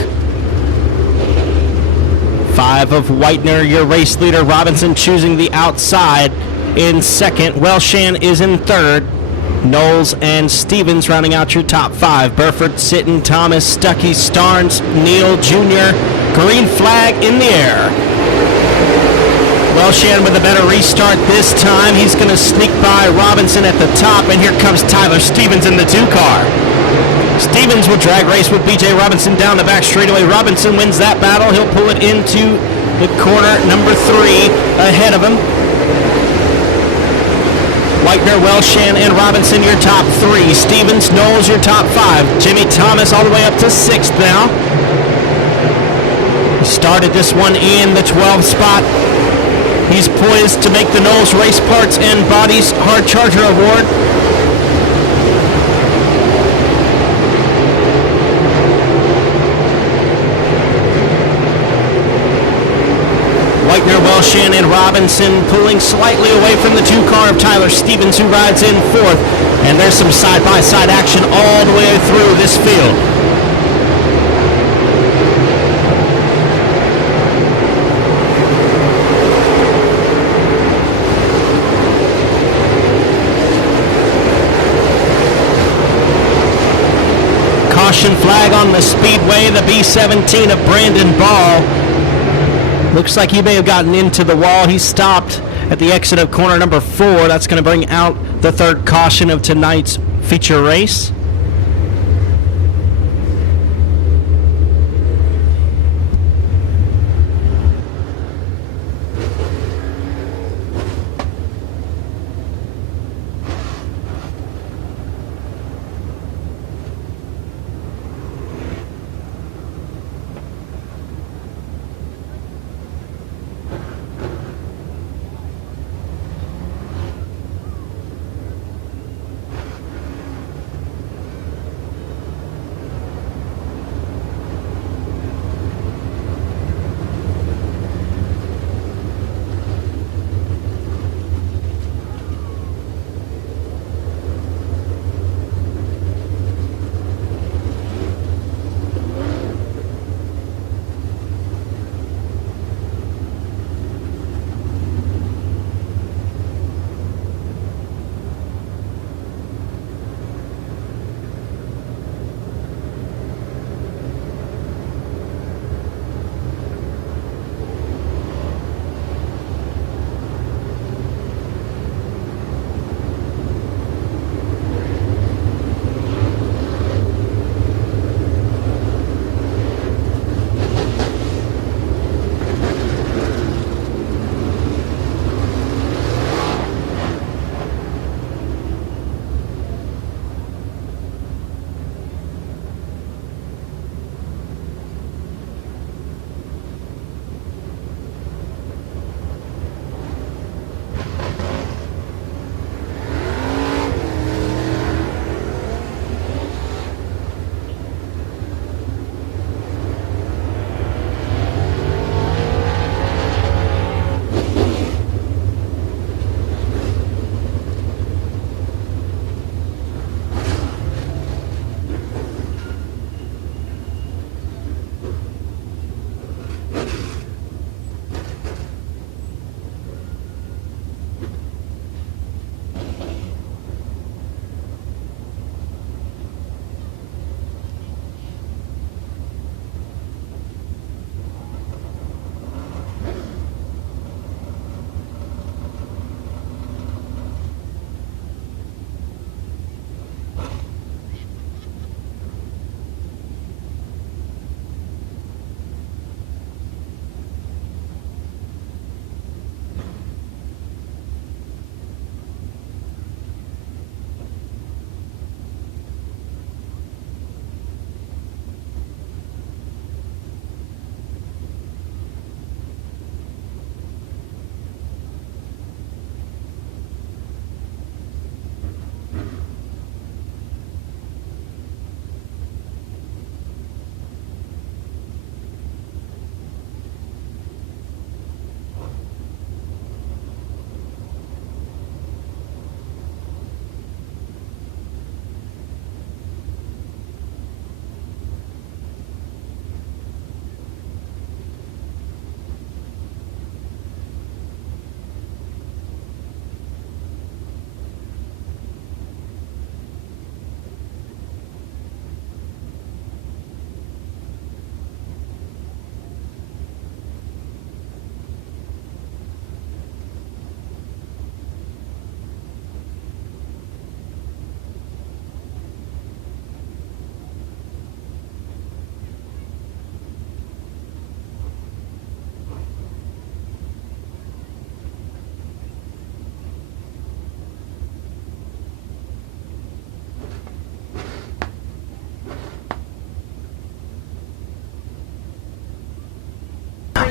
5 of Whitener, your race leader. Robinson choosing the outside in second. Welshan is in third. Knowles and Stevens rounding out your top 5. Burford, Sitton, Thomas, Stuckey, Starnes, Neal Jr. Green flag in the air. Welshan with a better restart this time. He's going to sneak by Robinson at the top, and here comes Tyler Stevens in the 2 car. Stevens will drag race with B.J. Robinson down the back straightaway. Robinson wins that battle. He'll pull it into the corner number 3 ahead of him. Whitener, Welshan, and Robinson your top 3. Stevens, Knowles your top 5. Jimmy Thomas all the way up to 6th now. He started this one in the 12th spot. He's poised to make the Knowles Race Parts and Bodies Hard Charger Award. Whitener, Welshan, and Robinson pulling slightly away from the 2 car of Tyler Stevens, who rides in 4th. And there's some side-by-side action all the way through this field. Caution flag on the speedway, the B-17 of Brandon Ball. Looks like he may have gotten into the wall. He stopped at the exit of corner number 4. That's going to bring out the 3rd caution of tonight's feature race.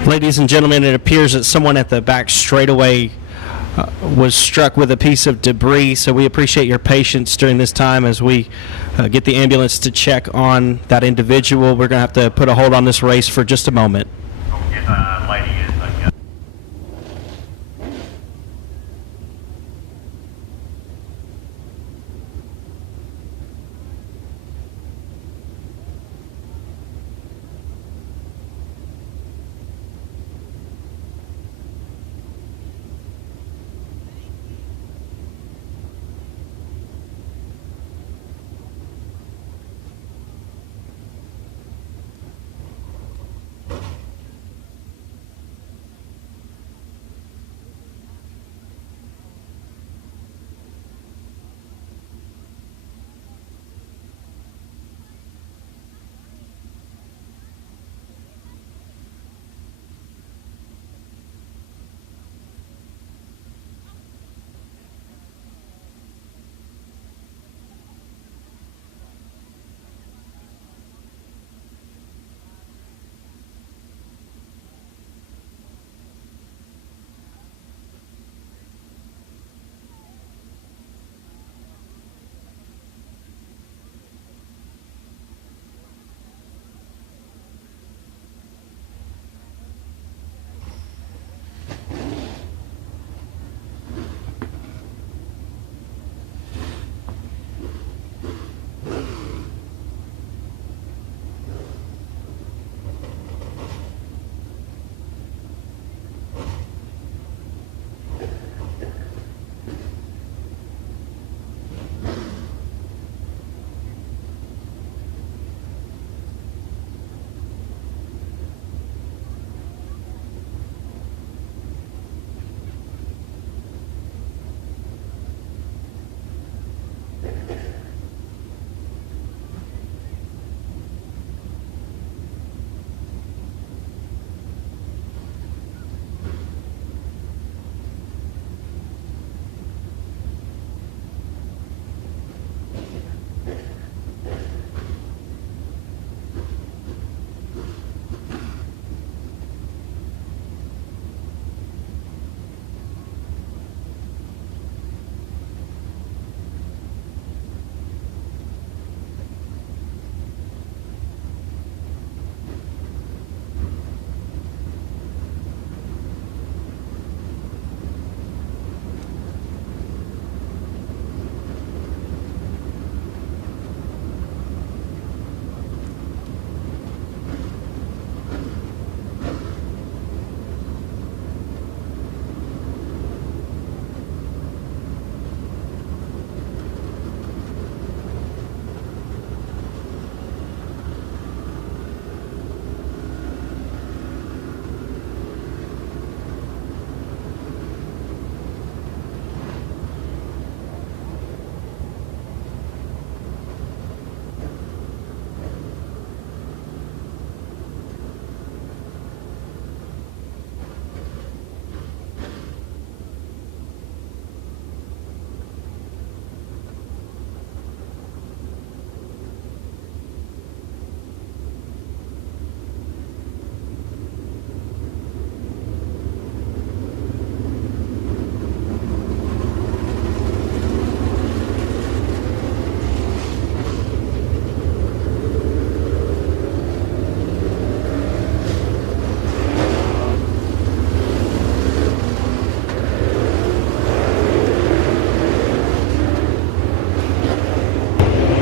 Ladies and gentlemen, it appears that someone at the back straightaway was struck with a piece of debris, so we appreciate your patience during this time as we get the ambulance to check on that individual. We're going to have to put a hold on this race for just a moment.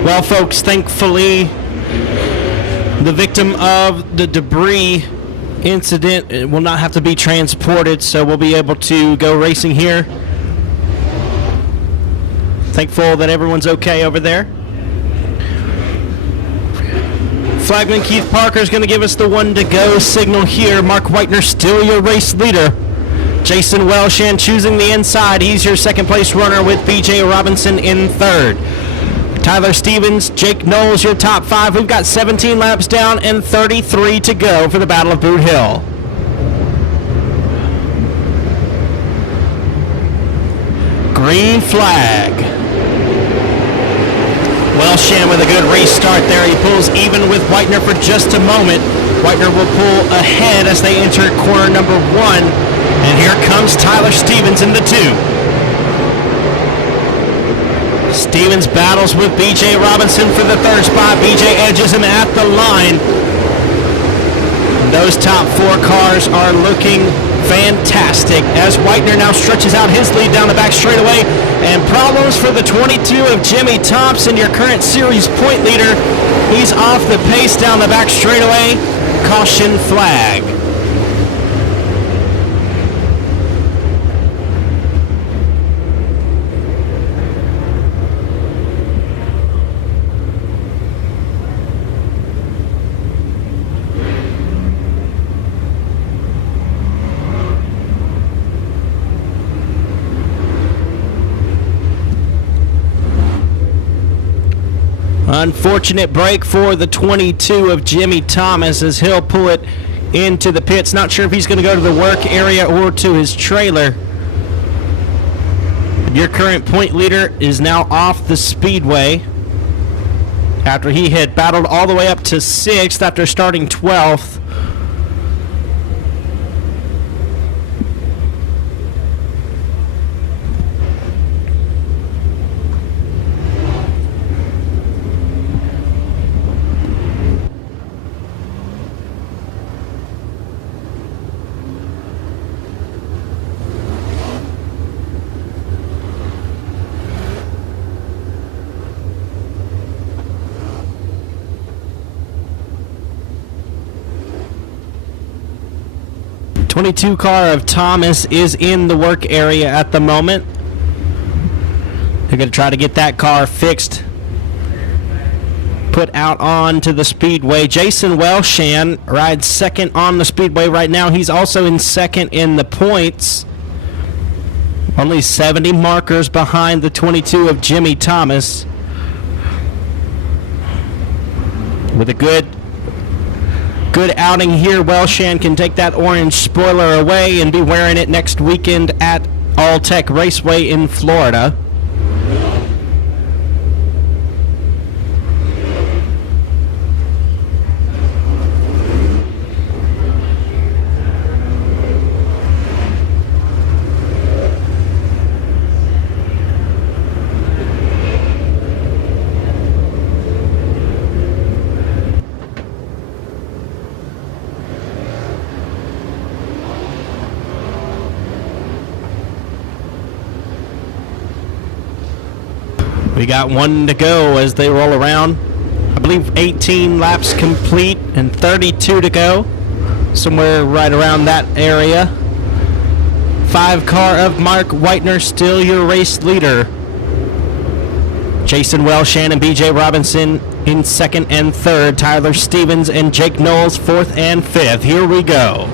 Well, folks, thankfully, the victim of the debris incident will not have to be transported, so we'll be able to go racing here. Thankful that everyone's okay over there. Flagman Keith Parker is going to give us the one to go signal here. Mark Whitener still your race leader. Jason Welshan choosing the inside. He's your second place runner with BJ Robinson in third. Tyler Stevens, Jake Knowles, your top five. We've got 17 laps down and 33 to go for the Battle of Boothill. Green flag. Welshan with a good restart there. He pulls even with Whitener for just a moment. Whitener will pull ahead as they enter corner number 1. And here comes Tyler Stevens in the 2. Stevens battles with B.J. Robinson for the 3rd spot. B.J. edges him at the line. Those top 4 cars are looking fantastic as Whitener now stretches out his lead down the back straightaway. And problems for the 22 of Jimmy Thompson, your current series point leader. He's off the pace down the back straightaway. Caution flag. Unfortunate break for the 22 of Jimmy Thomas as he'll pull it into the pits. Not sure if he's going to go to the work area or to his trailer. Your current point leader is now off the speedway after he had battled all the way up to 6th after starting 12th. The 22 car of Thomas is in the work area at the moment. They're going to try to get that car fixed, put out onto the speedway. Jason Welshan rides 2nd on the speedway right now. He's also in 2nd in the points. Only 70 markers behind the 22 of Jimmy Thomas. With a good outing here, Welshan can take that orange spoiler away and be wearing it next weekend at All Tech Raceway in Florida. We got 1 to go as they roll around. I believe 18 laps complete and 32 to go. Somewhere right around that area. 5 car of Mark Whitener still your race leader. Jason Welshan and B.J. Robinson in 2nd and 3rd. Tyler Stevens and Jake Knowles 4th and 5th. Here we go.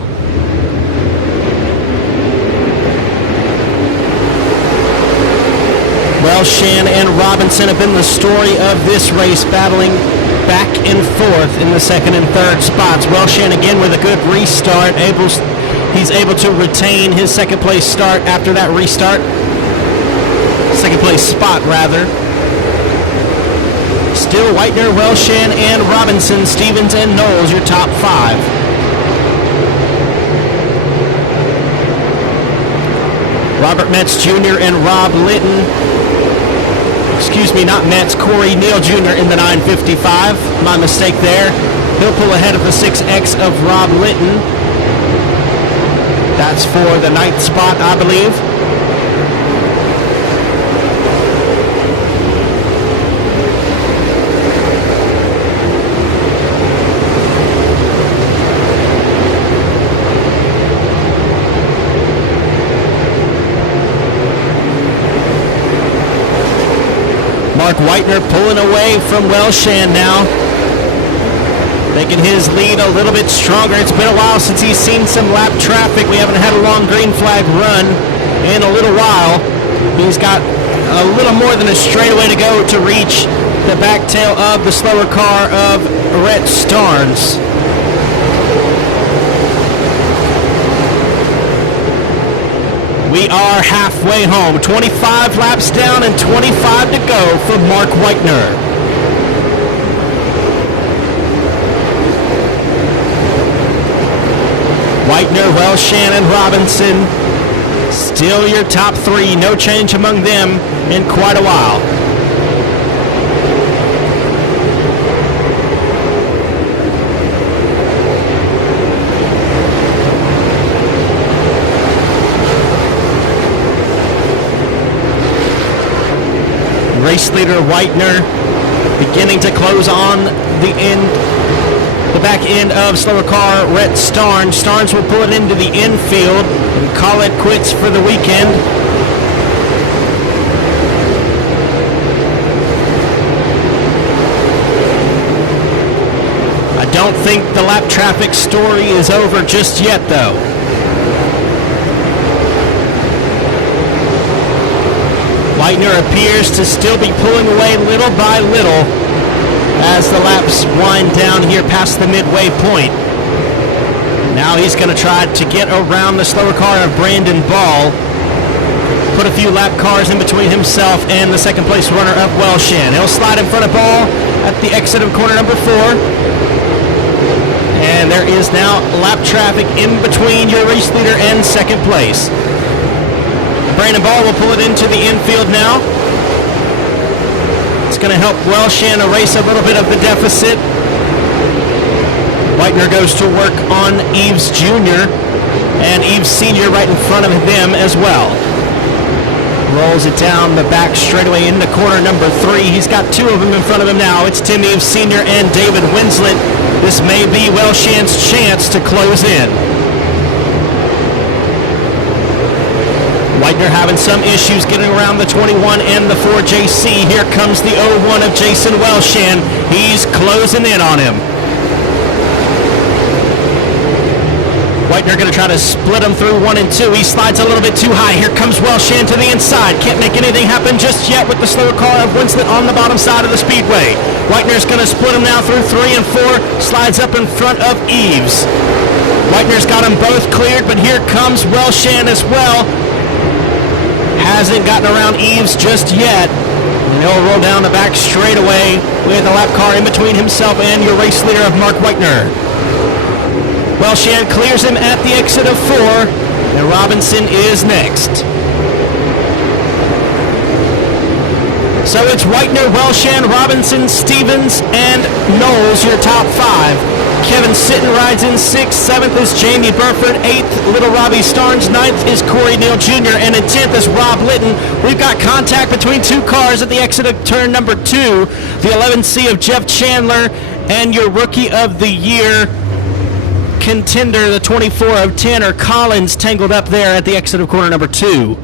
Welshan and Robinson have been the story of this race, battling back and forth in the 2nd and 3rd spots. Welshan again with a good restart. He's able to retain his 2nd place start after that restart. 2nd place spot, rather. Still Whitener, Welshan, and Robinson, Stevens, and Knowles, your top 5. Robert Metz Jr. and Rob Litton. Excuse me, not Metz, Corey Neal Jr. in the 955. My mistake there. He'll pull ahead of the 6X of Rob Litton. That's for the 9th spot, I believe. Mark Whitener pulling away from Welshan now, making his lead a little bit stronger. It's been a while since he's seen some lap traffic. We haven't had a long green flag run in a little while. He's got a little more than a straightaway to go to reach the back tail of the slower car of Rhett Starnes. We are halfway home. 25 laps down and 25 to go for Mark Whitener. Whitener, Welshan, and Robinson. Still your top three. No change among them in quite a while. Race leader Whitener beginning to close on the back end of slower car Rhett Starnes. Starnes will pull it into the infield and call it quits for the weekend. I don't think the lap traffic story is over just yet, though. Whitener appears to still be pulling away little by little as the laps wind down here past the midway point. Now he's going to try to get around the slower car of Brandon Ball. Put a few lap cars in between himself and the second place runner up Welshan. He'll slide in front of Ball at the exit of corner number 4. And there is now lap traffic in between your race leader and second place. Brandon Ball will pull it into the infield now. It's going to help Welshan erase a little bit of the deficit. Whitener goes to work on Eves Jr. and Eves Sr. right in front of them as well. Rolls it down the back straightaway into corner number 3. He's got 2 of them in front of him now. It's Tim Eves Sr. and David Winslet. This may be Welshan's chance to close in. Whitener having some issues getting around the 21 and the 4JC. Here comes the 01 of Jason Welshan. He's closing in on him. Whitener going to try to split him through 1 and 2. He slides a little bit too high. Here comes Welshan to the inside. Can't make anything happen just yet with the slower car of Winslet on the bottom side of the speedway. Whitener's going to split him now through 3 and 4. Slides up in front of Eves. Whitener's got them both cleared, but here comes Welshan as well. Hasn't gotten around Eves just yet. And he'll roll down the back straightaway with a lap car in between himself and your race leader of Mark Whitener. Welshan clears him at the exit of 4, and Robinson is next. So it's Whitener, Welshan, Robinson, Stevens, and Knowles, your top 5. Kevin Sitton rides in 6th. 7th is Jamie Burford. 8th, Little Robbie Starnes. 9th is Corey Neal Jr. And in 10th is Rob Litton. We've got contact between 2 cars at the exit of turn number 2. The 11C of Jeff Chandler and your Rookie of the Year contender, the 24 of Tanner Collins, tangled up there at the exit of corner number 2.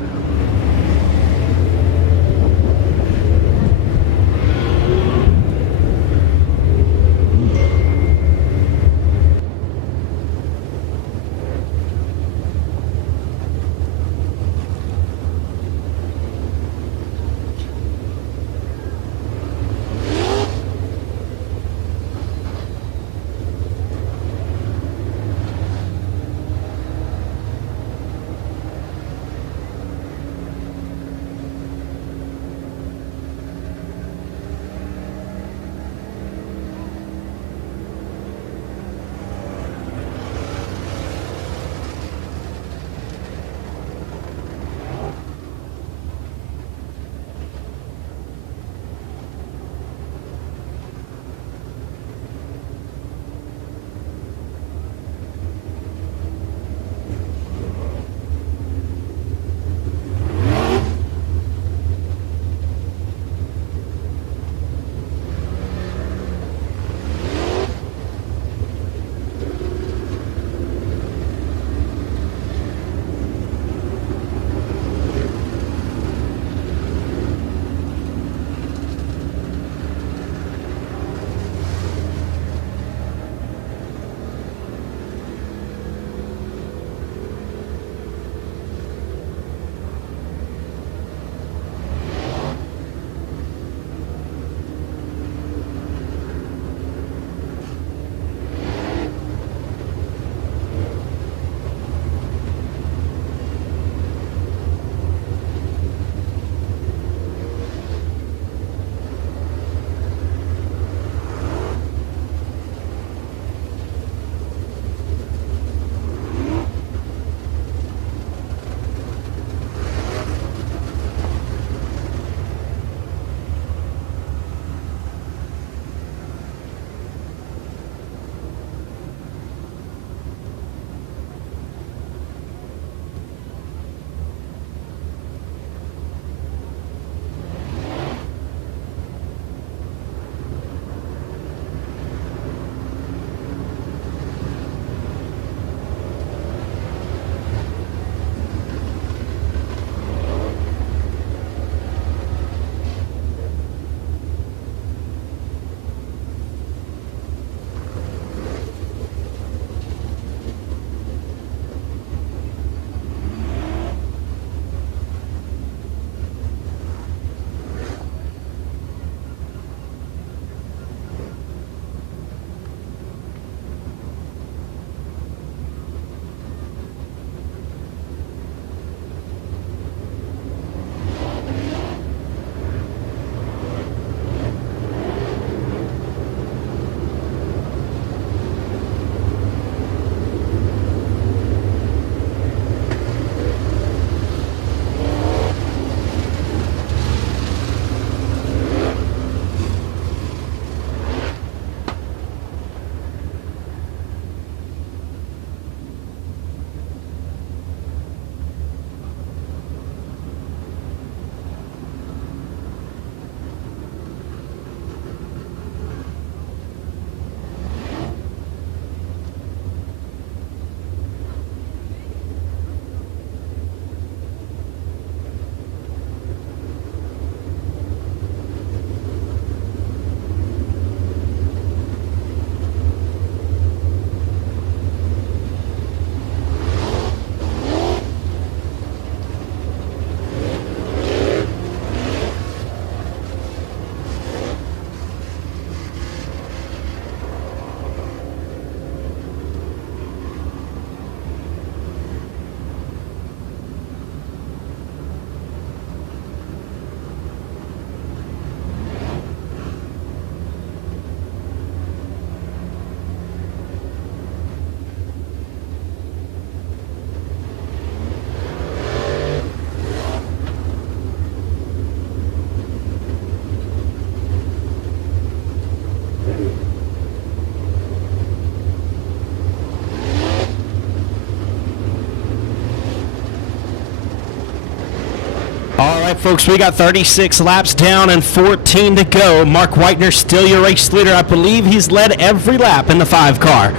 All right, folks, we got 36 laps down and 14 to go. Mark Whitener still your race leader. I believe he's led every lap in the 5 car.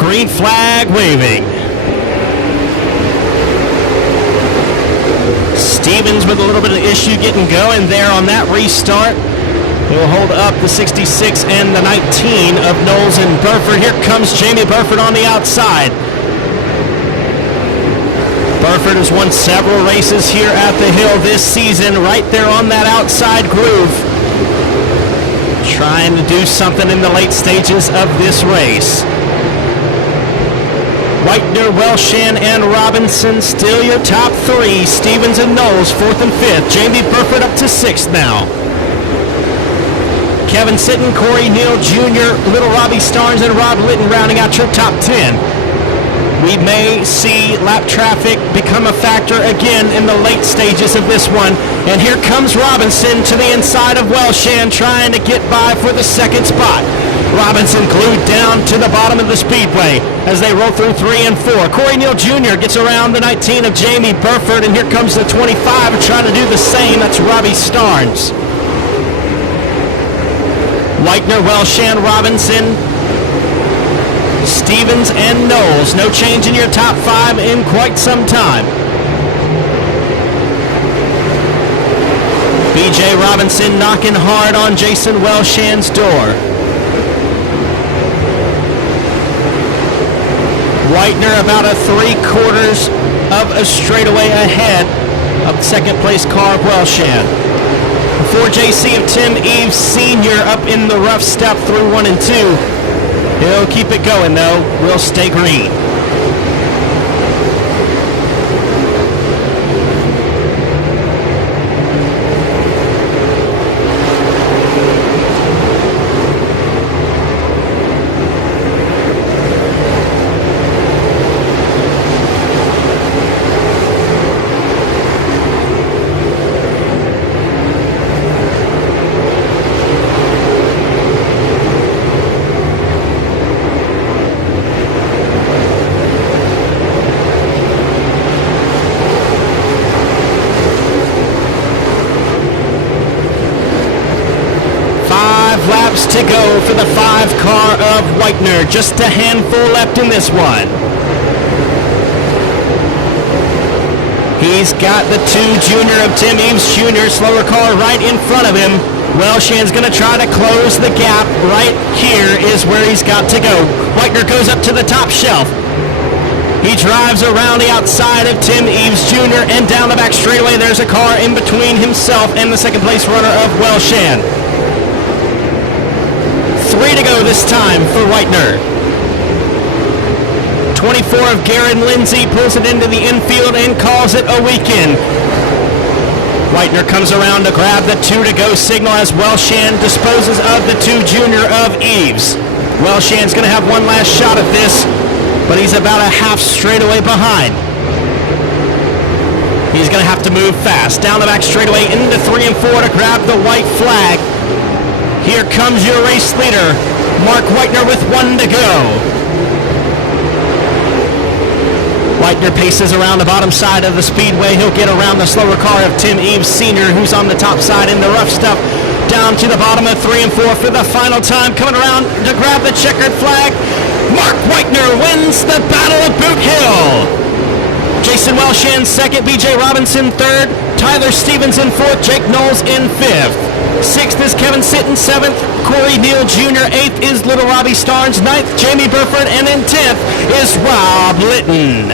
Green flag waving. Stevens with a little bit of issue getting going there on that restart. He'll hold up the 66 and the 19 of Knowles and Burford. Here comes Jamie Burford on the outside. Burford has won several races here at the Hill this season, right there on that outside groove. Trying to do something in the late stages of this race. Whitener, Welshan, and Robinson still your top 3. Stevens and Knowles 4th and 5th. Jamie Burford up to 6th now. Kevin Sitton, Corey Neal Jr., Little Robbie Starnes, and Rob Litton rounding out your top 10. We may see lap traffic become a factor again in the late stages of this one. And here comes Robinson to the inside of Welshan, trying to get by for the 2nd spot. Robinson glued down to the bottom of the speedway as they roll through 3 and 4. Corey Neal Jr. gets around the 19 of Jamie Burford, and here comes the 25 trying to do the same. That's Robbie Starnes. Whitener, Welshan, Robinson, Stevens, and Knowles. No change in your top 5 in quite some time. B.J. Robinson knocking hard on Jason Welshan's door. Whitener about a 3/4 of a straightaway ahead of the 2nd place car of Welshan. For JC of Tim Eves Sr. up in the rough step through 1 and 2. He'll keep it going, though. We'll stay green. Laps to go for the 5 car of Whitener. Just a handful left in this one. He's got the 2 junior of Tim Eves Jr. slower car right in front of him. Welshan's going to try to close the gap. Right here is where he's got to go. Whitener goes up to the top shelf. He drives around the outside of Tim Eves Jr. and down the back straightaway. There's a car in between himself and the 2nd place runner of Welshan. 3 to go this time for Whitener. 24 of Garen Lindsay pulls it into the infield and calls it a weekend. Whitener comes around to grab the 2 to go signal as Welshan disposes of the 2 junior of Eves. Welshan's going to have one last shot at this, but he's about a half straightaway behind. He's going to have to move fast. Down the back straightaway into 3 and 4 to grab the white flag. Here comes your race leader, Mark Whitener, with 1 to go. Whitener paces around the bottom side of the speedway. He'll get around the slower car of Tim Eves Sr., who's on the top side in the rough stuff. Down to the bottom of 3 and 4 for the final time. Coming around to grab the checkered flag. Mark Whitener wins the Battle of Boothill. Jason Welshan 2nd, B.J. Robinson 3rd, Tyler Stevens in 4th, Jake Knowles in 5th. 6th is Kevin Sitton, 7th, Corey Neal Jr., 8th is Little Robbie Starnes, 9th, Jamie Burford, and then 10th is Rob Litton.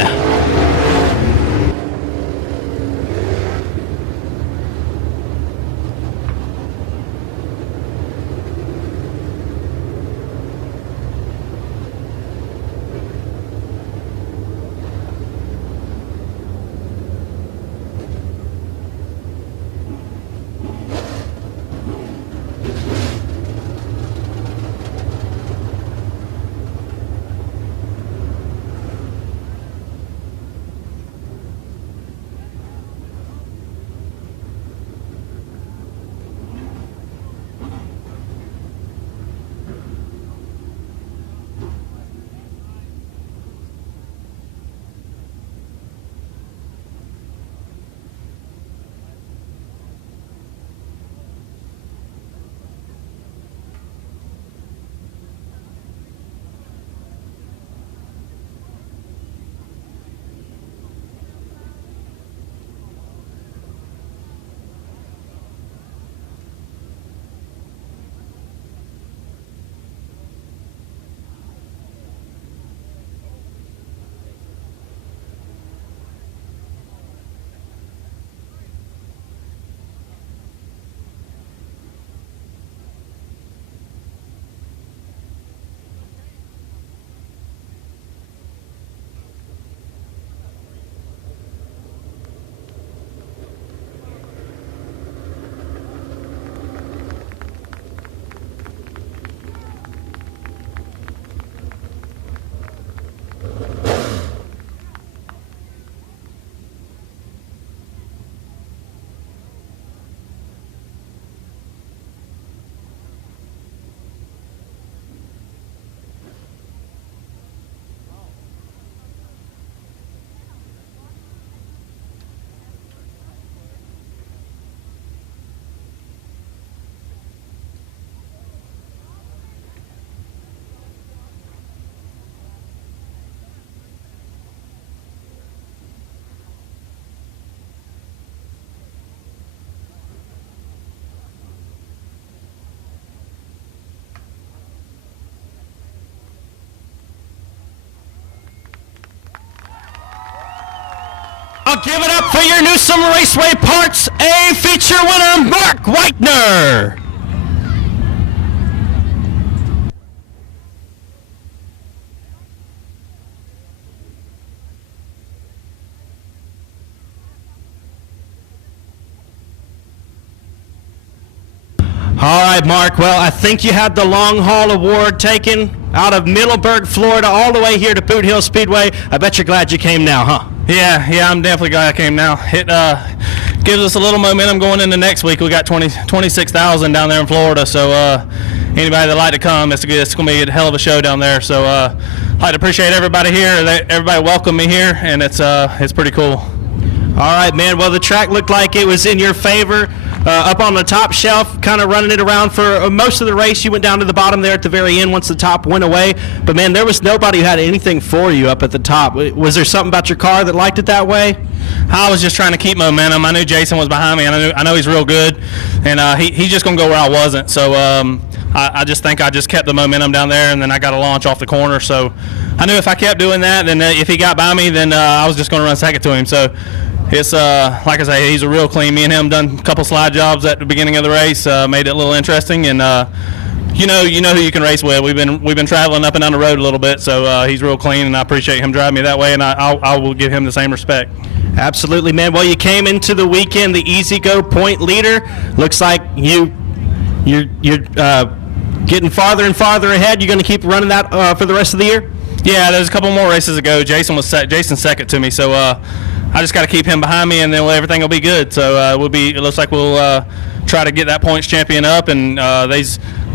Give it up for your Newsome Raceway Parts A feature winner, Mark Whitener. All right, Mark. Well, I think you had the long haul award taken out of Middleburg, Florida, all the way here to Boothill Speedway. I bet you're glad you came now, huh? Yeah, I'm definitely glad I came now. It gives us a little momentum going into next week. We got 26,000 down there in Florida, so anybody that'd like to come, it's going to be a hell of a show down there. So I'd like to appreciate everybody here. Everybody welcomed me here, and it's pretty cool. All right, man. Well, the track looked like it was in your favor. Up on the top shelf, kind of running it around for most of the race. You went down to the bottom there at the very end once the top went away. But, man, there was nobody who had anything for you up at the top. Was there something about your car that liked it that way? I was just trying to keep momentum. I knew Jason was behind me, and I know he's real good. And he's just going to go where I wasn't. So I just think I just kept the momentum down there, and then I got a launch off the corner. So I knew if I kept doing that, then if he got by me, then I was just going to run second to him. So it's like I say, he's a real clean. Me and him done a couple slide jobs at the beginning of the race, made it a little interesting, and you know who you can race with. We've been traveling up and down the road a little bit, so he's real clean, and I appreciate him driving me that way, and I will give him the same respect. Absolutely, man. Well, you came into the weekend the Easy Go point leader. Looks like you're getting farther and farther ahead. You're going to keep running that for the rest of the year? Yeah, there's a couple more races to go. Jason's second to me, so I just got to keep him behind me, and then everything will be good. So it looks like we'll try to get that points champion up, and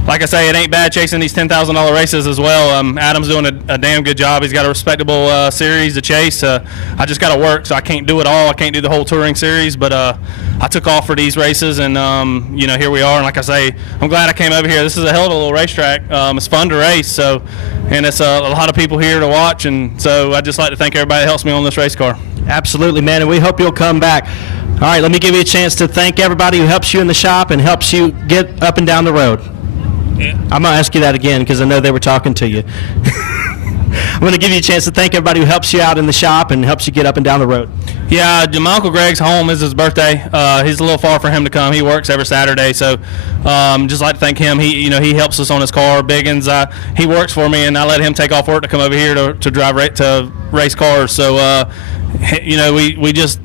like I say, it ain't bad chasing these $10,000 races as well. Adam's doing a damn good job. He's got a respectable series to chase. I just got to work, so I can't do it all. I can't do the whole touring series, but I took off for these races, and here we are. And like I say, I'm glad I came over here. This is a hell of a little racetrack. It's fun to race, and it's a lot of people here to watch, and so I just like to thank everybody that helps me on this race car. Absolutely, man, and we hope you'll come back. All right, let me give you a chance to thank everybody who helps you in the shop and helps you get up and down the road. Yeah. I'm going to ask you that again because I know they were talking to you. I'm going to give you a chance to thank everybody who helps you out in the shop and helps you get up and down the road. Yeah, my Uncle Greg's home is his birthday. He's a little far for him to come. He works every Saturday, so just like to thank him. He helps us on his car. Biggins, he works for me, and I let him take off work to come over here to drive to race cars. So we just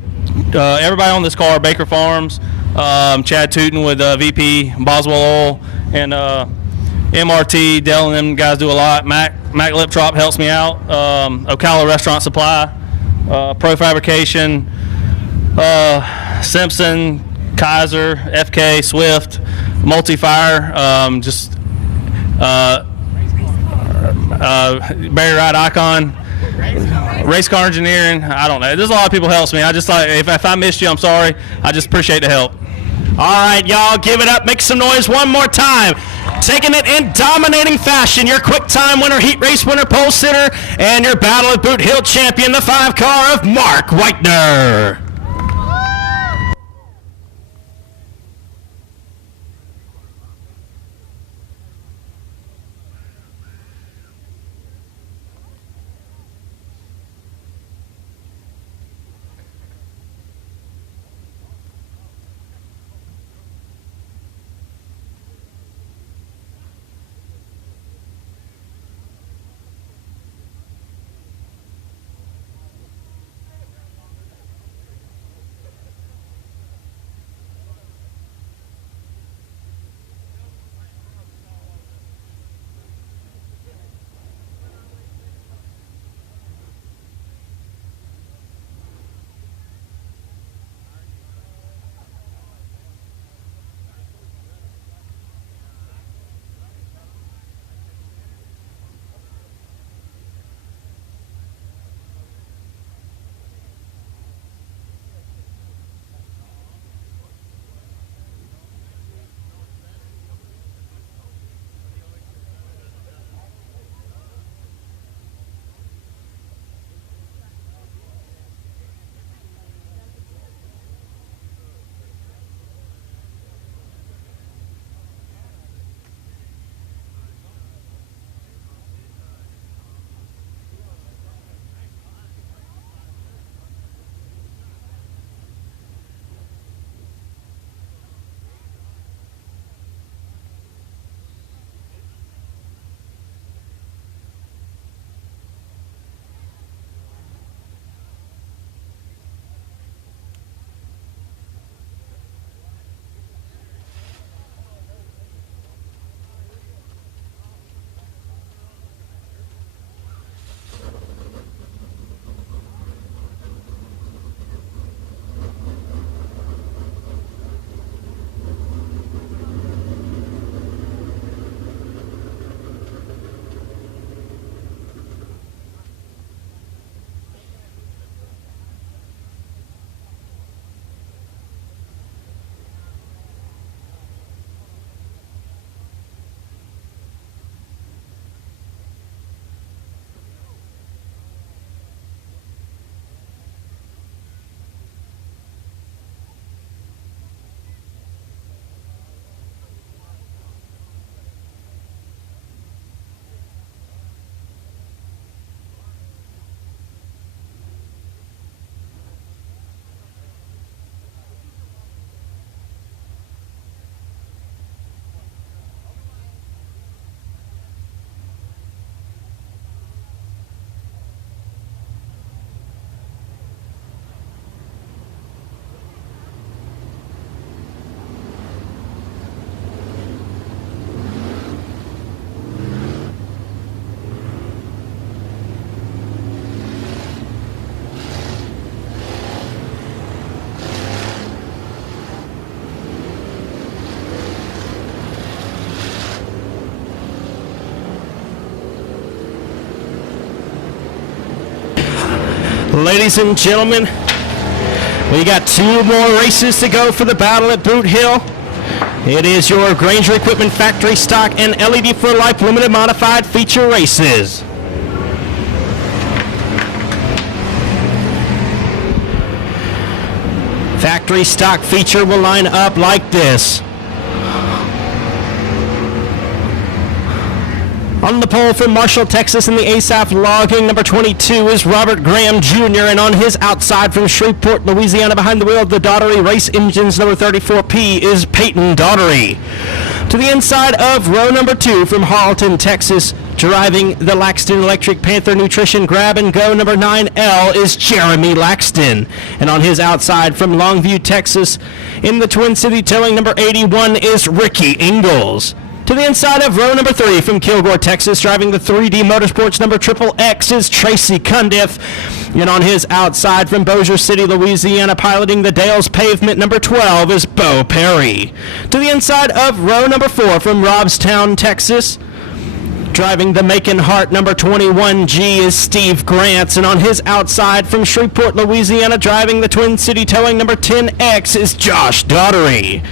everybody on this car, Baker Farms, Chad Tootin with VP Boswell Oil, and MRT, Dell and them guys do a lot. Mac Liptrop helps me out. Ocala Restaurant Supply, Pro Fabrication, Simpson, Kaiser, FK, Swift, Multi-Fire, Barry Ride Icon, Race Car Engineering. I don't know. There's a lot of people who helps me. I just if I missed you, I'm sorry. I just appreciate the help. All right, y'all, give it up. Make some noise one more time. Taking it in dominating fashion, your quick time winner, heat race winner, pole sitter, and your Battle of Boot Hill champion, the 5 car of Mark Whitener. Ladies and gentlemen, we got 2 more races to go for the battle at Boot Hill. It is your Granger Equipment Factory Stock and LED for Life Limited Modified Feature races. Factory Stock Feature will line up like this. On the pole from Marshall, Texas in the ASAP logging, number 22 is Robert Graham Jr. And on his outside from Shreveport, Louisiana, behind the wheel of the Daughtery Race Engines, number 34P is Peyton Daughtery. To the inside of row number 2 from Harleton, Texas, driving the Laxton Electric Panther Nutrition Grab and Go, number 9L is Jeremy Laxton. And on his outside from Longview, Texas, in the Twin City Towing, number 81 is Ricky Ingalls. To the inside of row number 3 from Kilgore, Texas, driving the 3D Motorsports number XXX is Tracy Cundiff. And on his outside from Bossier City, Louisiana, piloting the Dales Pavement number 12 is Bo Perry. To the inside of row number 4 from Robstown, Texas, driving the Macon Hart number 21G is Steve Grants. And on his outside from Shreveport, Louisiana, driving the Twin City Towing number 10X is Josh Daughtery.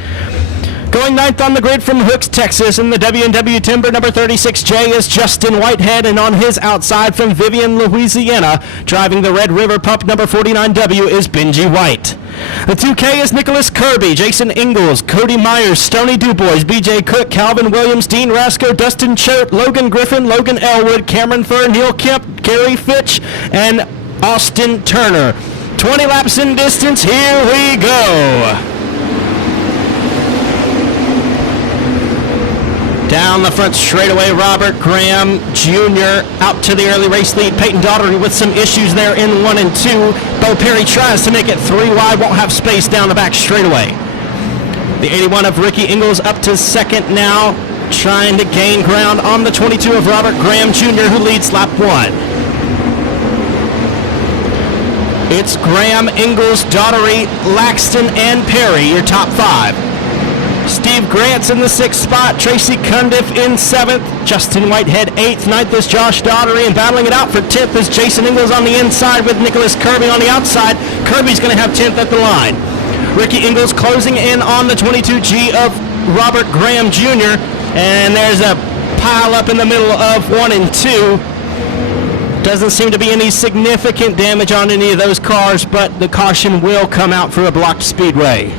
Going 9th on the grid from Hooks, Texas, in the W&W Timber number 36J is Justin Whitehead, and on his outside from Vivian, Louisiana, driving the Red River Pup number 49W is Benji White. The 2K is Nicholas Kirby, Jason Ingalls, Cody Myers, Stoney Dubois, BJ Cook, Calvin Williams, Dean Rasco, Dustin Choate, Logan Griffin, Logan Elwood, Cameron Furr, Neil Kemp, Gary Fitch, and Austin Turner. 20 laps in distance, here we go. Down the front straightaway, Robert Graham Jr. out to the early race lead. Peyton Daughtery with some issues there in 1 and 2. Bo Perry tries to make it 3 wide, won't have space down the back straightaway. The 81 of Ricky Ingalls up to second now, trying to gain ground on the 22 of Robert Graham Jr., who leads lap 1. It's Graham, Ingalls, Daughtery, Laxton, and Perry, your top 5. Steve Grant's in the 6th spot, Tracy Cundiff in 7th, Justin Whitehead 8th, 9th is Josh Daughtery, and battling it out for 10th is Jason Ingalls on the inside with Nicholas Kirby on the outside. Kirby's going to have 10th at the line. Ricky Ingalls closing in on the 22G of Robert Graham Jr., and there's a pile up in the middle of 1 and 2. Doesn't seem to be any significant damage on any of those cars, but the caution will come out for a blocked speedway.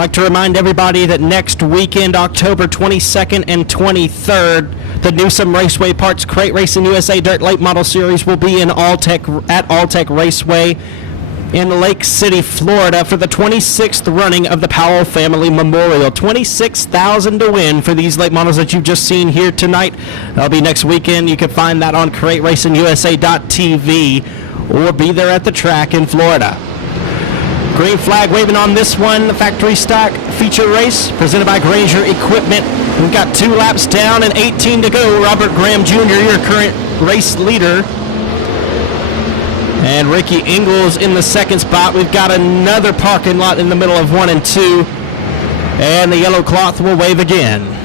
Like to remind everybody that next weekend, October 22nd and 23rd, the Newsome Raceway Parts Crate Racing USA Dirt Late Model Series will be in Alltech Raceway in Lake City, Florida for the 26th running of the Powell Family Memorial. $26,000 to win for these late models that you've just seen here tonight. That'll be next weekend. You can find that on CrateRacingUSA.tv or be there at the track in Florida. Green flag waving on this one, the factory stock feature race presented by Granger Equipment. We've got 2 laps down and 18 to go. Robert Graham Jr., your current race leader. And Ricky Ingalls in the second spot. We've got another parking lot in the middle of 1 and 2. And the yellow cloth will wave again.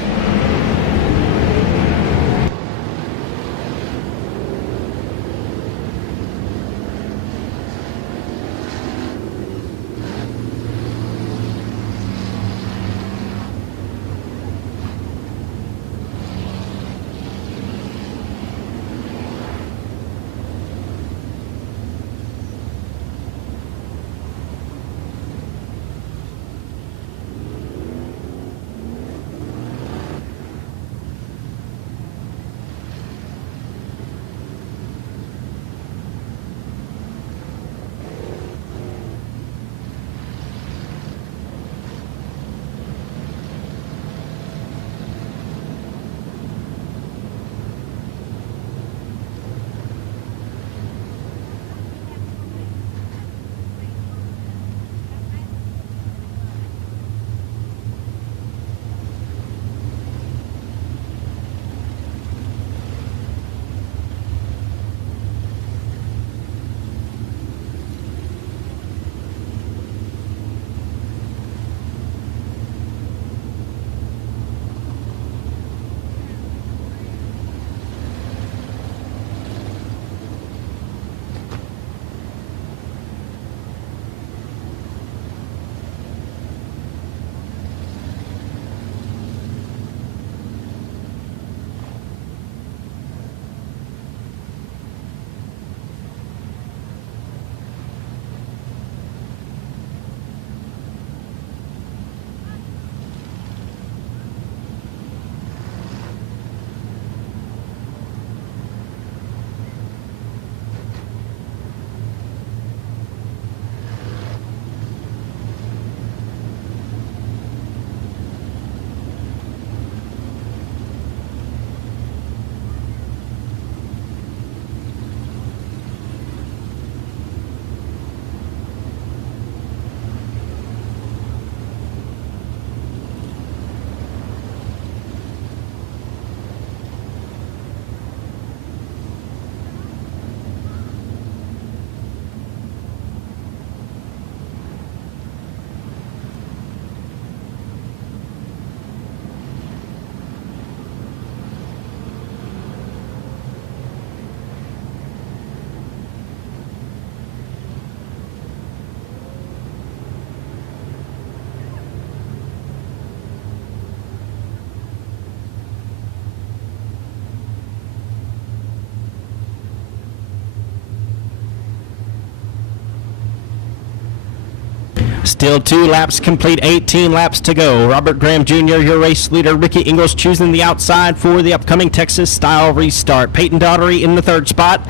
Still 2 laps complete, 18 laps to go. Robert Graham Jr., your race leader. Ricky Ingalls choosing the outside for the upcoming Texas-style restart. Peyton Daugherty in the 3rd spot.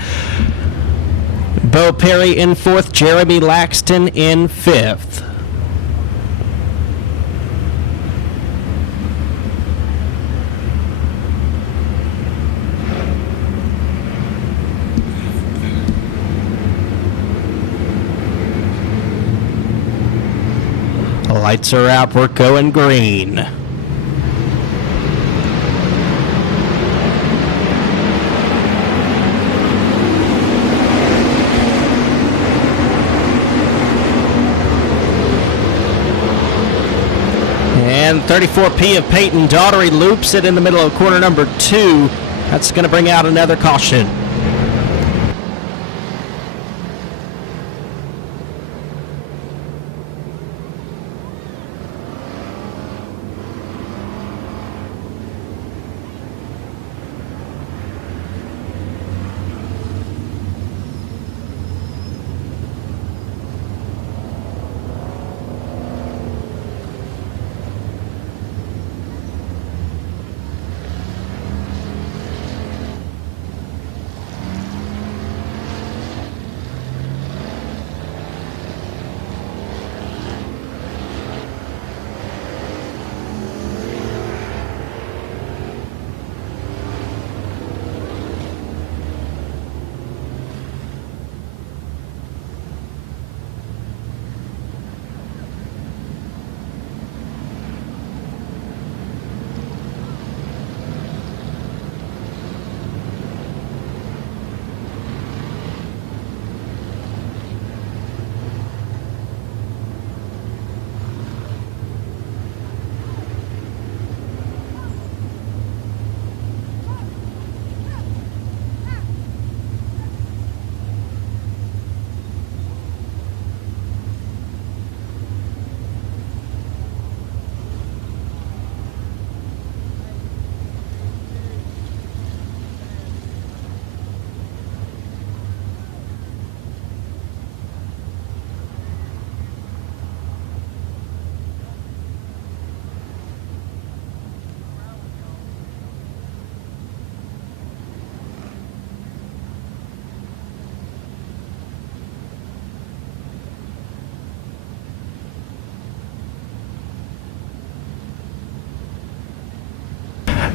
Bo Perry in 4th. Jeremy Laxton in 5th. Lights are out, we're going green. And 34P of Peyton Daugherty loops it in the middle of corner number 2. That's going to bring out another caution.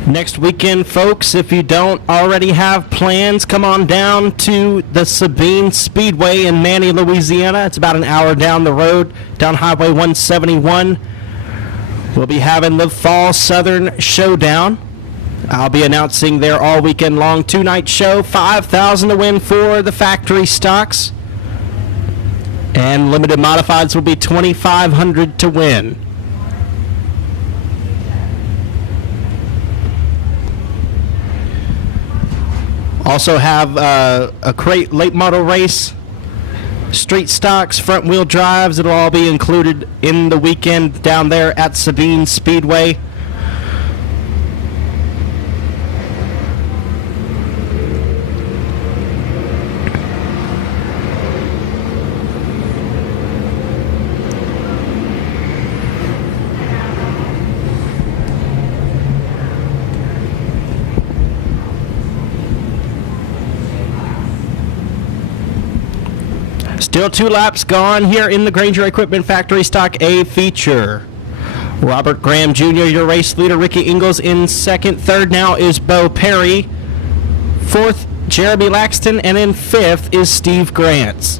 Next weekend, folks, if you don't already have plans, come on down to the Sabine Speedway in Manny, Louisiana. It's about an hour down the road, down Highway 171. We'll be having the Fall Southern Showdown. I'll be announcing their all weekend long 2-night show. $5,000 to win for the factory stocks. And limited modifieds will be $2,500 to win. Also have a crate late model race, street stocks, front wheel drives. It'll all be included in the weekend down there at Sabine Speedway. Still 2 laps gone here in the Granger Equipment Factory Stock A feature. Robert Graham Jr., your race leader. Ricky Ingalls in second. Third now is Bo Perry. Fourth, Jeremy Laxton. And in fifth is Steve Grants.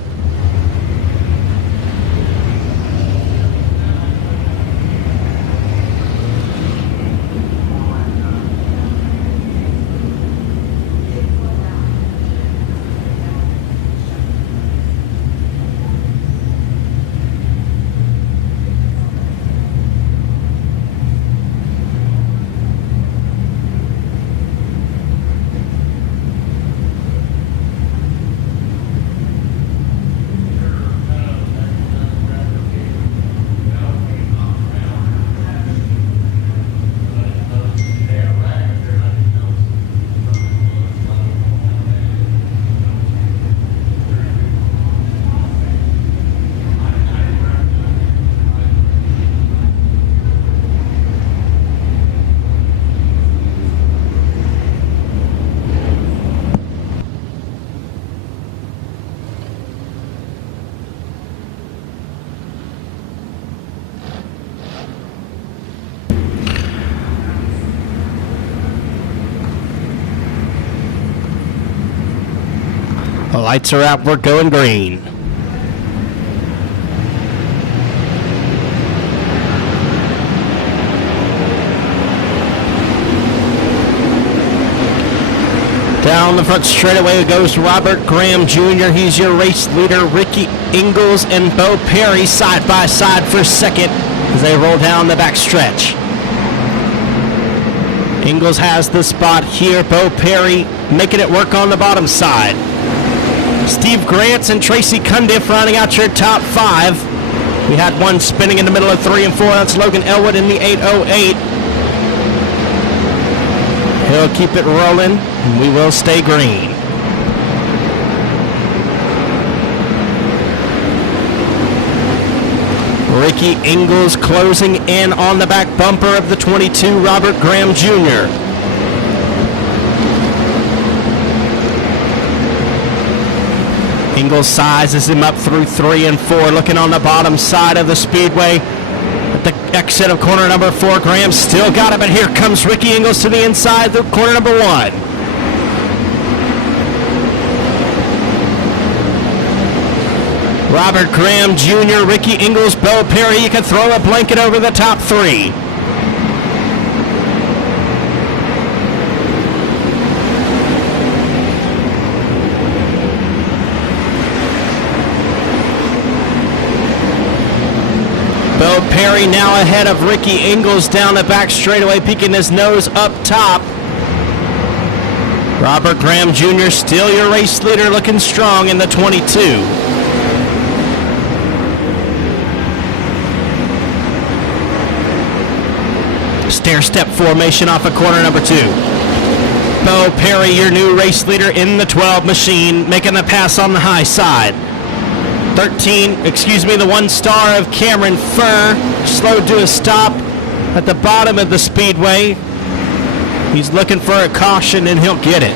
The lights are out. We're going green. Down the front straightaway goes Robert Graham Jr. He's your race leader. Ricky Ingalls and Bo Perry side by side for second as they roll down the back stretch. Ingalls has the spot here. Bo Perry making it work on the bottom side. Steve Grants and Tracy Cundiff rounding out your top 5. We had one spinning in the middle of 3 and 4. That's Logan Elwood in the 808. He'll keep it rolling, and we will stay green. Ricky Ingalls closing in on the back bumper of the 22, Robert Graham Jr. Ingalls sizes him up through 3 and 4, looking on the bottom side of the speedway. At the exit of corner number 4, Graham still got it, but here comes Ricky Ingalls to the inside, the corner number 1. Robert Graham Jr., Ricky Ingalls, Bo Perry. You can throw a blanket over the top 3. Bo Perry now ahead of Ricky Ingalls down the back straightaway, peeking his nose up top. Robert Graham Jr. still your race leader, looking strong in the 22. Stair-step formation off of corner number 2. Bo Perry, your new race leader in the 12 machine, making the pass on the high side. The 1 star of Cameron Furr, slowed to a stop at the bottom of the speedway. He's looking for a caution, and he'll get it.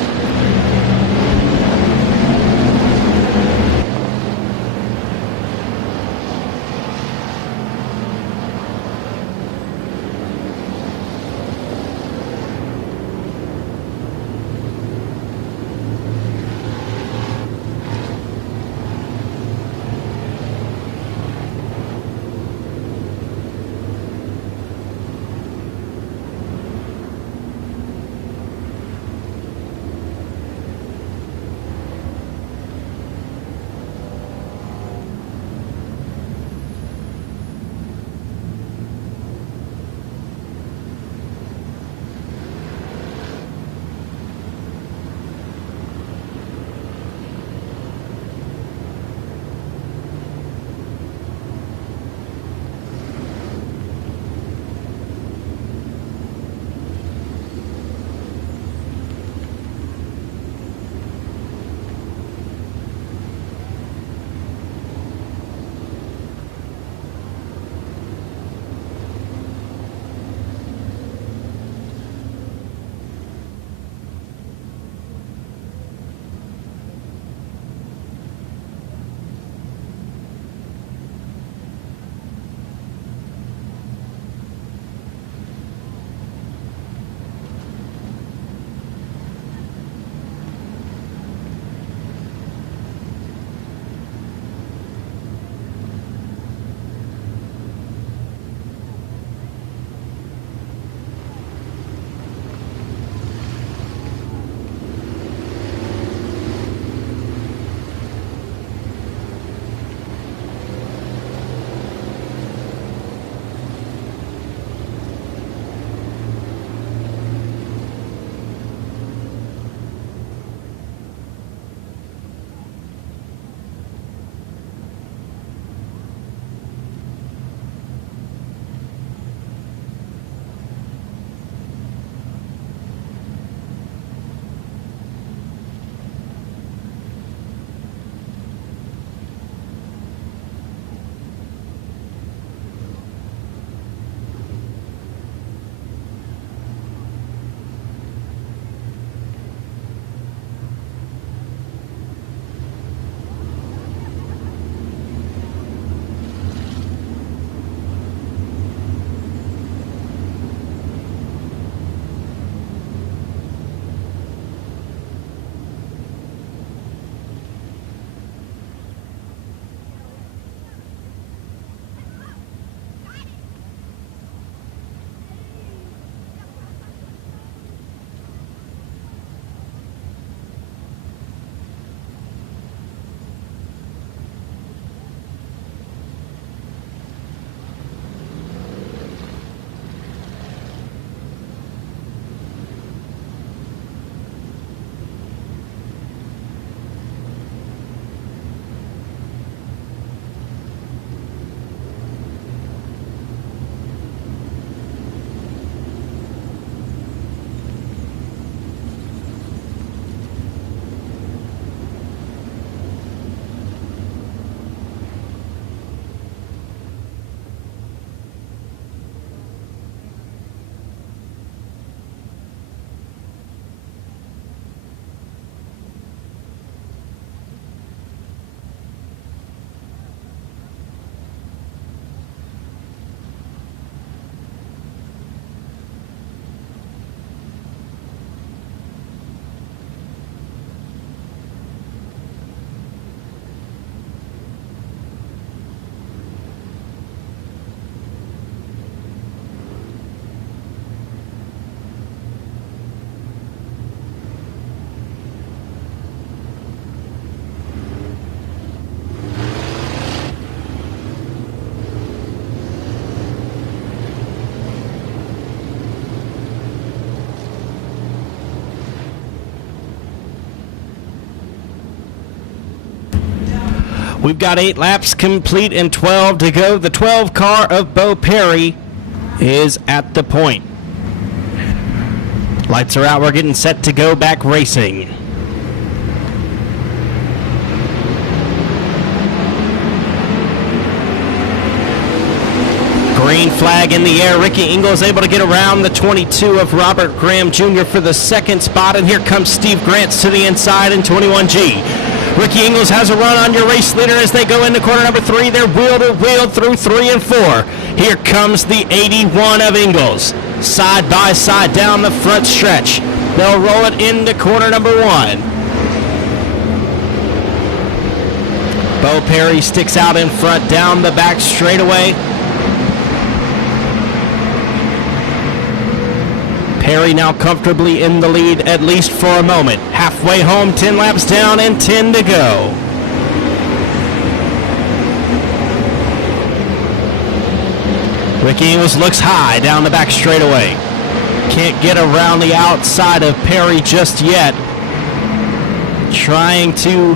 We've got 8 laps complete and 12 to go. The 12 car of Bo Perry is at the point. Lights are out. We're getting set to go back racing. Green flag in the air. Ricky Ingles able to get around the 22 of Robert Graham Jr. for the second spot. And here comes Steve Grants to the inside in 21G. Ricky Ingles has a run on your race leader as they go into corner number 3. They're wheel to wheel through 3 and 4. Here comes the 81 of Ingles. Side by side down the front stretch. They'll roll it into corner number 1. Bo Perry sticks out in front down the back straightaway. Perry now comfortably in the lead, at least for a moment. Halfway home, 10 laps down and 10 to go. Ricky Ingles looks high down the back straightaway. Can't get around the outside of Perry just yet. Trying to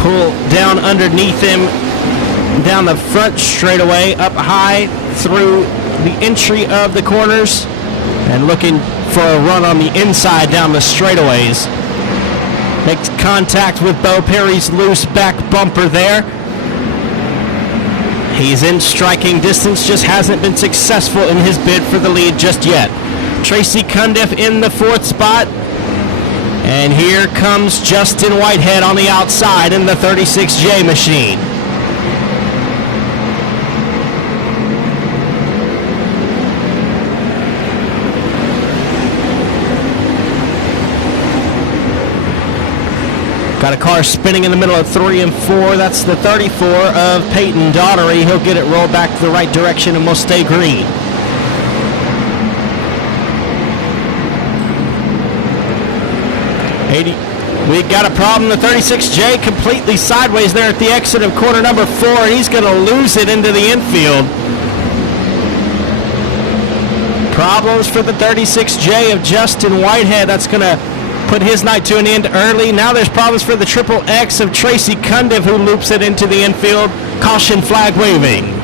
pull down underneath him down the front straightaway, up high through the entry of the corners and looking for a run on the inside down the straightaways. Makes contact with Bo Perry's loose back bumper there. He's in striking distance, just hasn't been successful in his bid for the lead just yet. Tracy Cundiff in the 4th spot. And here comes Justin Whitehead on the outside in the 36J machine. Got a car spinning in the middle of 3 and 4. That's the 34 of Peyton Daughtery. He'll get it rolled back the right direction and will stay green. We got a problem. The 36J completely sideways there at the exit of corner number 4. And he's going to lose it into the infield. Problems for the 36J of Justin Whitehead. That's going to put his night to an end early. Now there's problems for the Triple X of Tracy Cundiff, who loops it into the infield. Caution flag waving.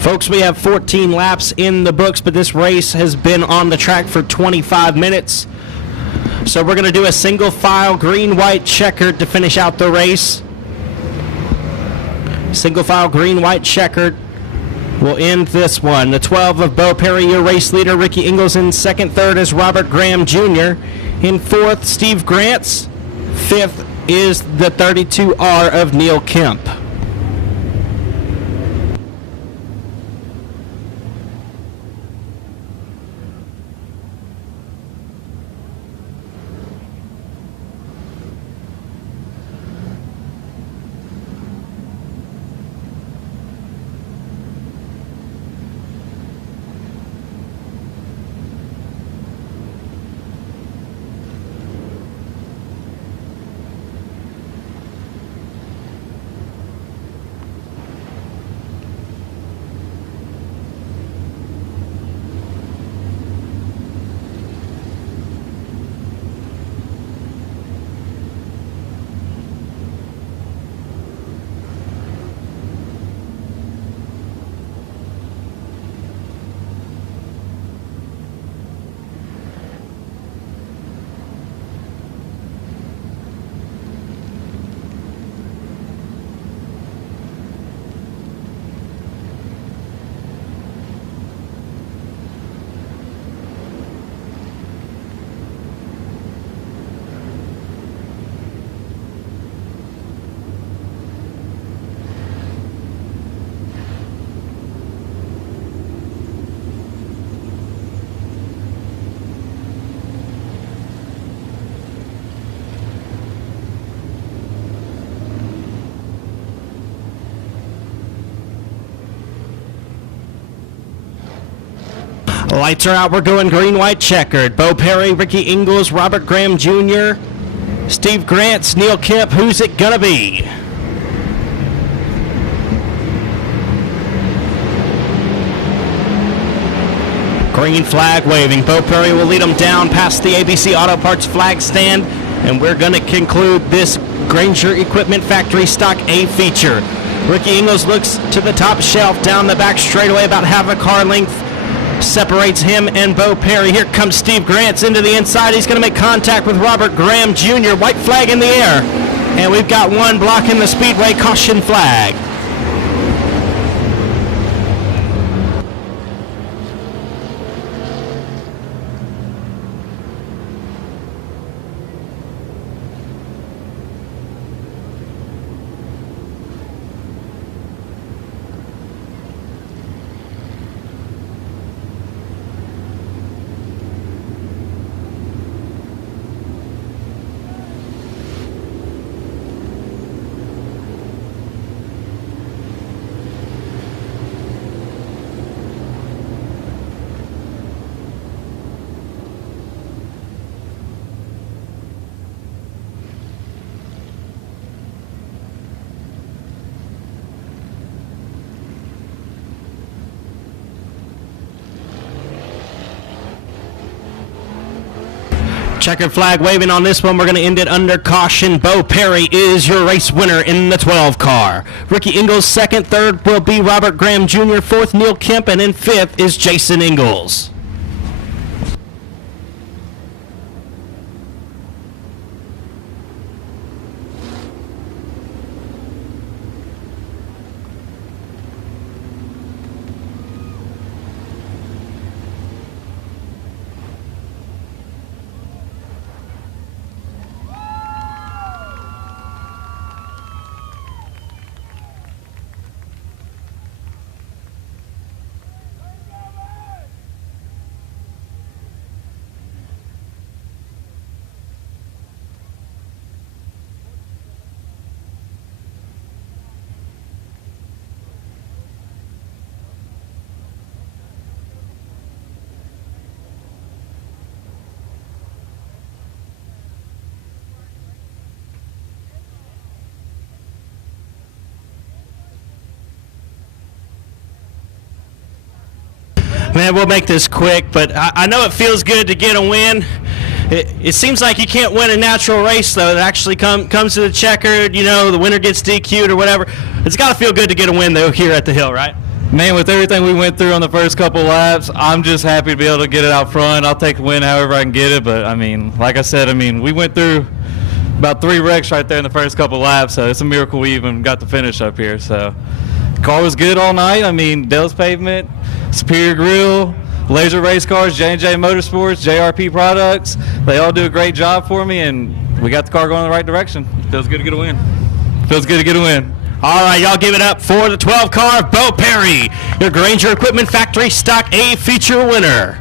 Folks, we have 14 laps in the books, but this race has been on the track for 25 minutes. So we're going to do a single file green-white checkered to finish out the race. Single file green-white checkered will end this one. The 12 of Bo Perry, your race leader. Ricky Ingles in second. Third is Robert Graham Jr. In fourth, Steve Grants. Fifth is the 32R of Neil Kemp. Lights are out. We're going green, white, checkered. Bo Perry, Ricky Ingalls, Robert Graham Jr., Steve Grantz, Neil Kemp. Who's it gonna be? Green flag waving. Bo Perry will lead them down past the ABC Auto Parts flag stand, and we're going to conclude this Granger Equipment Factory Stock A feature. Ricky Ingalls looks to the top shelf down the back straightaway, about half a car length separates him and Bo Perry. Here comes Steve Grantz into the inside. He's going to make contact with Robert Graham Jr. White flag in the air, and we've got one blocking the speedway. Caution flag. Checkered flag waving on this one. We're going to end it under caution. Bo Perry is your race winner in the 12 car. Ricky Ingalls second, third will be Robert Graham Jr., fourth Neil Kemp, and in fifth is Jason Ingalls. Man, we'll make this quick, but I know it feels good to get a win. It seems like you can't win a natural race, though. It actually comes to the checkered, you know, the winner gets DQ'd or whatever. It's got to feel good to get a win, though, here at the Hill, right? Man, with everything we went through on the first couple laps, I'm just happy to be able to get it out front. I'll take the win however I can get it, but, I mean, like I said, we went through about 3 wrecks right there in the first couple laps, so it's a miracle we even got the finish up here. So, car was good all night. Dell's Pavement, Superior Grill, Laser Race Cars, J&J Motorsports, JRP Products. They all do a great job for me, and we got the car going in the right direction. Feels good to get a win. Feels good to get a win. All right, y'all give it up for the 12 car, Bo Perry, your Granger Equipment Factory Stock A feature winner.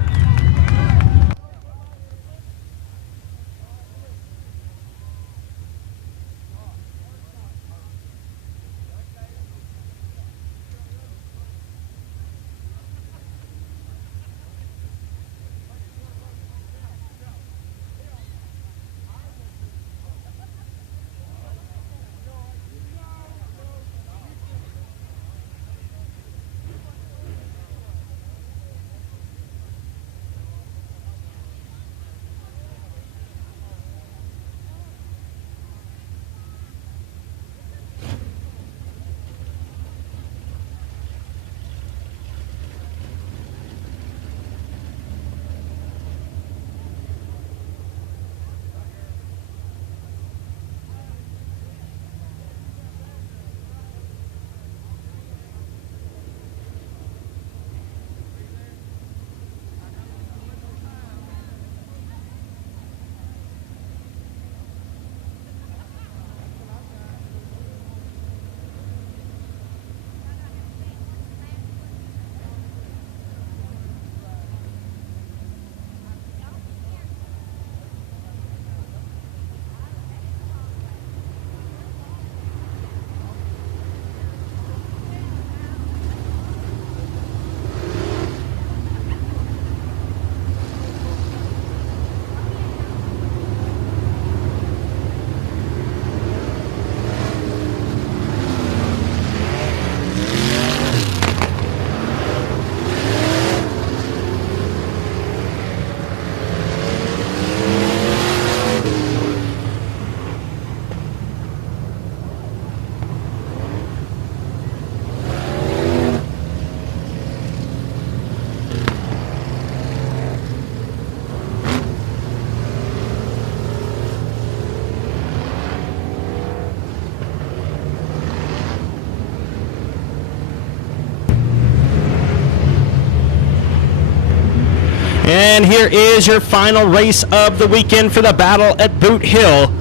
And here is your final race of the weekend for the battle at Boot Hill.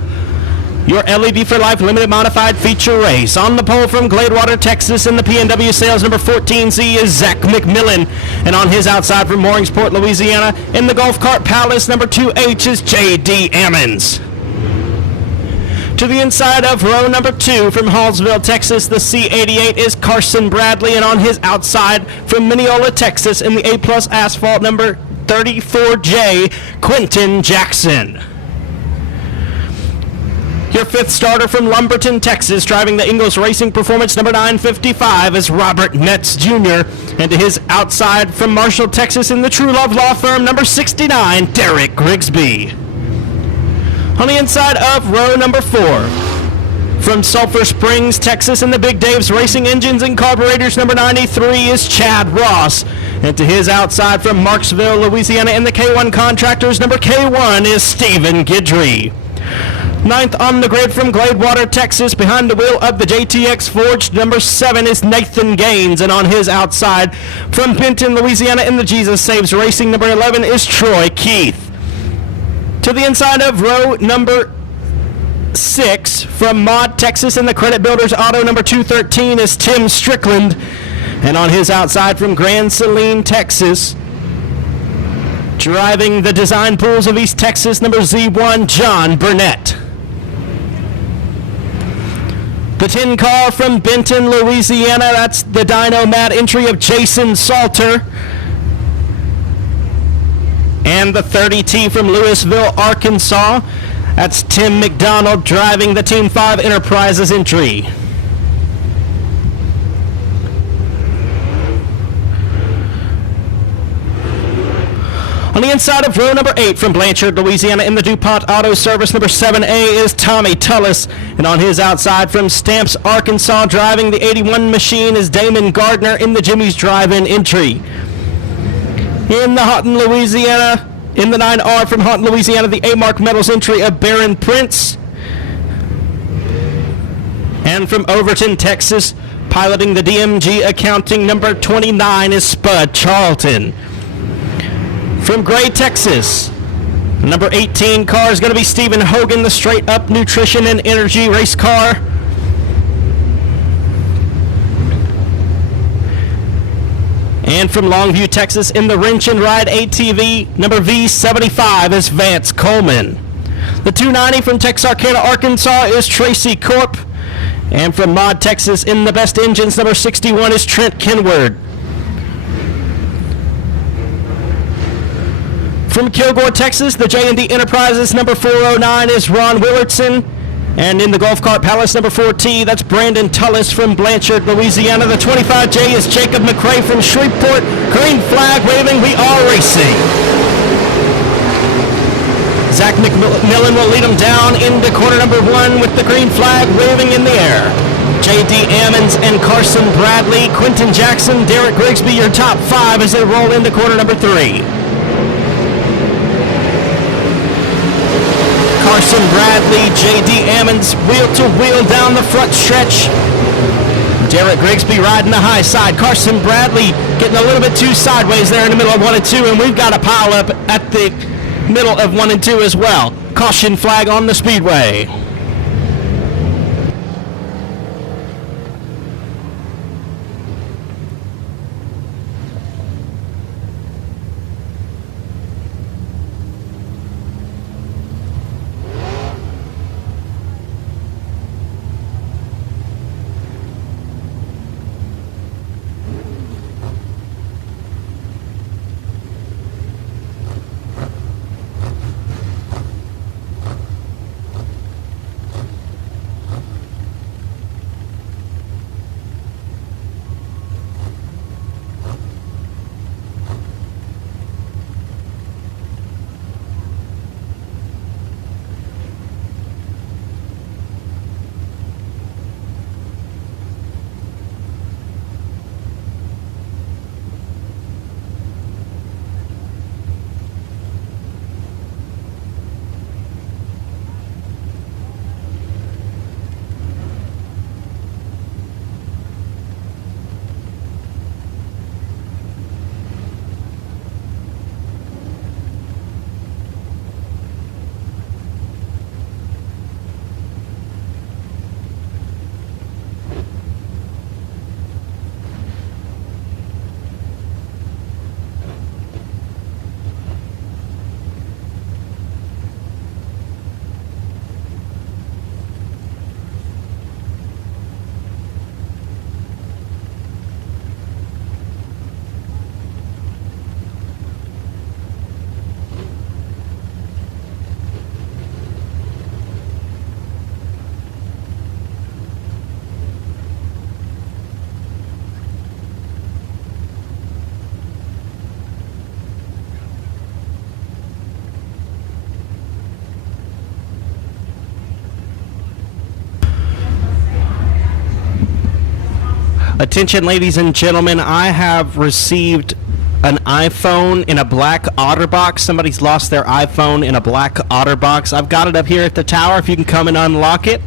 Your LED for Life limited modified feature race. On the pole from Gladewater, Texas in the PNW Sales number 14Z is Zach McMillan. And on his outside from Mooringsport, Louisiana in the Golf Cart Palace number 2H is J.D. Ammons. To the inside of row number 2 from Hallsville, Texas, the C88 is Carson Bradley. And on his outside from Mineola, Texas in the A-Plus Asphalt number 34J, Quentin Jackson. Your 5th starter from Lumberton, Texas, driving the Ingles Racing Performance number 955 is Robert Metz Jr. And to his outside from Marshall, Texas in the True Love Law Firm number 69, Derek Grigsby. On the inside of row number 4, from Sulphur Springs, Texas in the Big Dave's Racing Engines and Carburetors number 93 is Chad Ross. And to his outside from Marksville, Louisiana in the K1 Contractors number K1 is Stephen Guidry. 9th on the grid from Gladewater, Texas, behind the wheel of the JTX Forged number 7 is Nathan Gaines. And on his outside from Benton, Louisiana in the Jesus Saves Racing number 11 is Troy Keith. To the inside of row number 6 from Maud, Texas in the Credit Builders Auto number 213 is Tim Strickland. And on his outside from Grand Saline, Texas, driving the Design Pools of East Texas number Z1, John Burnett. The 10 car from Benton, Louisiana, that's the Dyno Mat entry of Jason Salter. And the 30T from Louisville, Arkansas, that's Tim McDonald driving the Team 5 Enterprises entry. On the inside of row number 8 from Blanchard, Louisiana in the DuPont Auto Service number 7A is Tommy Tullis. And on his outside from Stamps, Arkansas, driving the 81 machine is Damon Gardner in the Jimmy's Drive-In entry. In the Houghton, Louisiana, in the 9R from Houghton, Louisiana, the A-Mark Metals entry of Baron Prince. And from Overton, Texas, piloting the DMG Accounting number 29 is Spud Charlton. From Gray, Texas, number 18 car is going to be Stephen Hogan, the Straight Up Nutrition and Energy race car. And from Longview, Texas, in the Wrench and Ride ATV, number V75 is Vance Coleman. The 290 from Texarkana, Arkansas is Tracy Corp. And from Maud, Texas, in the Best Engines, number 61 is Trent Kenward. From Kilgore, Texas, the J&D Enterprises number 409 is Ron Willardson. And in the Golf Cart Palace number 4T, that's Brandon Tullis from Blanchard, Louisiana. The 25J is Jacob McRae from Shreveport. Green flag waving, we are racing. Zach McMillan will lead them down into corner number 1 with the green flag waving in the air. J.D. Ammons and Carson Bradley, Quentin Jackson, Derek Grigsby, your top 5 as they roll into corner number 3. Carson Bradley, J.D. Ammons, wheel to wheel down the front stretch. Derek Grigsby riding the high side. Carson Bradley getting a little bit too sideways there in the middle of 1 and 2, and we've got a pile up at the middle of 1 and 2 as well. Caution flag on the speedway. Attention, ladies and gentlemen, I have received an iPhone in a black OtterBox. Somebody's lost their iPhone in a black OtterBox. I've got it up here at the tower if you can come and unlock it.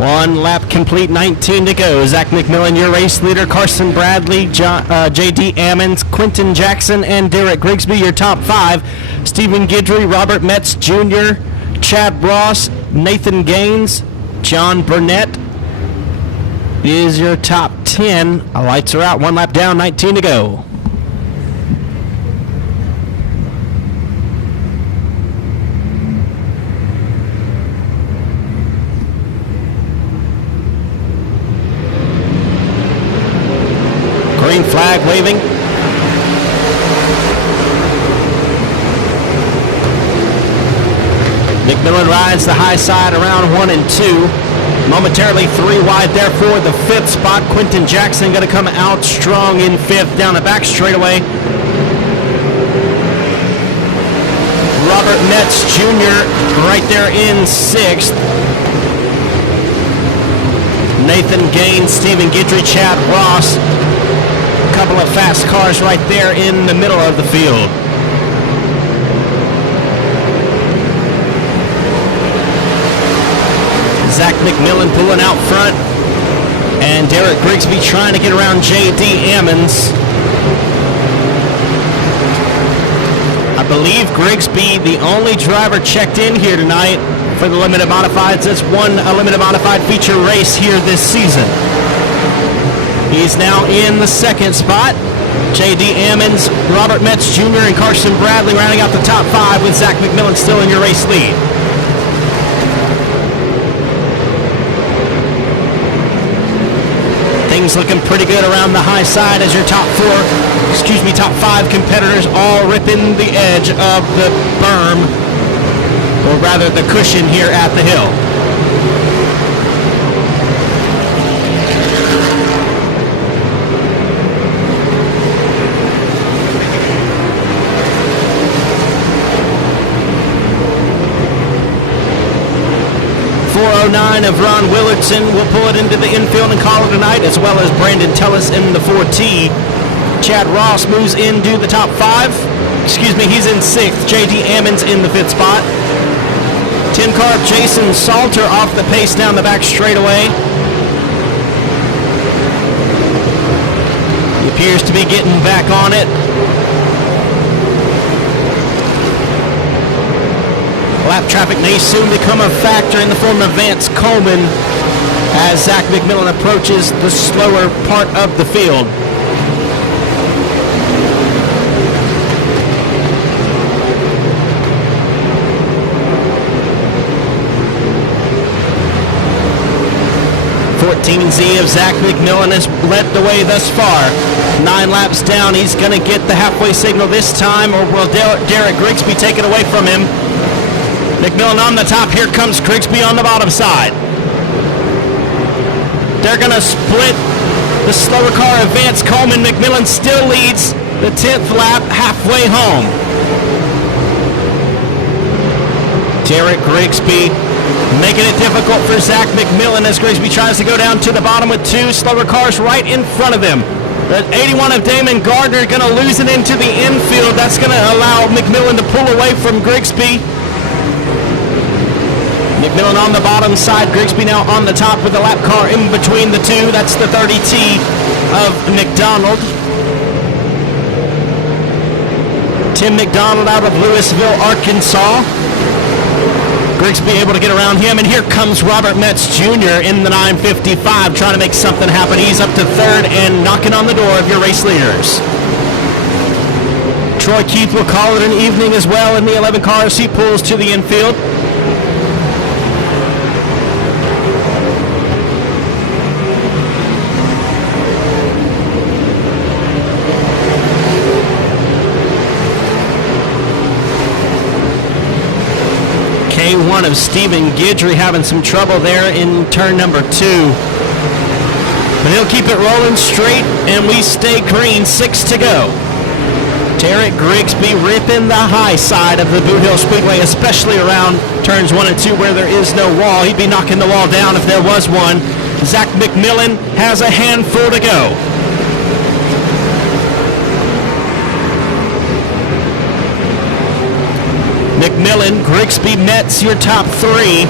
One lap complete, 19 to go. Zach McMillan, your race leader. Carson Bradley, J.D. Ammons, Quentin Jackson, and Derek Grigsby, your top 5. Stephen Guidry, Robert Metz Jr., Chad Ross, Nathan Gaines, John Burnett is your top 10. Lights are out. One lap down, 19 to go. Green flag waving. McMillan rides the high side around 1 and 2. Momentarily 3 wide there for the 5th spot. Quentin Jackson going to come out strong in 5th down the back straightaway. Robert Metz Jr. right there in 6th. Nathan Gaines, Stephen Guidry, Chad Ross. A couple of fast cars right there in the middle of the field. Zach McMillan pulling out front, and Derek Grigsby trying to get around J.D. Ammons. I believe Grigsby, the only driver checked in here tonight for the limited modifieds. That's won a limited modified feature race here this season. He's now in the 2nd spot. J.D. Ammons, Robert Metz Jr., and Carson Bradley rounding out the top 5 with Zach McMillan still in your race lead. Things looking pretty good around the high side as your top 5 competitors all ripping the edge of the berm, or rather the cushion here at the hill. .409 of Ron Willardson will pull it into the infield and call it a night, as well as Brandon Tellis in the 4T. Chad Ross moves into the top 5. He's in 6th. J.D. Ammons in the 5th spot. 10 car Jason Salter off the pace down the back straightaway. He appears to be getting back on it. Lap traffic may soon become a factor in the form of Vance Coleman as Zach McMillan approaches the slower part of the field. Z of Zach McMillan has led the way thus far. 9 laps down, he's going to get the halfway signal this time, or will Derek Grigsby take it away from him? McMillan on the top. Here comes Grigsby on the bottom side. They're going to split the slower car of Vance Coleman. McMillan still leads the 10th lap halfway home. Derek Grigsby making it difficult for Zach McMillan as Grigsby tries to go down to the bottom with 2 slower cars right in front of him. The 81 of Damon Gardner going to lose it into the infield. That's going to allow McMillan to pull away from Grigsby. McMillan on the bottom side, Grigsby now on the top with the lap car in between the 2. That's the 30T of McDonald. Tim McDonald out of Louisville, Arkansas. Grigsby able to get around him, and here comes Robert Metz Jr. in the 955 trying to make something happen. He's up to 3rd and knocking on the door of your race leaders. Troy Keith will call it an evening as well in the 11 cars. He pulls to the infield. One of Stephen Guidry having some trouble there in turn number 2. But he'll keep it rolling straight, and we stay green. 6 to go. Derek Grigsby ripping the high side of the Boothill Speedway, especially around turns 1 and 2 where there is no wall. He'd be knocking the wall down if there was one. Zach McMillan has a handful to go. McMillan, Grigsby, Metz, your top 3.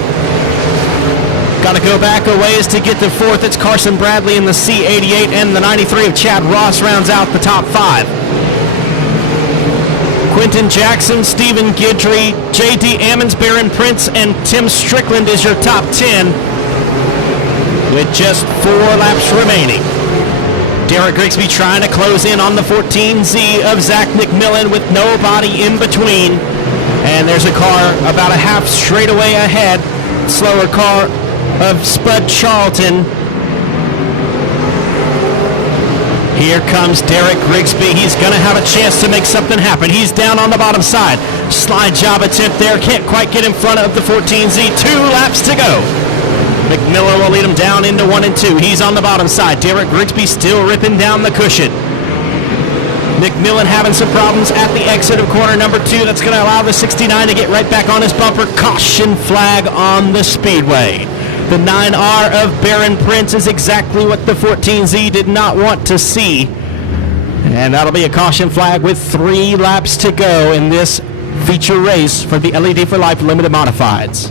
Got to go back a ways to get to fourth. It's Carson Bradley in the C88, and the 93 of Chad Ross rounds out the top 5. Quentin Jackson, Stephen Guidry, J.D. Ammons, Baron Prince, and Tim Strickland is your top 10 with just 4 laps remaining. Derek Grigsby trying to close in on the 14Z of Zach McMillan with nobody in between. And there's a car about a half straightaway ahead. Slower car of Spud Charlton. Here comes Derek Grigsby. He's going to have a chance to make something happen. He's down on the bottom side. Slide job attempt there. Can't quite get in front of the 14Z. 2 laps to go. McMillan will lead him down into 1 and 2. He's on the bottom side. Derek Grigsby still ripping down the cushion. McMillan having some problems at the exit of corner number 2. That's going to allow the 69 to get right back on his bumper. Caution flag on the speedway. The 9R of Baron Prince is exactly what the 14Z did not want to see. And that'll be a caution flag with 3 laps to go in this feature race for the LED for Life Limited Modifieds.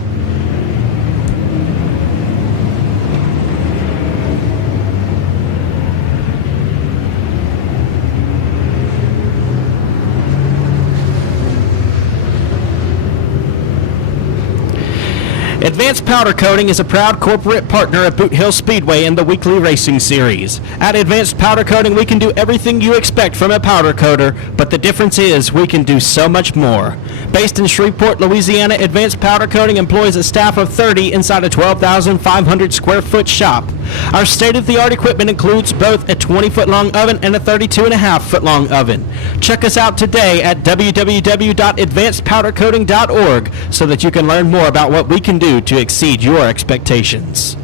Advanced Powder Coating is a proud corporate partner of Boothill Speedway and the weekly racing series. At Advanced Powder Coating, we can do everything you expect from a powder coater, but the difference is we can do so much more. Based in Shreveport, Louisiana, Advanced Powder Coating employs a staff of 30 inside a 12,500 square foot shop. Our state-of-the-art equipment includes both a 20-foot long oven and a 32.5-foot long oven. Check us out today at www.advancedpowdercoating.org so that you can learn more about what we can do to exceed your expectations.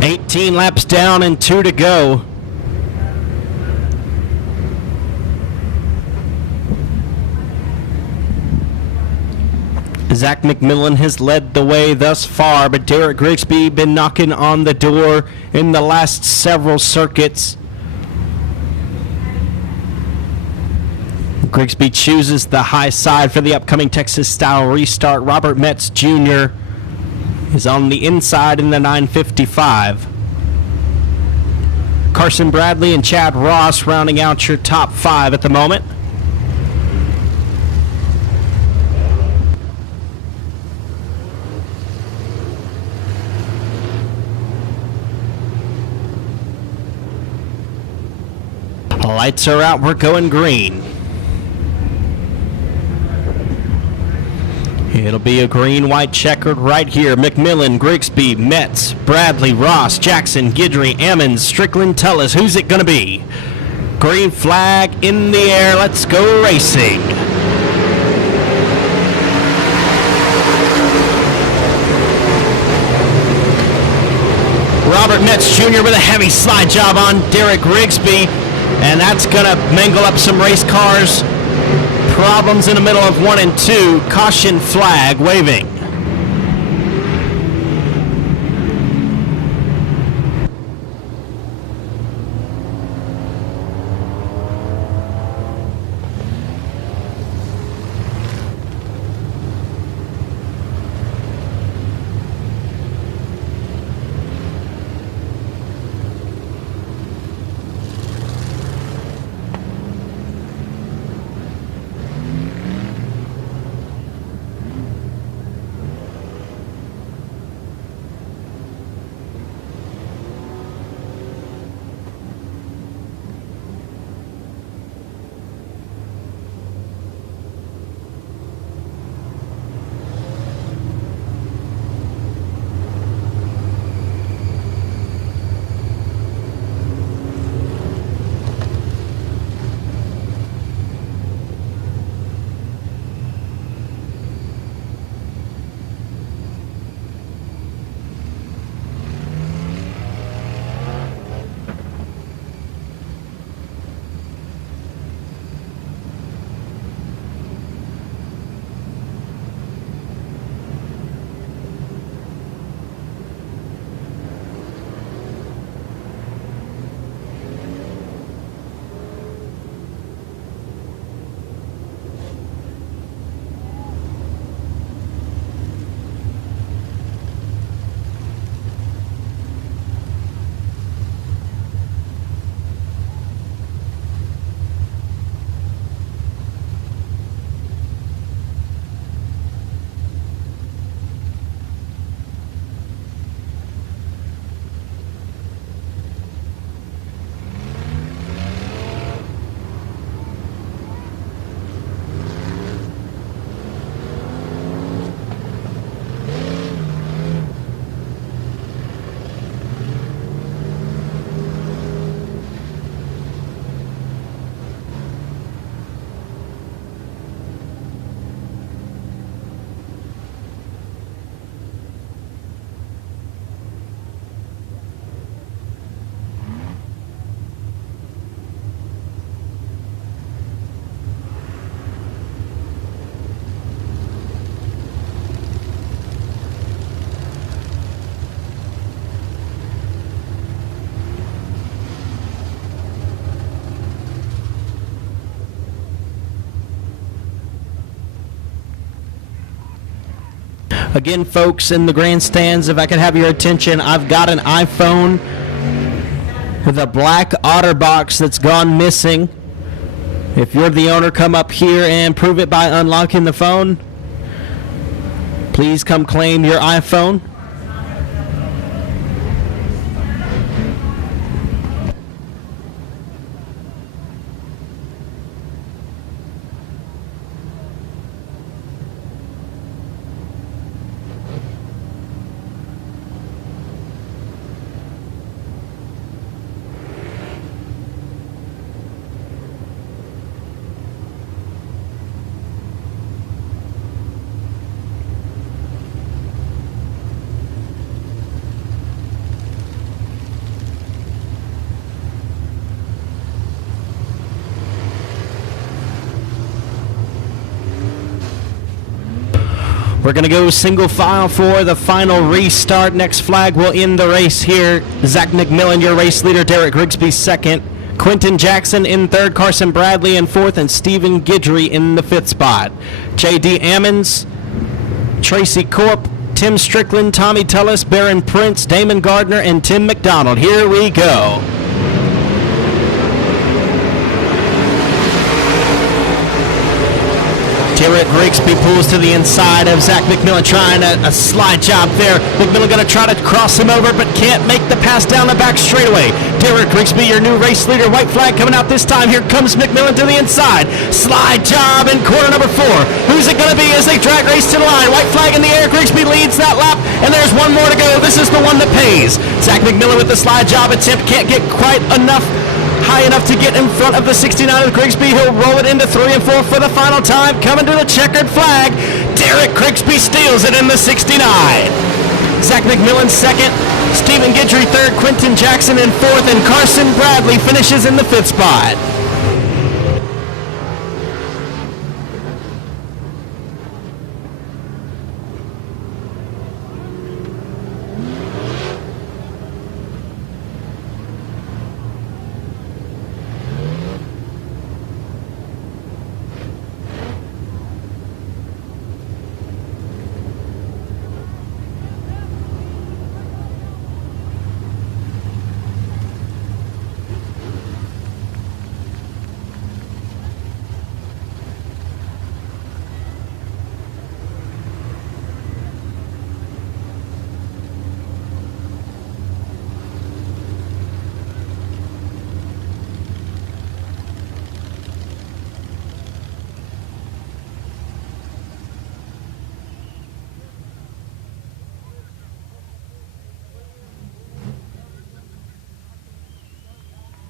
Eighteen laps down and 2 to go. Zach McMillan has led the way thus far, but Derek Grigsby been knocking on the door in the last several circuits. Grigsby chooses the high side for the upcoming Texas-style restart. Robert Metz Jr. is on the inside in the 955. Carson Bradley and Chad Ross rounding out your top 5 at the moment. Lights are out, we're going green. It'll be a green-white checkered right here. McMillan, Grigsby, Metz, Bradley, Ross, Jackson, Guidry, Ammons, Strickland, Tullis. Who's it going to be? Green flag in the air. Let's go racing. Robert Metz Jr. with a heavy slide job on Derek Grigsby, and that's going to mangle up some race cars. Problems in the middle of 1 and 2. Caution flag waving. Again, folks, in the grandstands, if I could have your attention, I've got an iPhone with a black OtterBox that's gone missing. If you're the owner, come up here and prove it by unlocking the phone. Please come claim your iPhone. We're going to go single file for the final restart. Next flag will end the race here. Zach McMillan, your race leader. Derek Grigsby second. Quentin Jackson in third. Carson Bradley in fourth. And Stephen Guidry in the fifth spot. J.D. Ammons, Tracy Corp, Tim Strickland, Tommy Tullis, Barron Prince, Damon Gardner, and Tim McDonald. Here we go. Derek Grigsby pulls to the inside of Zach McMillan, trying a slide job there. McMillan going to try to cross him over, but can't make the pass down the back straightaway. Derek Grigsby, your new race leader. White flag coming out this time. Here comes McMillan to the inside. Slide job in corner number 4. Who's it going to be as they drag race to the line? White flag in the air. Grigsby leads that lap, and there's one more to go. This is the one that pays. Zach McMillan with the slide job attempt. Can't get quite high enough to get in front of the 69 of Grigsby. He'll roll it into 3 and 4 for the final time. Coming to the checkered flag. Derek Grigsby steals it in the 69. Zach McMillan second. Stephen Guidry third. Quentin Jackson in fourth. And Carson Bradley finishes in the fifth spot.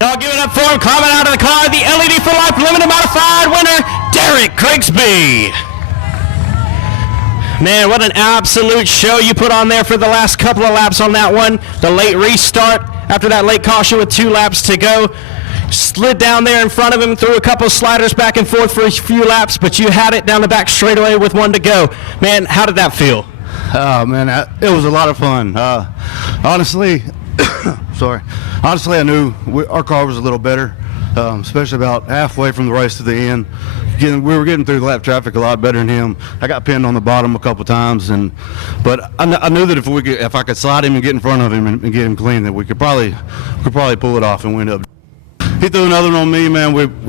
Y'all give it up for him, climbing out of the car, the LED for Life Limited Modified winner, Derek Grigsby. Man, what an absolute show you put on there for the last couple of laps on that one. The late restart after that late caution with 2 laps to go. Slid down there in front of him, threw a couple of sliders back and forth for a few laps, but you had it down the back straightaway with 1 to go. Man, how did that feel? Oh, man, it was a lot of fun. Honestly, I knew our car was a little better, especially about halfway from the race to the end. We were getting through the lap traffic a lot better than him. I got pinned on the bottom a couple times, but I knew that if I could slide him and get in front of him and get him clean, that we could probably pull it off and win up. He threw another one on me, man. We've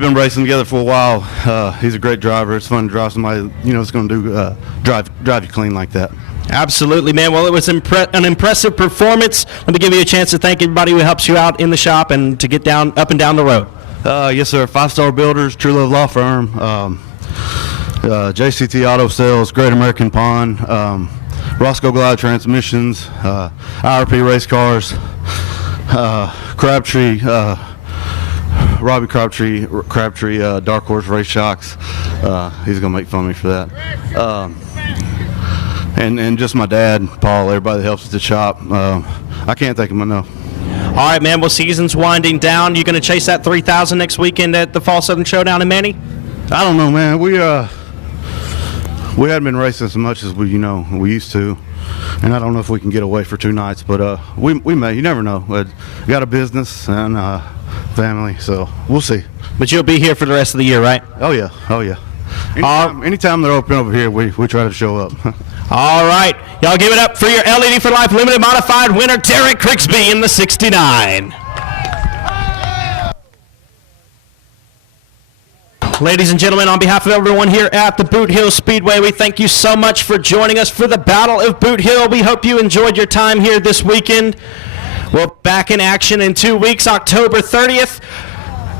been racing together for a while. He's a great driver. It's fun to drive somebody that's going to drive you clean like that. Absolutely, man. Well, it was an impressive performance. Let me give you a chance to thank everybody who helps you out in the shop and to get up and down the road. Yes, sir. 5 Star Builders, True Love Law Firm, JCT Auto Sales, Great American Pond, Roscoe Glide Transmissions, IRP Race Cars, Crabtree, Robbie Crabtree, Dark Horse Race Shocks. He's going to make fun of me for that. And just my dad, Paul, everybody that helps at the shop. I can't thank him enough. All right, man. Well, season's winding down. You going to chase that 3,000 next weekend at the Fall Southern Showdown in Manny? I don't know, man. We hadn't been racing as much as we used to, and I don't know if we can get away for 2 nights, but we may. You never know. We got a business and family, so we'll see. But you'll be here for the rest of the year, right? Oh yeah. Anytime they're open over here, we try to show up. All right. Y'all give it up for your LED for Life Limited Modified winner, Derek Grigsby in the 69. Ladies and gentlemen, on behalf of everyone here at the Boothill Speedway, we thank you so much for joining us for the Battle of Boothill. We hope you enjoyed your time here this weekend. We're back in action in 2 weeks, October 30th.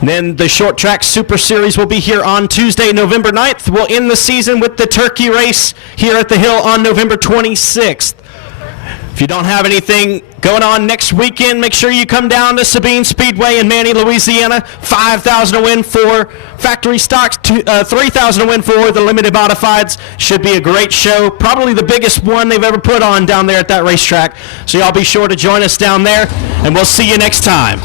Then the Short Track Super Series will be here on Tuesday, November 9th. We'll end the season with the Turkey Race here at the Hill on November 26th. If you don't have anything going on next weekend, make sure you come down to Sabine Speedway in Manny, Louisiana. $5,000 to win for factory stocks, $3,000 to win for the limited modifieds. Should be a great show, probably the biggest one they've ever put on down there at that racetrack. So y'all be sure to join us down there, and we'll see you next time.